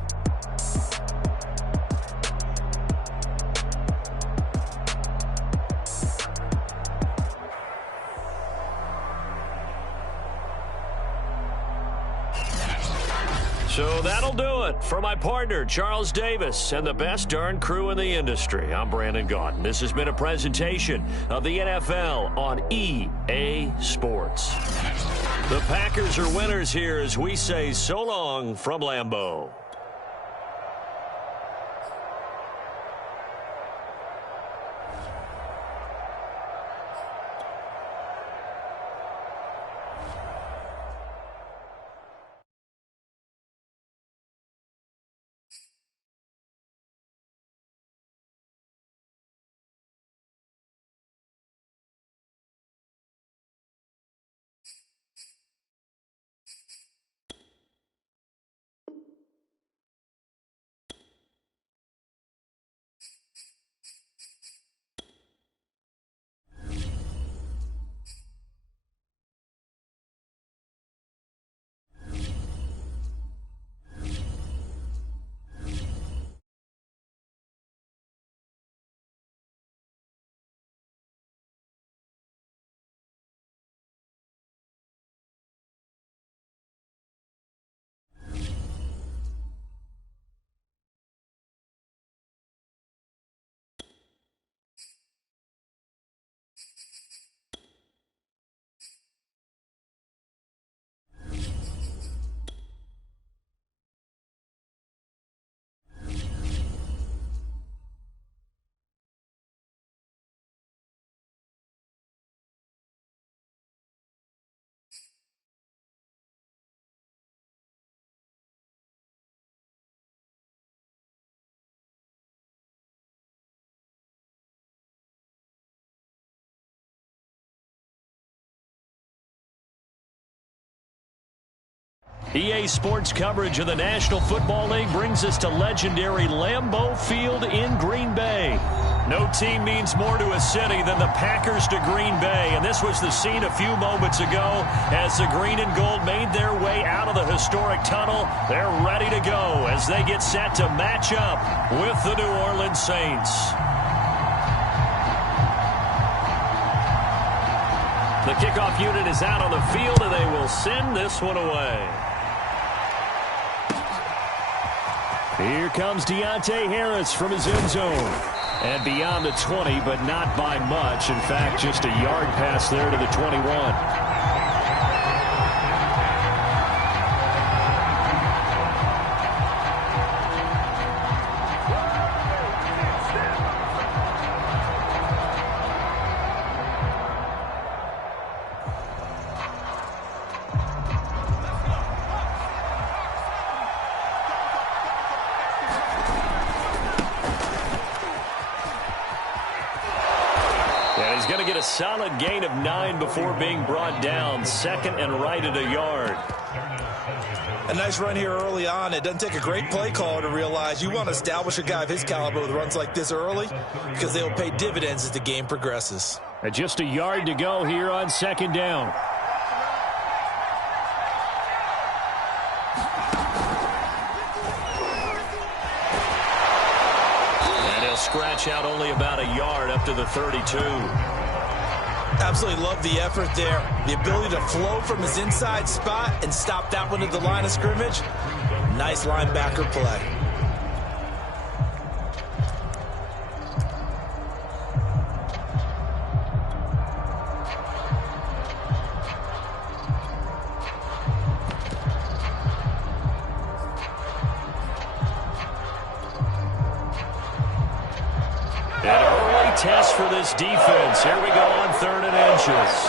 So that'll do it for my partner, Charles Davis, and the best darn crew in the industry. I'm Brandon Gaudin. This has been a presentation of the NFL on EA Sports. The Packers are winners here as we say so long from Lambeau. EA Sports coverage of the National Football League brings us to legendary Lambeau Field in Green Bay. No team means more to a city than the Packers to Green Bay, and this was the scene a few moments ago as the green and gold made their way out of the historic tunnel. They're ready to go as they get set to match up with the New Orleans Saints. The kickoff unit is out on the field, and they will send this one away. Here comes Deontay Harris from his end zone. And beyond the 20, but not by much. In fact, just a yard pass there to the 21. He's going to get a solid gain of 9 before being brought down. Second and right at a yard. A nice run here early on. It doesn't take a great play caller to realize you want to establish a guy of his caliber with runs like this early because they will pay dividends as the game progresses. And just a yard to go here on second down. And he'll scratch out only about a yard up to the 32. Absolutely love the effort there. The ability to flow from his inside spot and stop that one at the line of scrimmage. Nice linebacker play. Test for this defense. Here we go on 3rd and inches.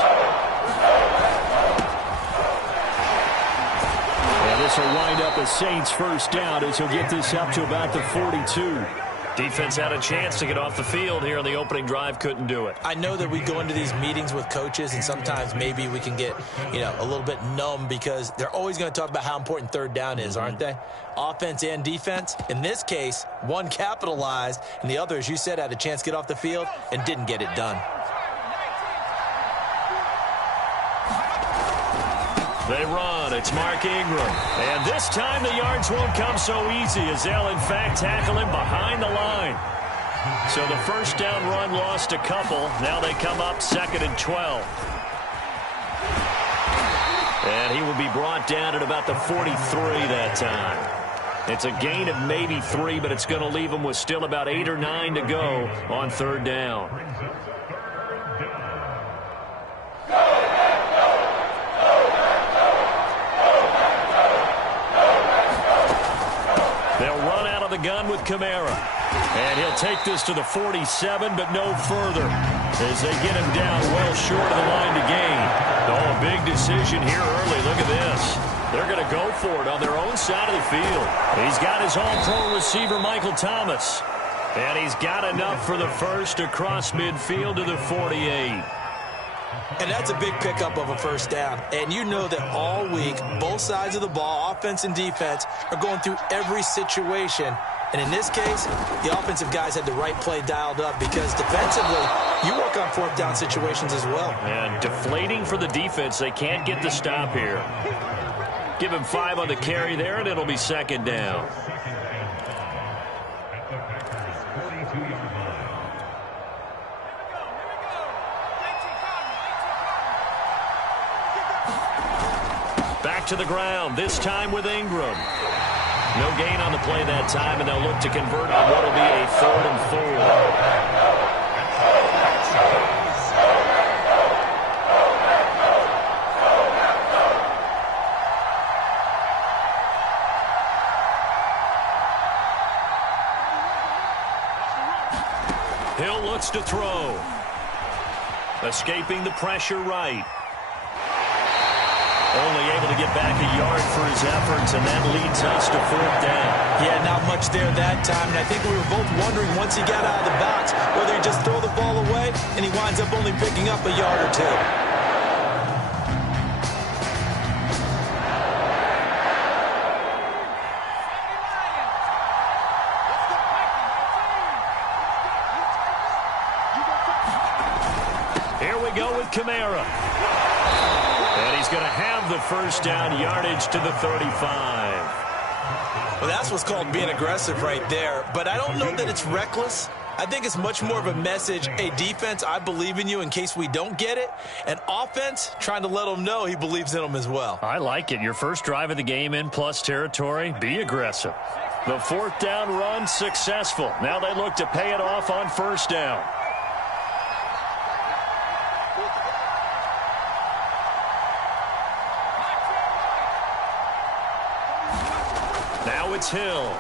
And this will wind up a Saints first down as he'll get this up to about the 42. Defense had a chance to get off the field here on the opening drive, couldn't do it. I know that we go into these meetings with coaches, and sometimes maybe we can get, a little bit numb because they're always going to talk about how important 3rd down is, aren't they? Offense and defense. In this case, one capitalized, and the other, as you said, had a chance to get off the field and didn't get it done. They run. It's Mark Ingram. And this time the yards won't come so easy as they'll, in fact, tackle him behind the line. So the first down run lost a couple. Now they come up 2nd and 12. And he will be brought down at about the 43 that time. It's a gain of maybe 3, but it's going to leave him with still about 8 or 9 to go on 3rd down. They'll run out of the gun with Kamara. And he'll take this to the 47, but no further as they get him down well short of the line to gain. Oh, a big decision here early. Look at this. They're going to go for it on their own side of the field. He's got his all-pro receiver, Michael Thomas. And he's got enough for the first across midfield to the 48. And that's a big pickup of a first down. And you know that all week, both sides of the ball, offense and defense, are going through every situation. And in this case, the offensive guys had the right play dialed up because defensively, you work on 4th down situations as well. And deflating for the defense. They can't get the stop here. Give him 5 on the carry there, and it'll be 2nd down. Back to the ground, this time with Ingram. No gain on the play that time, and they'll look to convert on what will be a 3rd and 4. Hill looks to throw. Escaping the pressure right. Only able to get back a yard for his efforts, and that leads us to 4th down. Yeah, not much there that time, and I think we were both wondering once he got out of the box whether he'd just throw the ball away, and he winds up only picking up a yard or 2. Kamara. And he's going to have the first down, yardage to the 35. Well, that's what's called being aggressive right there. But I don't know that it's reckless. I think it's much more of a message, hey, defense, I believe in you in case we don't get it. And offense, trying to let them know he believes in them as well. I like it. Your first drive of the game in plus territory, be aggressive. The fourth down run successful. Now they look to pay it off on first down. Now it's Hill.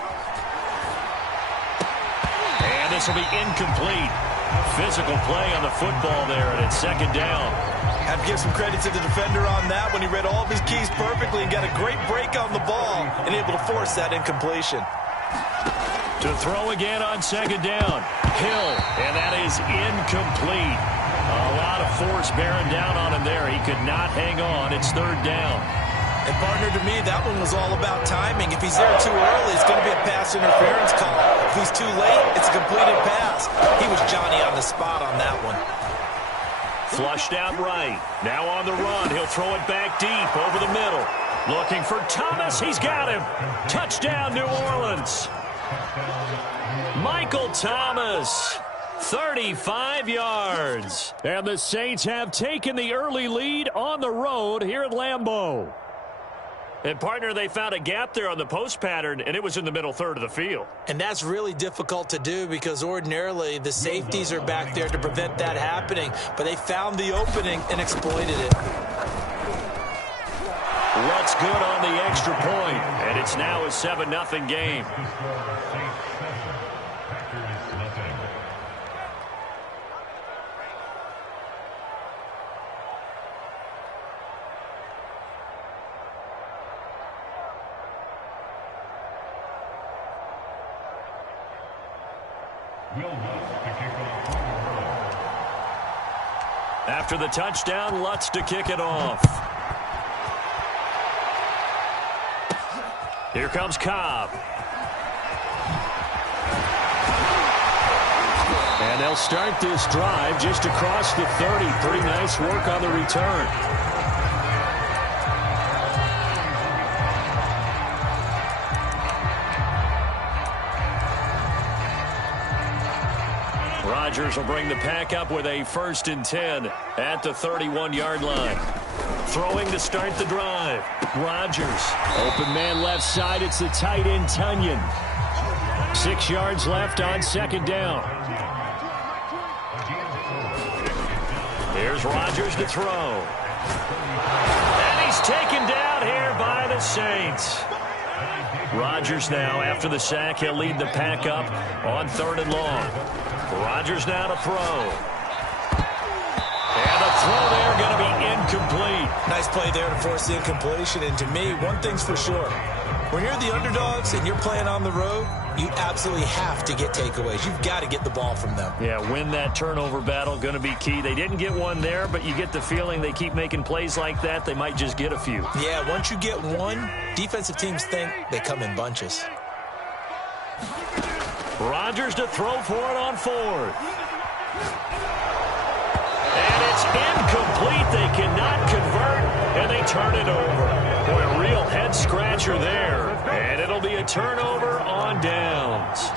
And this will be incomplete. Physical play on the football there, and it's second down. Have to give some credit to the defender on that when he read all of his keys perfectly and got a great break on the ball and able to force that incompletion. To throw again on second down. Hill, and that is incomplete. A lot of force bearing down on him there. He could not hang on. It's third down. And, partner, to me, that one was all about timing. If he's there too early, it's going to be a pass interference call. If he's too late, it's a completed pass. He was Johnny on the spot on that one. Flushed out right. Now on the run. He'll throw it back deep over the middle. Looking for Thomas. He's got him. Touchdown, New Orleans. Michael Thomas. 35 yards. And the Saints have taken the early lead on the road here at Lambeau. And, partner, they found a gap there on the post pattern, and it was in the middle third of the field. And that's really difficult to do because ordinarily the safeties are back there to prevent that happening. But they found the opening and exploited it. What's good on the extra point, and it's now a 7-0 game. After the touchdown, Lutz to kick it off. Here comes Cobb. And they'll start this drive just across the 30. Pretty nice work on the return. Rodgers will bring the pack up with a 1st and 10 at the 31-yard line. Throwing to start the drive. Rodgers. Open man left side. It's the tight end, Tunyon. 6 yards left on second down. Here's Rodgers to throw. And he's taken down here by the Saints. Rodgers now, after the sack, he'll lead the pack up on 3rd and long. Rodgers now to throw. And the throw there going to be incomplete. Nice play there to force the incompletion. And to me, one thing's for sure. When you're the underdogs and you're playing on the road, you absolutely have to get takeaways. You've got to get the ball from them. Yeah, win that turnover battle, going to be key. They didn't get one there, but you get the feeling they keep making plays like that, they might just get a few. Yeah, once you get one, defensive teams think they come in bunches. Rodgers to throw for it on 4th. And it's incomplete. They cannot convert, and they turn it over. Boy, a real head-scratcher there. And it'll be a turnover on downs.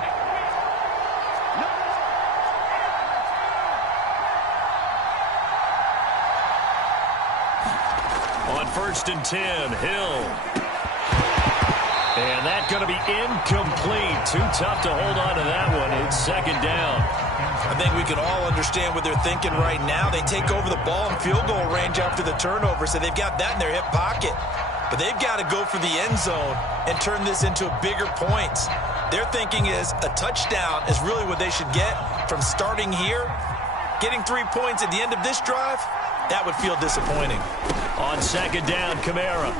On 1st and 10, Hill. And that's going to be incomplete. Too tough to hold on to that one. It's second down. I think we can all understand what they're thinking right now. They take over the ball in field goal range after the turnover, so they've got that in their hip pocket. But they've got to go for the end zone and turn this into bigger points. Their thinking is a touchdown is really what they should get from starting here. Getting 3 points at the end of this drive, that would feel disappointing. On second down, Kamara.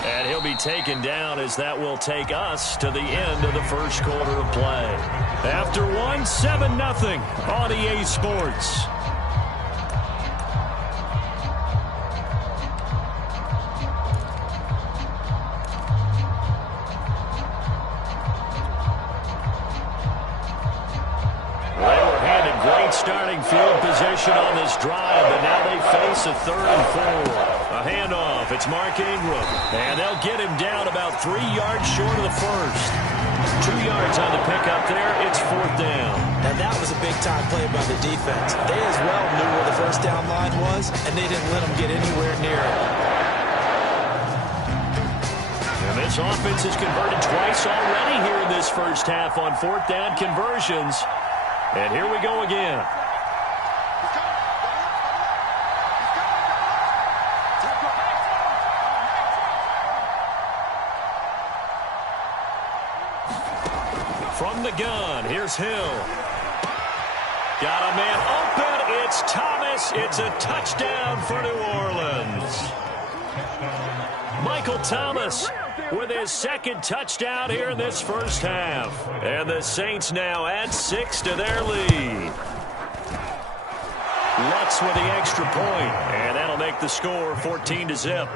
And he'll be taken down as that will take us to the end of the first quarter of play. After one, 7-0 on EA Sports. They were handed great starting field position possession on this drive, but now they face a 3rd and 4. A handoff. It's Mark Ingram. And they'll get him down about 3 yards short of the first. 2 yards on the pickup there. It's 4th down. Now that was a big-time play by the defense. They as well knew where the first down line was, and they didn't let them get anywhere near it. And this offense has converted twice already here in this first half on 4th down conversions. And here we go again. From the gun, here's Hill. Got a man open. It's Thomas. It's a touchdown for New Orleans. Michael Thomas with his 2nd touchdown here in this first half. And the Saints now add 6 to their lead. Lutz with the extra point, and that'll make the score 14-0.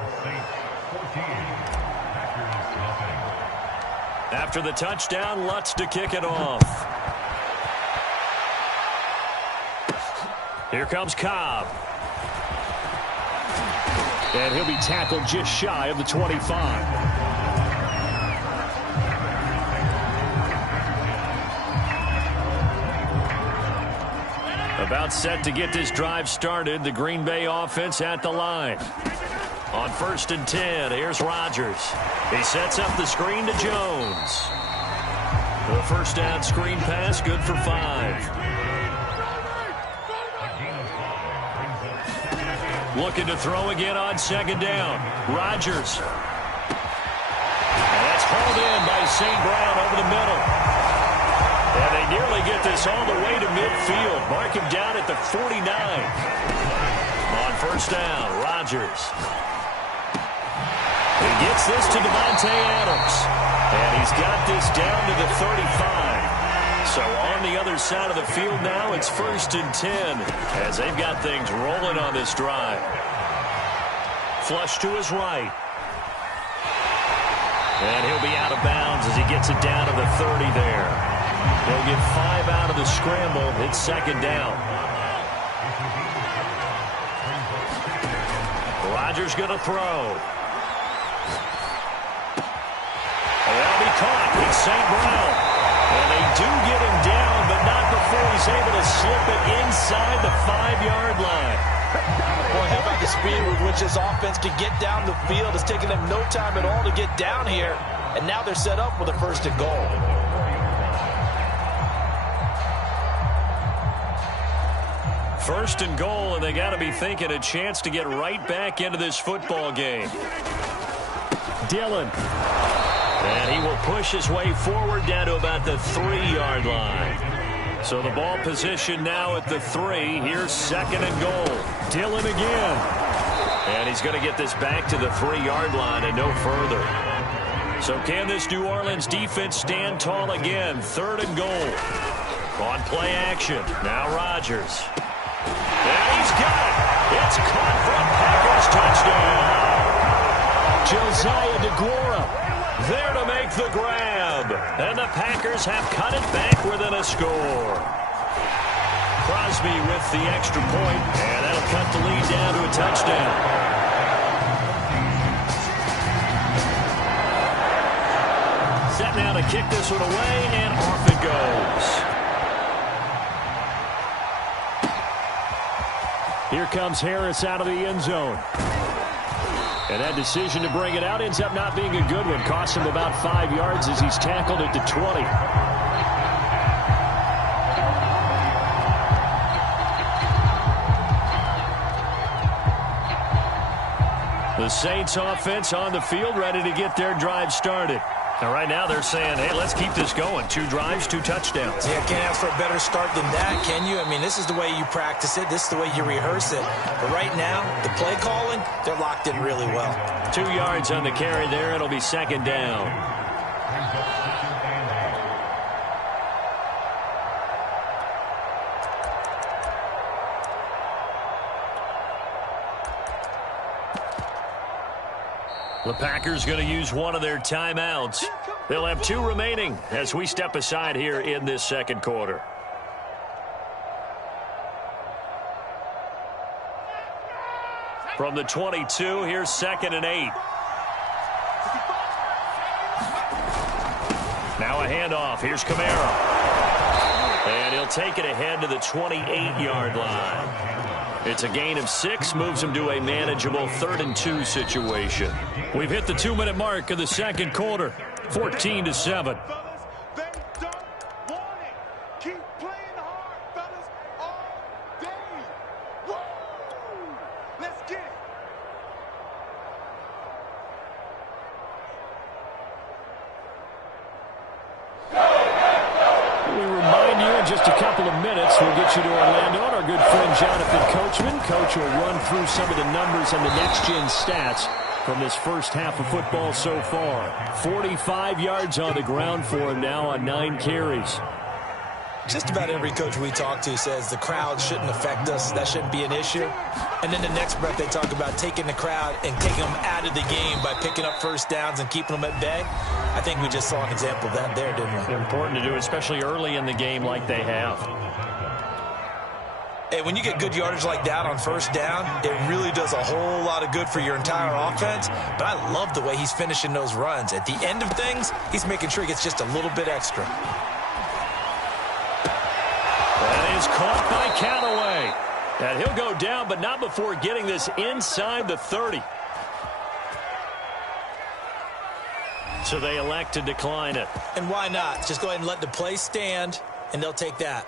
After the touchdown, Lutz to kick it off. Here comes Cobb. And he'll be tackled just shy of the 25. About set to get this drive started. The Green Bay offense at the line. On 1st and 10, here's Rodgers. He sets up the screen to Jones. The first down screen pass, good for 5. Looking to throw again on 2nd down. Rodgers. And that's hauled in by St. Brown over the middle. And they nearly get this all the way to midfield. Mark him down at the 49. On 1st down, Rodgers. He gets this to Devontae Adams. And he's got this down to the 35. So on the other side of the field now, it's 1st and 10 as they've got things rolling on this drive. Flush to his right. And he'll be out of bounds as he gets it down to the 30 there. He'll get 5 out of the scramble. It's 2nd down. Rodgers going to throw. That'll be caught. It's St. Brown. And they do get him down, but not before he's able to slip it inside the 5-yard line. Boy, how about the speed with which this offense can get down the field? It's taken them no time at all to get down here. And now they're set up with a 1st and goal. First and goal, and they got to be thinking a chance to get right back into this football game. Dillon. And he will push his way forward down to about the 3-yard line. So the ball position now at the 3. Here's 2nd and goal. Dillon again. And he's going to get this back to the 3-yard line and no further. So can this New Orleans defense stand tall again? 3rd and goal. On play action. Now Rodgers. And he's got it. It's caught for a Packers touchdown. Josiah DeGuara there to make the grab. And the Packers have cut it back within a score. Crosby with the extra point, and that'll cut the lead down to a touchdown. Set now to kick this one away, and off it goes. Here comes Harris out of the end zone. And that decision to bring it out ends up not being a good one. Cost him about 5 yards as he's tackled at the 20. The Saints offense on the field ready to get their drive started. And right now they're saying, hey, let's keep this going. 2 drives, 2 touchdowns. Yeah, can't ask for a better start than that, can you? I mean, this is the way you practice it. This is the way you rehearse it. But right now, the play calling, they're locked in really well. 2 yards on the carry there. It'll be 2nd down. The Packers going to use one of their timeouts. They'll have 2 remaining as we step aside here in this 2nd quarter. From the 22, here's 2nd and 8. Now a handoff. Here's Kamara. And he'll take it ahead to the 28-yard line. It's a gain of 6, moves him to a manageable 3rd and 2 situation. We've hit the 2-minute mark of the second quarter, 14-7. Just a couple of minutes, we'll get you to Orlando and our good friend Jonathan Coachman. Coach will run through some of the numbers and the next-gen stats from this first half of football so far. 45 yards on the ground for him now on 9 carries. Just about every coach we talk to says the crowd shouldn't affect us. That shouldn't be an issue. And then the next breath they talk about taking the crowd and taking them out of the game by picking up first downs and keeping them at bay. I think we just saw an example of that there, didn't we? Important to do, especially early in the game like they have. Hey, when you get good yardage like that on first down, it really does a whole lot of good for your entire offense. But I love the way he's finishing those runs. At the end of things, he's making sure he gets just a little bit extra. That is caught by Callaway. And he'll go down, but not before getting this inside the 30. So they elect to decline it. And why not? Just go ahead and let the play stand, and they'll take that.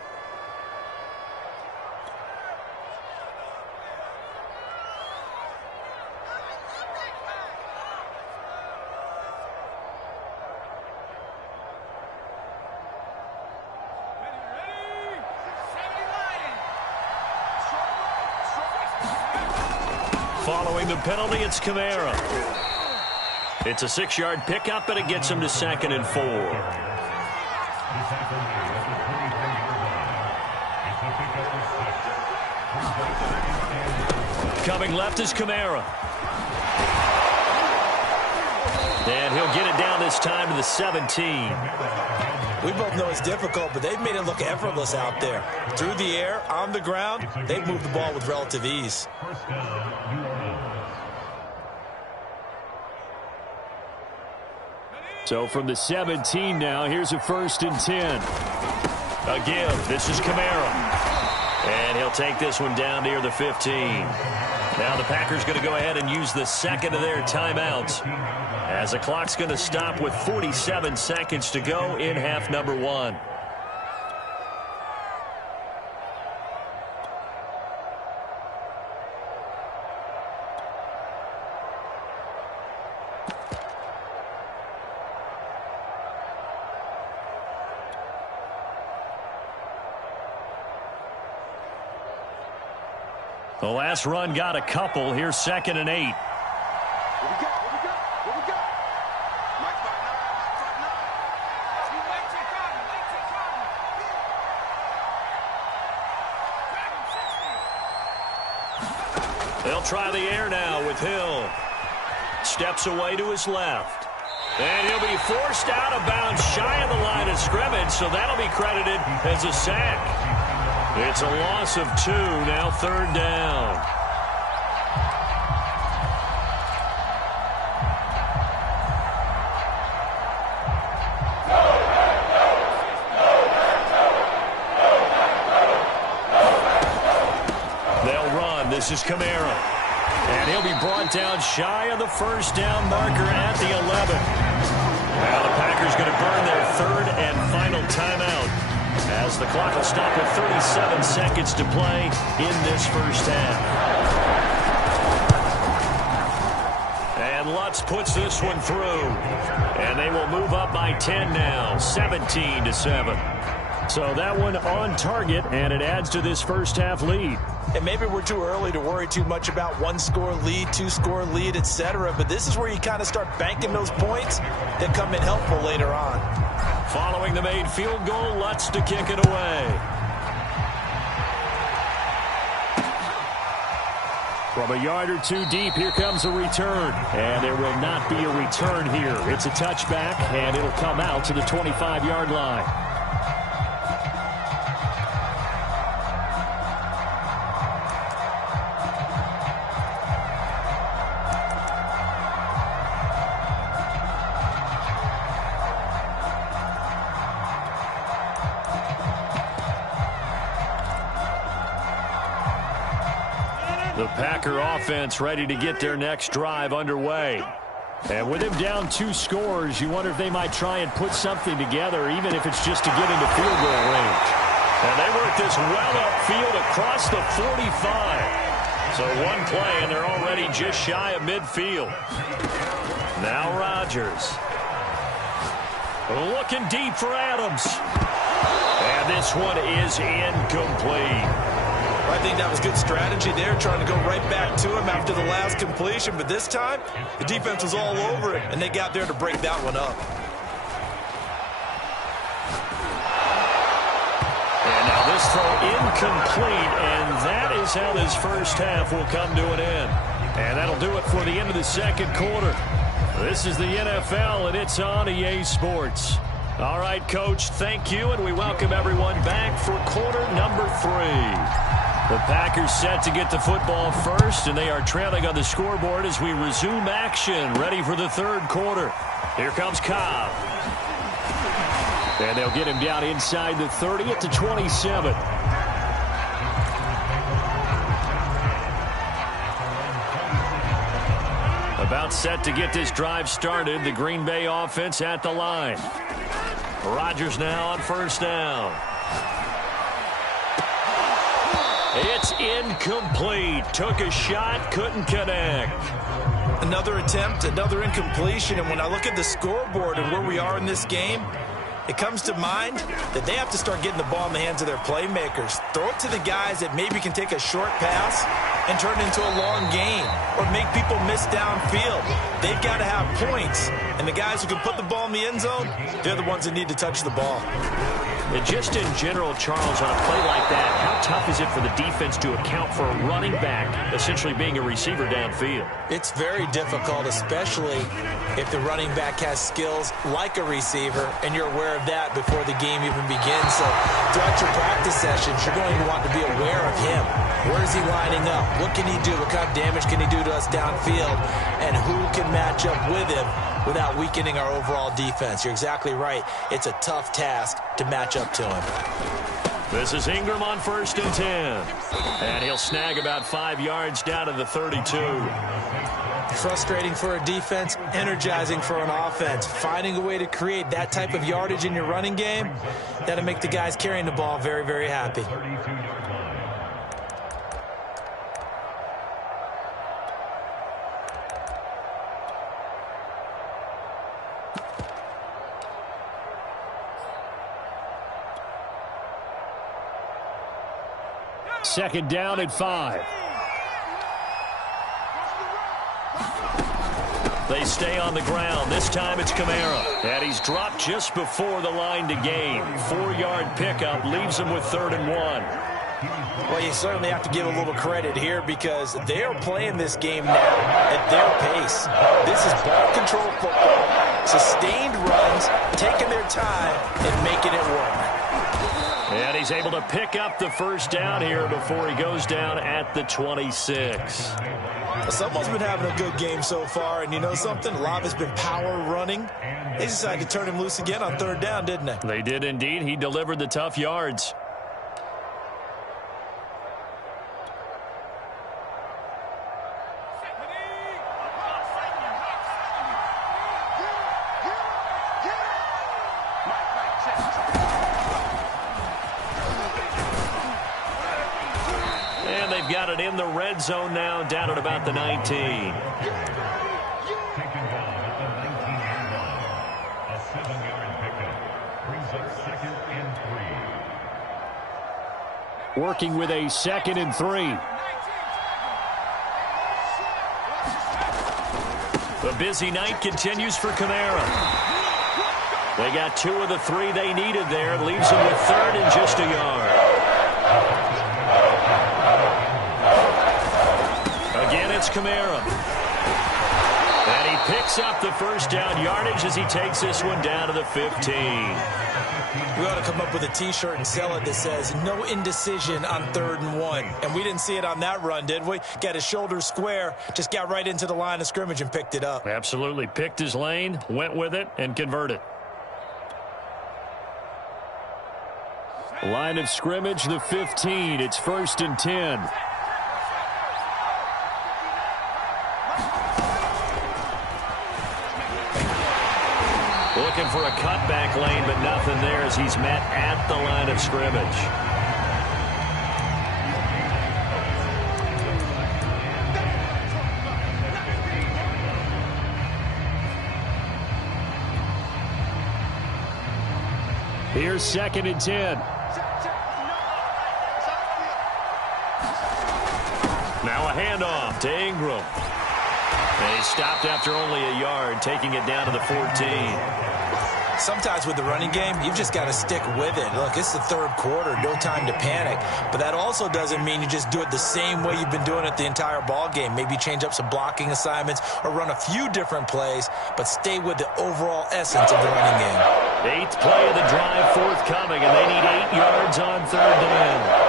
Following the penalty, it's Kamara. It's a 6-yard pickup, and it gets him to 2nd and 4. Coming left is Kamara. And he'll get it down this time to the 17. We both know it's difficult, but they've made it look effortless out there. Through the air, on the ground, they've moved the ball with relative ease. So from the 17 now, here's a 1st and 10. A give. This is Kamara. And he'll take this one down near the 15. Now the Packers going to go ahead and use the second of their timeouts, as the clock's going to stop with 47 seconds to go in half number 1. The last run got a couple. Here's 2nd and 8. What we got? What we got? Mike 5'9", They'll try the air now with Hill. Steps away to his left. And he'll be forced out of bounds shy of the line of scrimmage, so that'll be credited as a sack. It's a loss of 2, now 3rd down. They'll run. This is Kamara. And he'll be brought down shy of the first down marker at the 11. Now the Packers going to burn their 3rd and final timeout, as the clock will stop with 37 seconds to play in this first half. And Lutz puts this one through. And they will move up by 10 now, 17-7. So that one on target, and it adds to this first half lead. And maybe we're too early to worry too much about 1-score lead, 2-score lead, etc. But this is where you kind of start banking those points that come in helpful later on. Following the made field goal, Lutz to kick it away. From a yard or 2 deep, here comes a return. And there will not be a return here. It's a touchback, and it'll come out to the 25-yard line. The Packer offense ready to get their next drive underway. And with him down 2 scores, you wonder if they might try and put something together, even if it's just to get into field goal range. And they work this well upfield across the 45. So one play, and they're already just shy of midfield. Now Rodgers. Looking deep for Adams. And this one is incomplete. I think that was good strategy there, trying to go right back to him after the last completion. But this time, the defense was all over it, and they got there to break that one up. And now this throw incomplete, and that is how this first half will come to an end. And that'll do it for the end of the second quarter. This is the NFL, and it's on EA Sports. All right, Coach, thank you, and we welcome everyone back for quarter number 3. The Packers set to get the football first, and they are trailing on the scoreboard as we resume action, ready for the third quarter. Here comes Cobb. And they'll get him down inside the 30 at the 27. About set to get this drive started, the Green Bay offense at the line. Rodgers now on first down. It's incomplete. Took a shot, couldn't connect. Another attempt, another incompletion, and when I look at the scoreboard and where we are in this game, it comes to mind that they have to start getting the ball in the hands of their playmakers. Throw it to the guys that maybe can take a short pass and turn it into a long gain or make people miss downfield. They've got to have points, and the guys who can put the ball in the end zone, they're the ones that need to touch the ball. And just in general, Charles, on a play like that, how tough is it for the defense to account for a running back essentially being a receiver downfield? It's very difficult, especially if the running back has skills like a receiver, and you're aware of that before the game even begins. So throughout your practice sessions, you're going to want to be aware of him. Where is he lining up? What can he do? What kind of damage can he do to us downfield? And who can match up with him without weakening our overall defense? You're exactly right. It's a tough task to match up to him. This is Ingram on first and 10. And he'll snag about 5 yards down to the 32. Frustrating for a defense, energizing for an offense. Finding a way to create that type of yardage in your running game, that'll make the guys carrying the ball very, very happy. Second down at 5. They stay on the ground. This time it's Kamara. And he's dropped just before the line to gain. 4-yard pickup leaves him with 3rd and 1. Well, you certainly have to give a little credit here because they are playing this game now at their pace. This is ball control football. Sustained runs, taking their time, and making it work. And he's able to pick up the first down here before he goes down at the 26. Well, someone's been having a good game so far, and you know something? A lot has been power running. They decided to turn him loose again on 3rd down, didn't they? They did indeed. He delivered the tough yards. Got it in the red zone now, down at about the 19. Working with a 2nd and 3. The busy night continues for Kamara. They got 2 of the 3 they needed there. Leaves them with 3rd and just a yard. Again, it's Kamara. And he picks up the first down yardage as he takes this one down to the 15. We ought to come up with a T-shirt and sell it that says, no indecision on 3rd and 1. And we didn't see it on that run, did we? Got his shoulders square, just got right into the line of scrimmage and picked it up. Absolutely. Picked his lane, went with it, and converted. Line of scrimmage, the 15. It's 1st and 10. looking for a cutback lane, but nothing there as he's met at the line of scrimmage. Here's 2nd and 10. Now a handoff to Ingram. And he stopped after only a yard, taking it down to the 14. Sometimes with the running game, you've just got to stick with it. Look, it's the 3rd quarter, no time to panic. But that also doesn't mean you just do it the same way you've been doing it the entire ball game. Maybe change up some blocking assignments or run a few different plays, but stay with the overall essence of the running game. 8th play of the drive forthcoming, and they need 8 yards on 3rd down.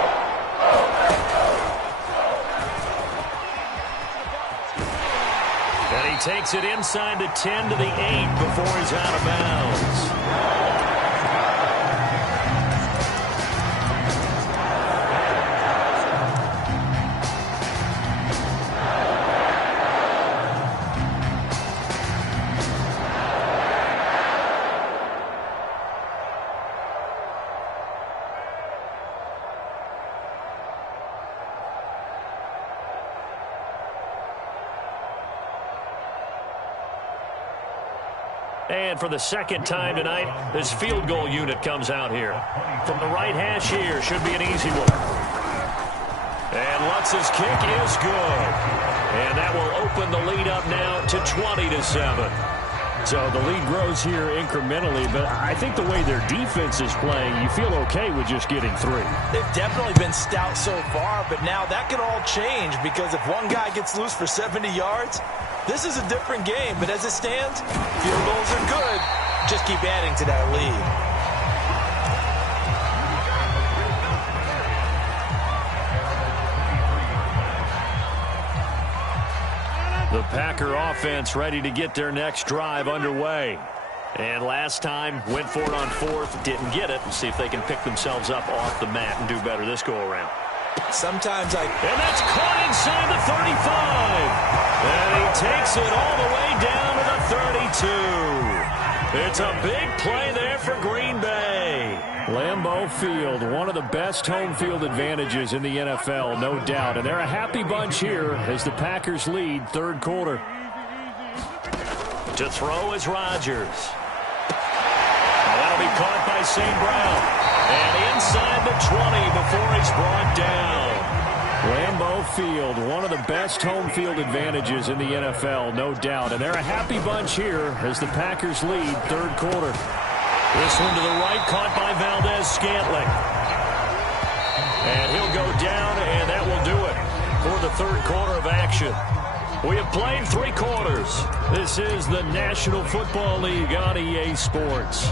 And he takes it inside the 10 to the 8 before he's out of bounds. And for the 2nd time tonight, this field goal unit comes out here. From the right hash here, should be an easy one. And Lutz's kick is good. And that will open the lead up now to 20-7. So the lead grows here incrementally, but I think the way their defense is playing, you feel okay with just getting 3. They've definitely been stout so far, but now that can all change because if one guy gets loose for 70 yards, this is a different game. But as it stands, field goals are good. Just keep adding to that lead. The Packer offense ready to get their next drive underway. And last time, went for it on 4th, didn't get it. We'll see if they can pick themselves up off the mat and do better this go-around. Sometimes And that's caught inside the 35. And he takes it all the way down to the 32. It's a big play there for Green Bay. Lambeau Field, one of the best home field advantages in the NFL, no doubt. And they're a happy bunch here as the Packers lead 3rd quarter. To throw is Rodgers. That'll be caught by St. Brown. And inside the 20 before he's brought down. Lambeau Field, one of the best home field advantages in the NFL, no doubt. And they're a happy bunch here as the Packers lead 3rd quarter. This one to the right, caught by Valdez-Scantling. And he'll go down, and that will do it for the 3rd quarter of action. We have played 3 quarters. This is the National Football League on EA Sports.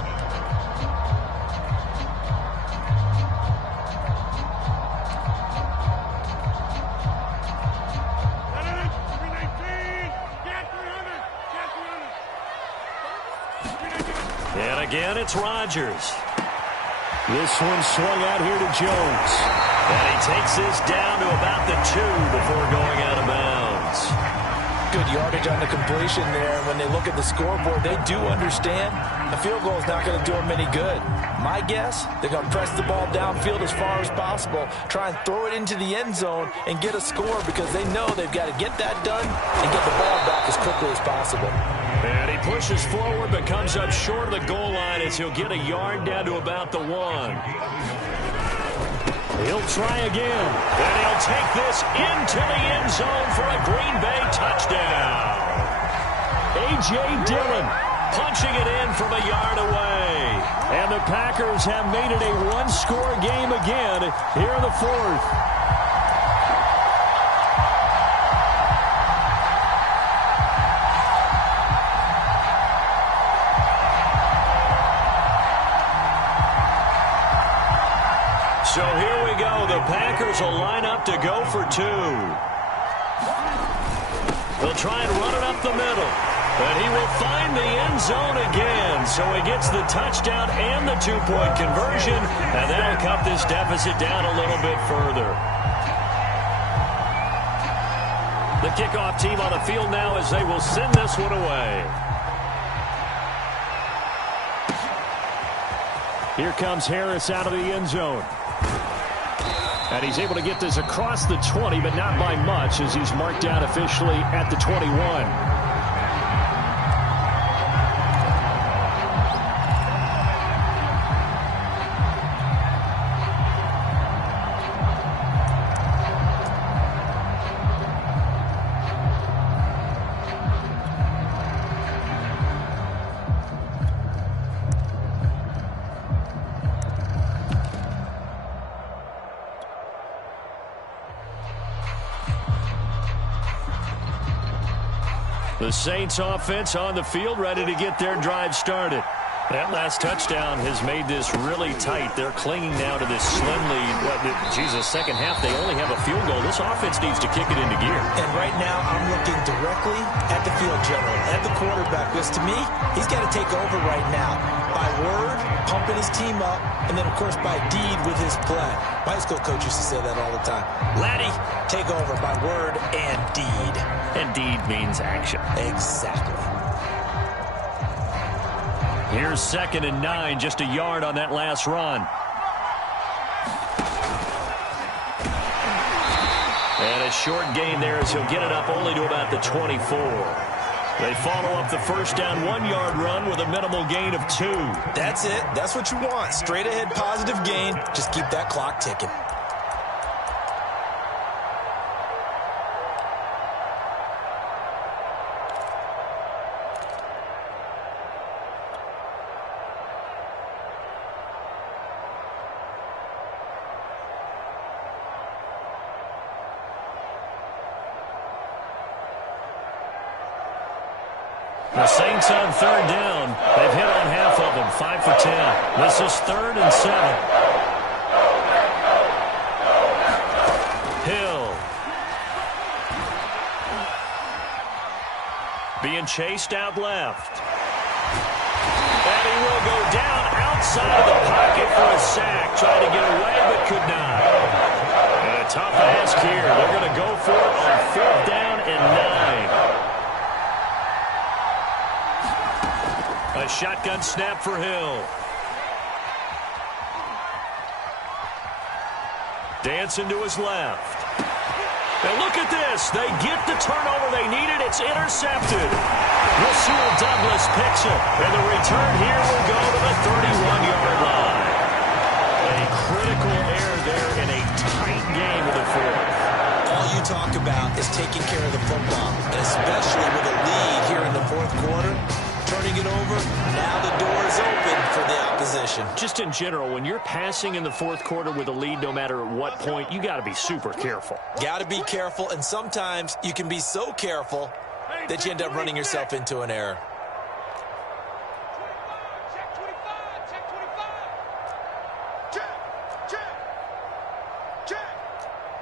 And again, it's Rodgers. This one swung out here to Jones. And he takes this down to about the 2 before going out of bounds. good yardage on the completion there. When they look at the scoreboard, they do understand a field goal is not going to do them any good. My guess, they're going to press the ball downfield as far as possible, try and throw it into the end zone and get a score because they know they've got to get that done and get the ball back as quickly as possible. And he pushes forward but comes up short of the goal line as he'll get a yard down to about the 1. He'll try again, and he'll take this into the end zone for a Green Bay touchdown. A.J. Dillon punching it in from a yard away. And the Packers have made it a one-score game again here in the 4th. So here we go. The Packers will line up to go for 2. They'll try and run it up the middle. But he will find the end zone again. So he gets the touchdown and the 2-point conversion. And that'll cut this deficit down a little bit further. The kickoff team on the field now as they will send this one away. Here comes Harris out of the end zone. And he's able to get this across the 20, but not by much, as he's marked down officially at the 21. The Saints offense on the field, ready to get their drive started. That last touchdown has made this really tight. They're clinging now to this slim lead. Second half, they only have a field goal. This offense needs to kick it into gear. And right now, I'm looking directly at the field general, at the quarterback, because to me, he's got to take over right now. By word, pumping his team up, and then, of course, by deed with his play. My high school coach used to say that all the time. Laddie, take over by word and deed. And deed means action. Exactly. Here's 2nd and 9, just a yard on that last run. And a short gain there as he'll get it up only to about the 24. They follow up the first down 1-yard run with a minimal gain of 2. That's it. That's what you want. Straight ahead positive gain. Just keep that clock ticking. The Saints on 3rd down. They've hit on half of them, 5 for 10. This is 3rd and 7. Hill. Being chased out left. And he will go down outside of the pocket for a sack. Tried to get away, but could not. And a tough ask here. They're going to go for it on 4th down and 9. A shotgun snap for Hill. Dancing to his left. And look at this. They get the turnover they needed. It's intercepted. Rasul Douglas picks it. And the return here will go to the 31-yard line. A critical error there in a tight game of the 4th. All you talk about is taking care of the football, and especially with a lead here in the 4th quarter. Turning it over, now the door is open for the opposition. Just in general, when you're passing in the 4th quarter with a lead, no matter at what point, you got to be super careful. Got to be careful, and sometimes you can be so careful that you end up running yourself into an error. Check 25, check 25. Check.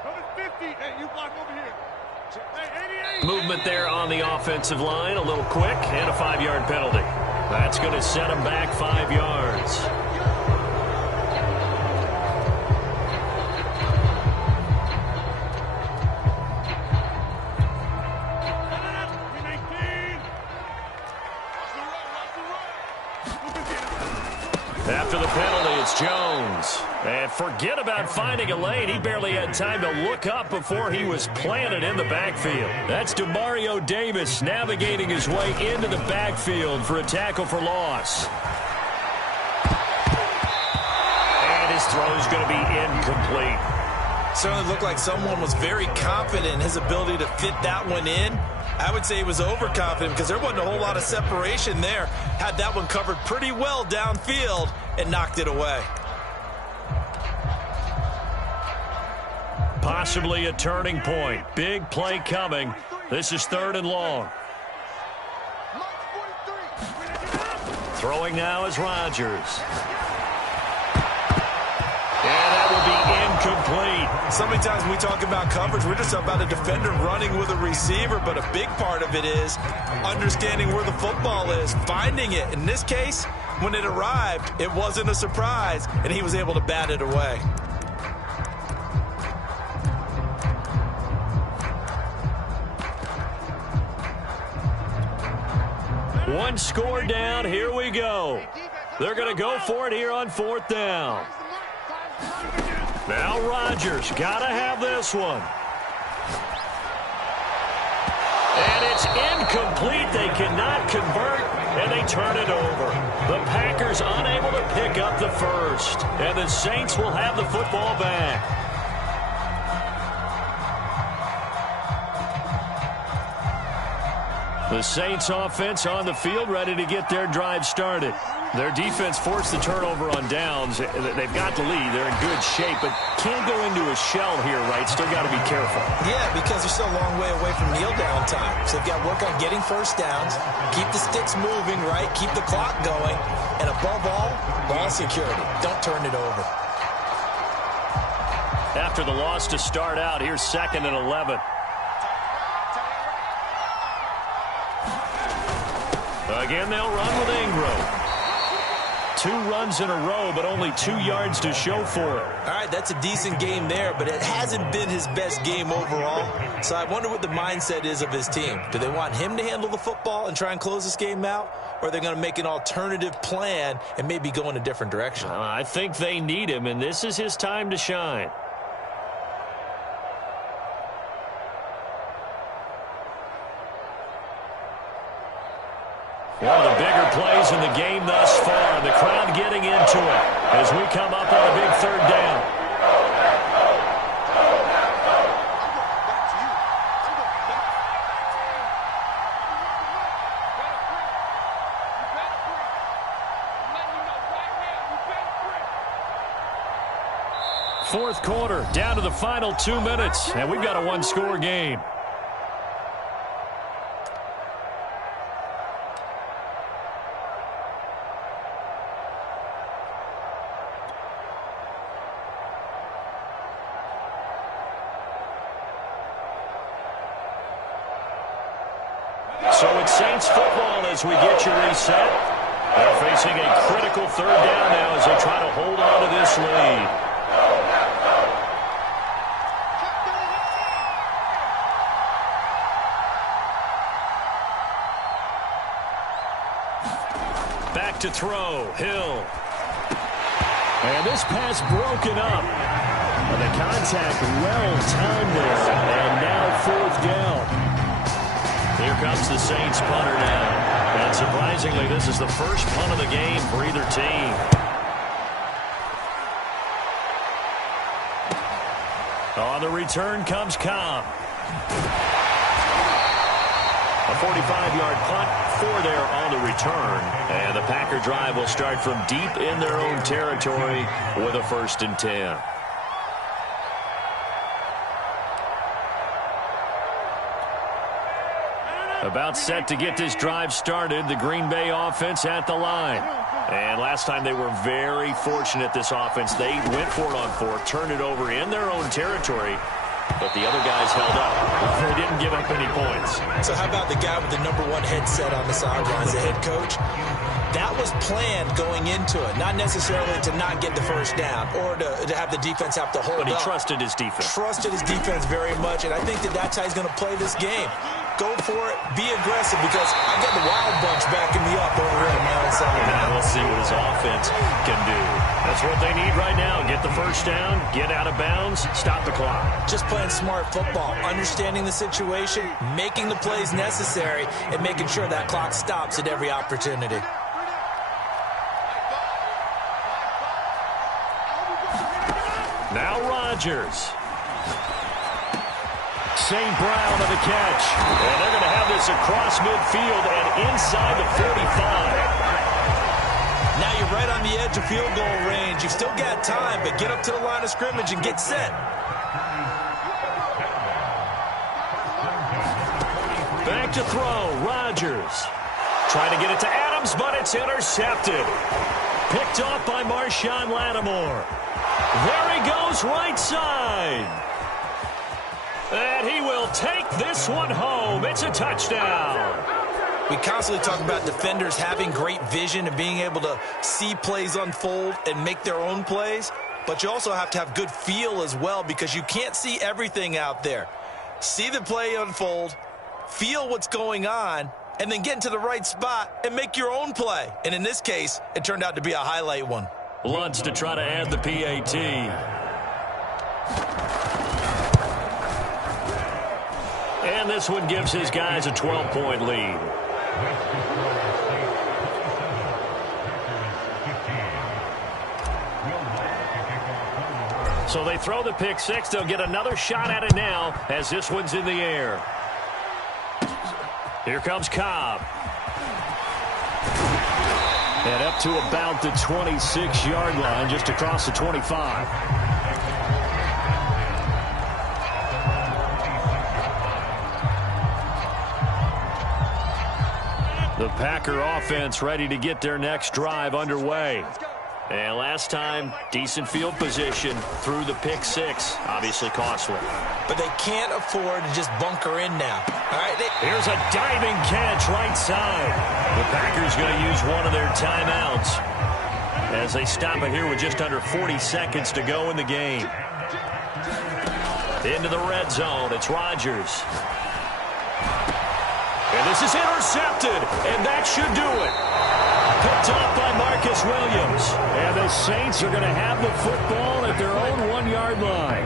Number 50, hey, you block over here. Movement there on the offensive line, a little quick, and a 5-yard penalty. That's going to set him back 5 yards. After the penalty, it's Jones. And forget about finding a lane. He barely had time to look up before he was planted in the backfield. That's DeMario Davis navigating his way into the backfield for a tackle for loss. And his throw is going to be incomplete. Certainly looked like someone was very confident in his ability to fit that one in. I would say he was overconfident because there wasn't a whole lot of separation there. Had that one covered pretty well downfield and knocked it away. Possibly a turning point. Big play coming. This is 3rd and long. Throwing now is Rodgers. And that will be incomplete. So many times when we talk about coverage, we're just about a defender running with a receiver, but a big part of it is understanding where the football is, finding it. In this case, when it arrived, it wasn't a surprise, and he was able to bat it away. One score down. Here we go. They're going to go for it here on 4th down. Now Rodgers got to have this one. And it's incomplete. They cannot convert, and they turn it over. The Packers unable to pick up the first, and the Saints will have the football back. The Saints offense on the field, ready to get their drive started. Their defense forced the turnover on downs. They've got the lead. They're in good shape, but can't go into a shell here, right? Still got to be careful. Yeah, because they're still a long way away from kneel down time. So they've got to work on getting first downs, keep the sticks moving, right? Keep the clock going, and above all, ball security. Don't turn it over. After the loss to start out, here's 2nd and 11. Again, they'll run with Ingram. 2 runs in a row, but only 2 yards to show for it. All right, that's a decent game there, but it hasn't been his best game overall. So I wonder what the mindset is of his team. Do they want him to handle the football and try and close this game out? Or are they going to make an alternative plan and maybe go in a different direction? I think they need him, and this is his time to shine. One of the bigger plays in the game thus far. The crowd getting into it as we come up on a big 3rd down. Fourth quarter, down to the final 2 minutes, and we've got a 1-score game. So it's Saints football as we get you reset. They're facing a critical 3rd down now as they try to hold on to this lead. Back to throw, Hill. And this pass broken up. And the contact well timed there. And now 4th down. Here comes the Saints punter now. And surprisingly, this is the first punt of the game for either team. On the return comes Cobb. A 45-yard punt, 4 there on the return. And the Packer drive will start from deep in their own territory with a 1st and 10. About set to get this drive started, the Green Bay offense at the line. And last time they were very fortunate, this offense. They went for it on 4, turned it over in their own territory, but the other guys held up. They didn't give up any points. So how about the guy with the #1 headset on the sidelines, the head coach? That was planned going into it, not necessarily to not get the first down or to have the defense have to hold up. But he trusted his defense. Trusted his defense very much, and I think that's how he's going to play this game. Go for it, be aggressive, because I've got the Wild Bunch backing me up over here on my own side. Now we'll see what his offense can do. That's what they need right now. Get the first down, get out of bounds, stop the clock. Just playing smart football, understanding the situation, making the plays necessary, and making sure that clock stops at every opportunity. Now Rodgers. St. Brown on the catch. And they're going to have this across midfield and inside the 45. Now you're right on the edge of field goal range. You've still got time, but get up to the line of scrimmage and get set. Back to throw. Rodgers. Trying to get it to Adams, but it's intercepted. Picked off by Marshawn Lattimore. There he goes, right side. And he will take this one home. It's a touchdown. We constantly talk about defenders having great vision and being able to see plays unfold and make their own plays. But you also have to have good feel as well, because you can't see everything out there. See the play unfold, feel what's going on, and then get into the right spot and make your own play. And in this case, it turned out to be a highlight one. Lutz to try to add the PAT. And this one gives his guys a 12-point lead. So they throw the pick six. They'll get another shot at it now as this one's in the air. Here comes Cobb. And up to about the 26-yard line, just across the 25. The Packer offense ready to get their next drive underway. And last time, decent field position through the pick six. Obviously costly. But they can't afford to just bunker in now. All right, here's a diving catch right side. The Packers going to use one of their timeouts as they stop it here with just under 40 seconds to go in the game. Into the red zone. It's Rodgers. And this is intercepted, and that should do it. Picked off by Marcus Williams. And the Saints are going to have the football at their own 1-yard line.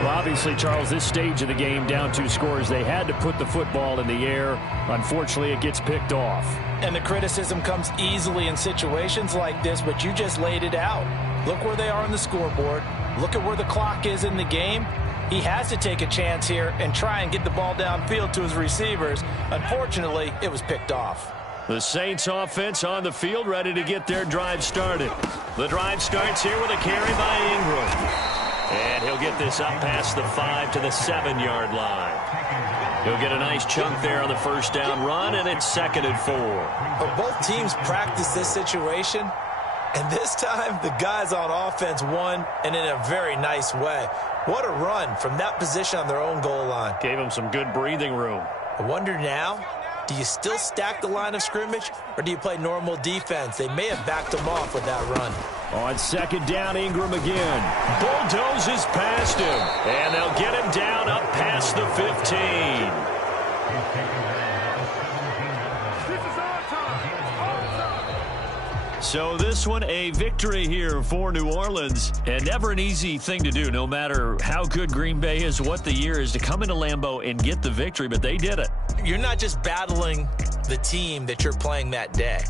Well, obviously, Charles, this stage of the game, down 2 scores, they had to put the football in the air. Unfortunately, it gets picked off. And the criticism comes easily in situations like this, but you just laid it out. Look where they are on the scoreboard. Look at where the clock is in the game. He has to take a chance here and try and get the ball downfield to his receivers. Unfortunately, it was picked off. The Saints offense on the field, ready to get their drive started. The drive starts here with a carry by Ingram. And he'll get this up past the 5 to the 7-yard line. He'll get a nice chunk there on the first down run, and it's 2nd and 4. But both teams practice this situation, and this time the guys on offense won, and in a very nice way. What a run from that position on their own goal line. Gave them some good breathing room. I wonder now, do you still stack the line of scrimmage, or do you play normal defense? They may have backed them off with that run. On 2nd down, Ingram again. Bulldozes past him, and they'll get him down up past the 15. So this one, a victory here for New Orleans, and never an easy thing to do, no matter how good Green Bay is, what the year is, to come into Lambeau and get the victory, but they did it. You're not just battling the team that you're playing that day.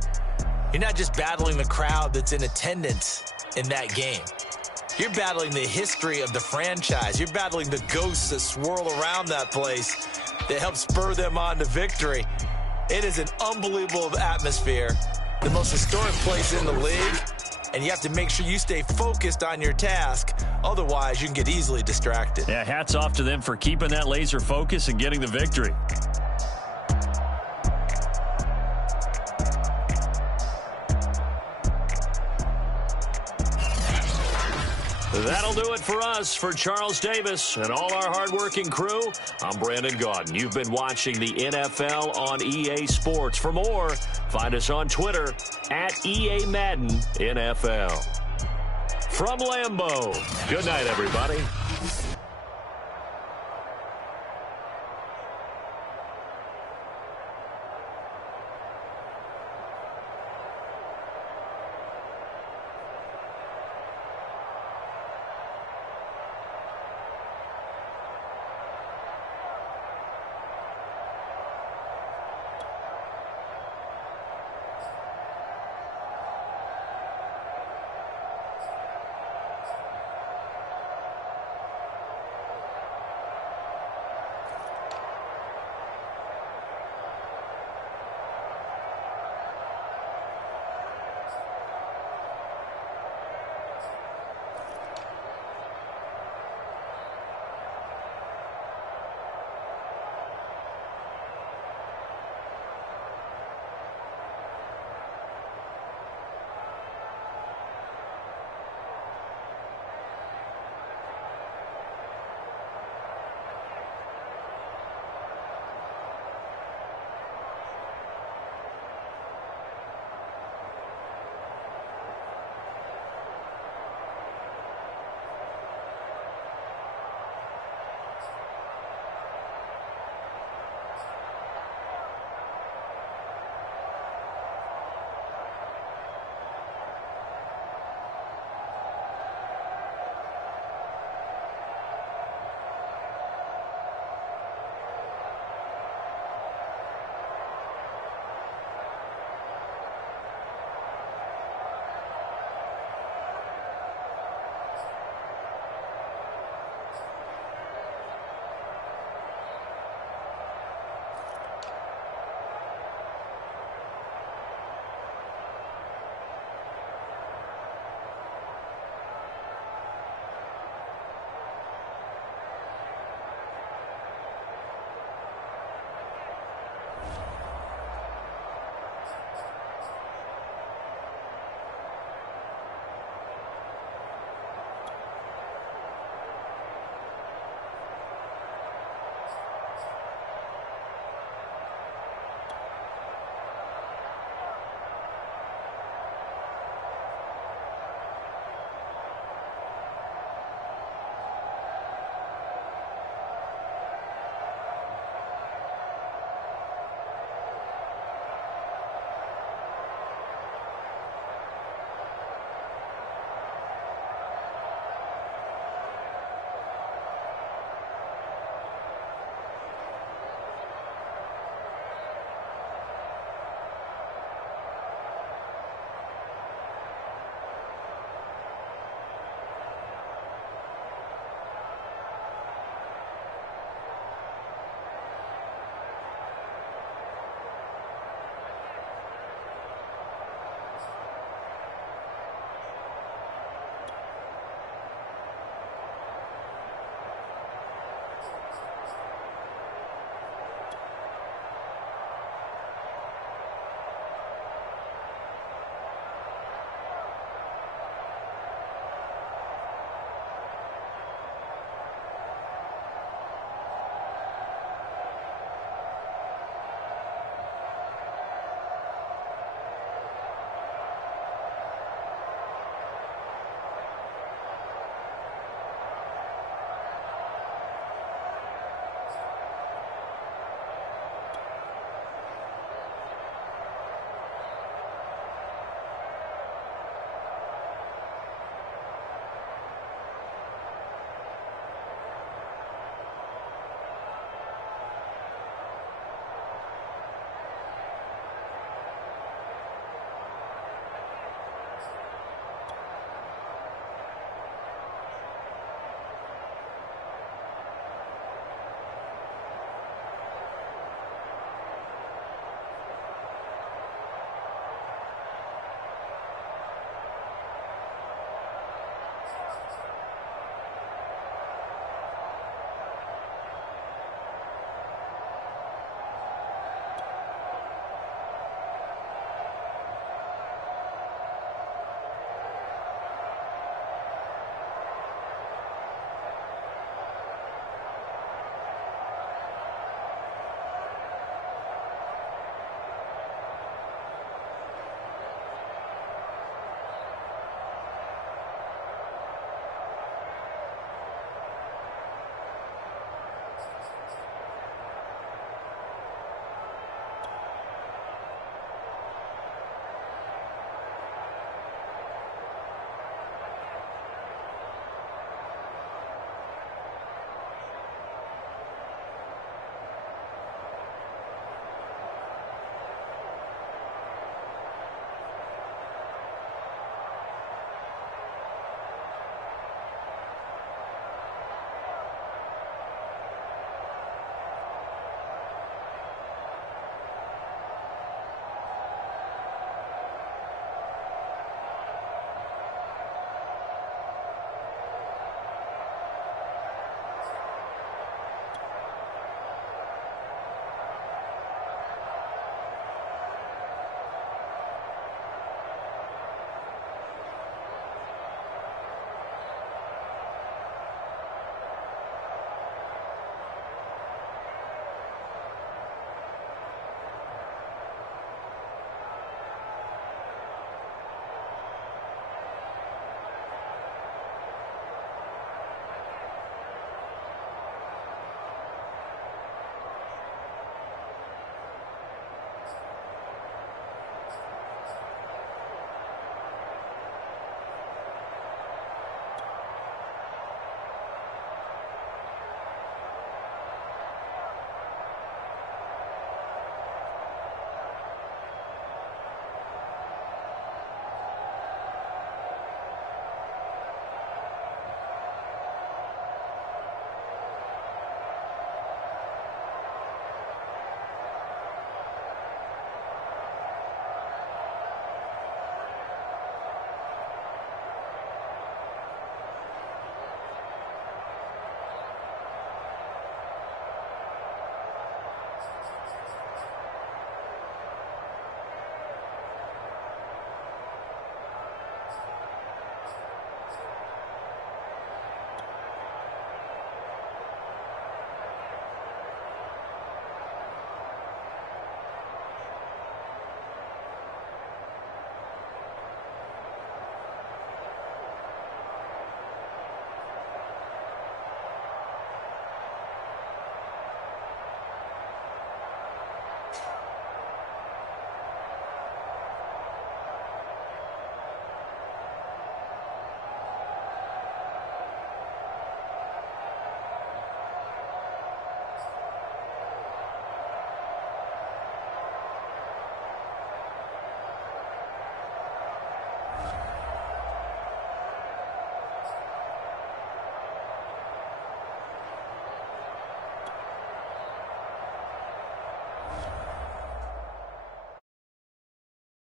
You're not just battling the crowd that's in attendance in that game. You're battling the history of the franchise. You're battling the ghosts that swirl around that place that help spur them on to victory. It is an unbelievable atmosphere. The most historic place in the league, and you have to make sure you stay focused on your task. Otherwise, you can get easily distracted. Yeah, hats off to them for keeping that laser focus and getting the victory. That'll do it for us. For Charles Davis and all our hardworking crew, I'm Brandon Gaudin. You've been watching the NFL on EA Sports. For more, find us on Twitter at EA Madden NFL. From Lambeau, good night, everybody.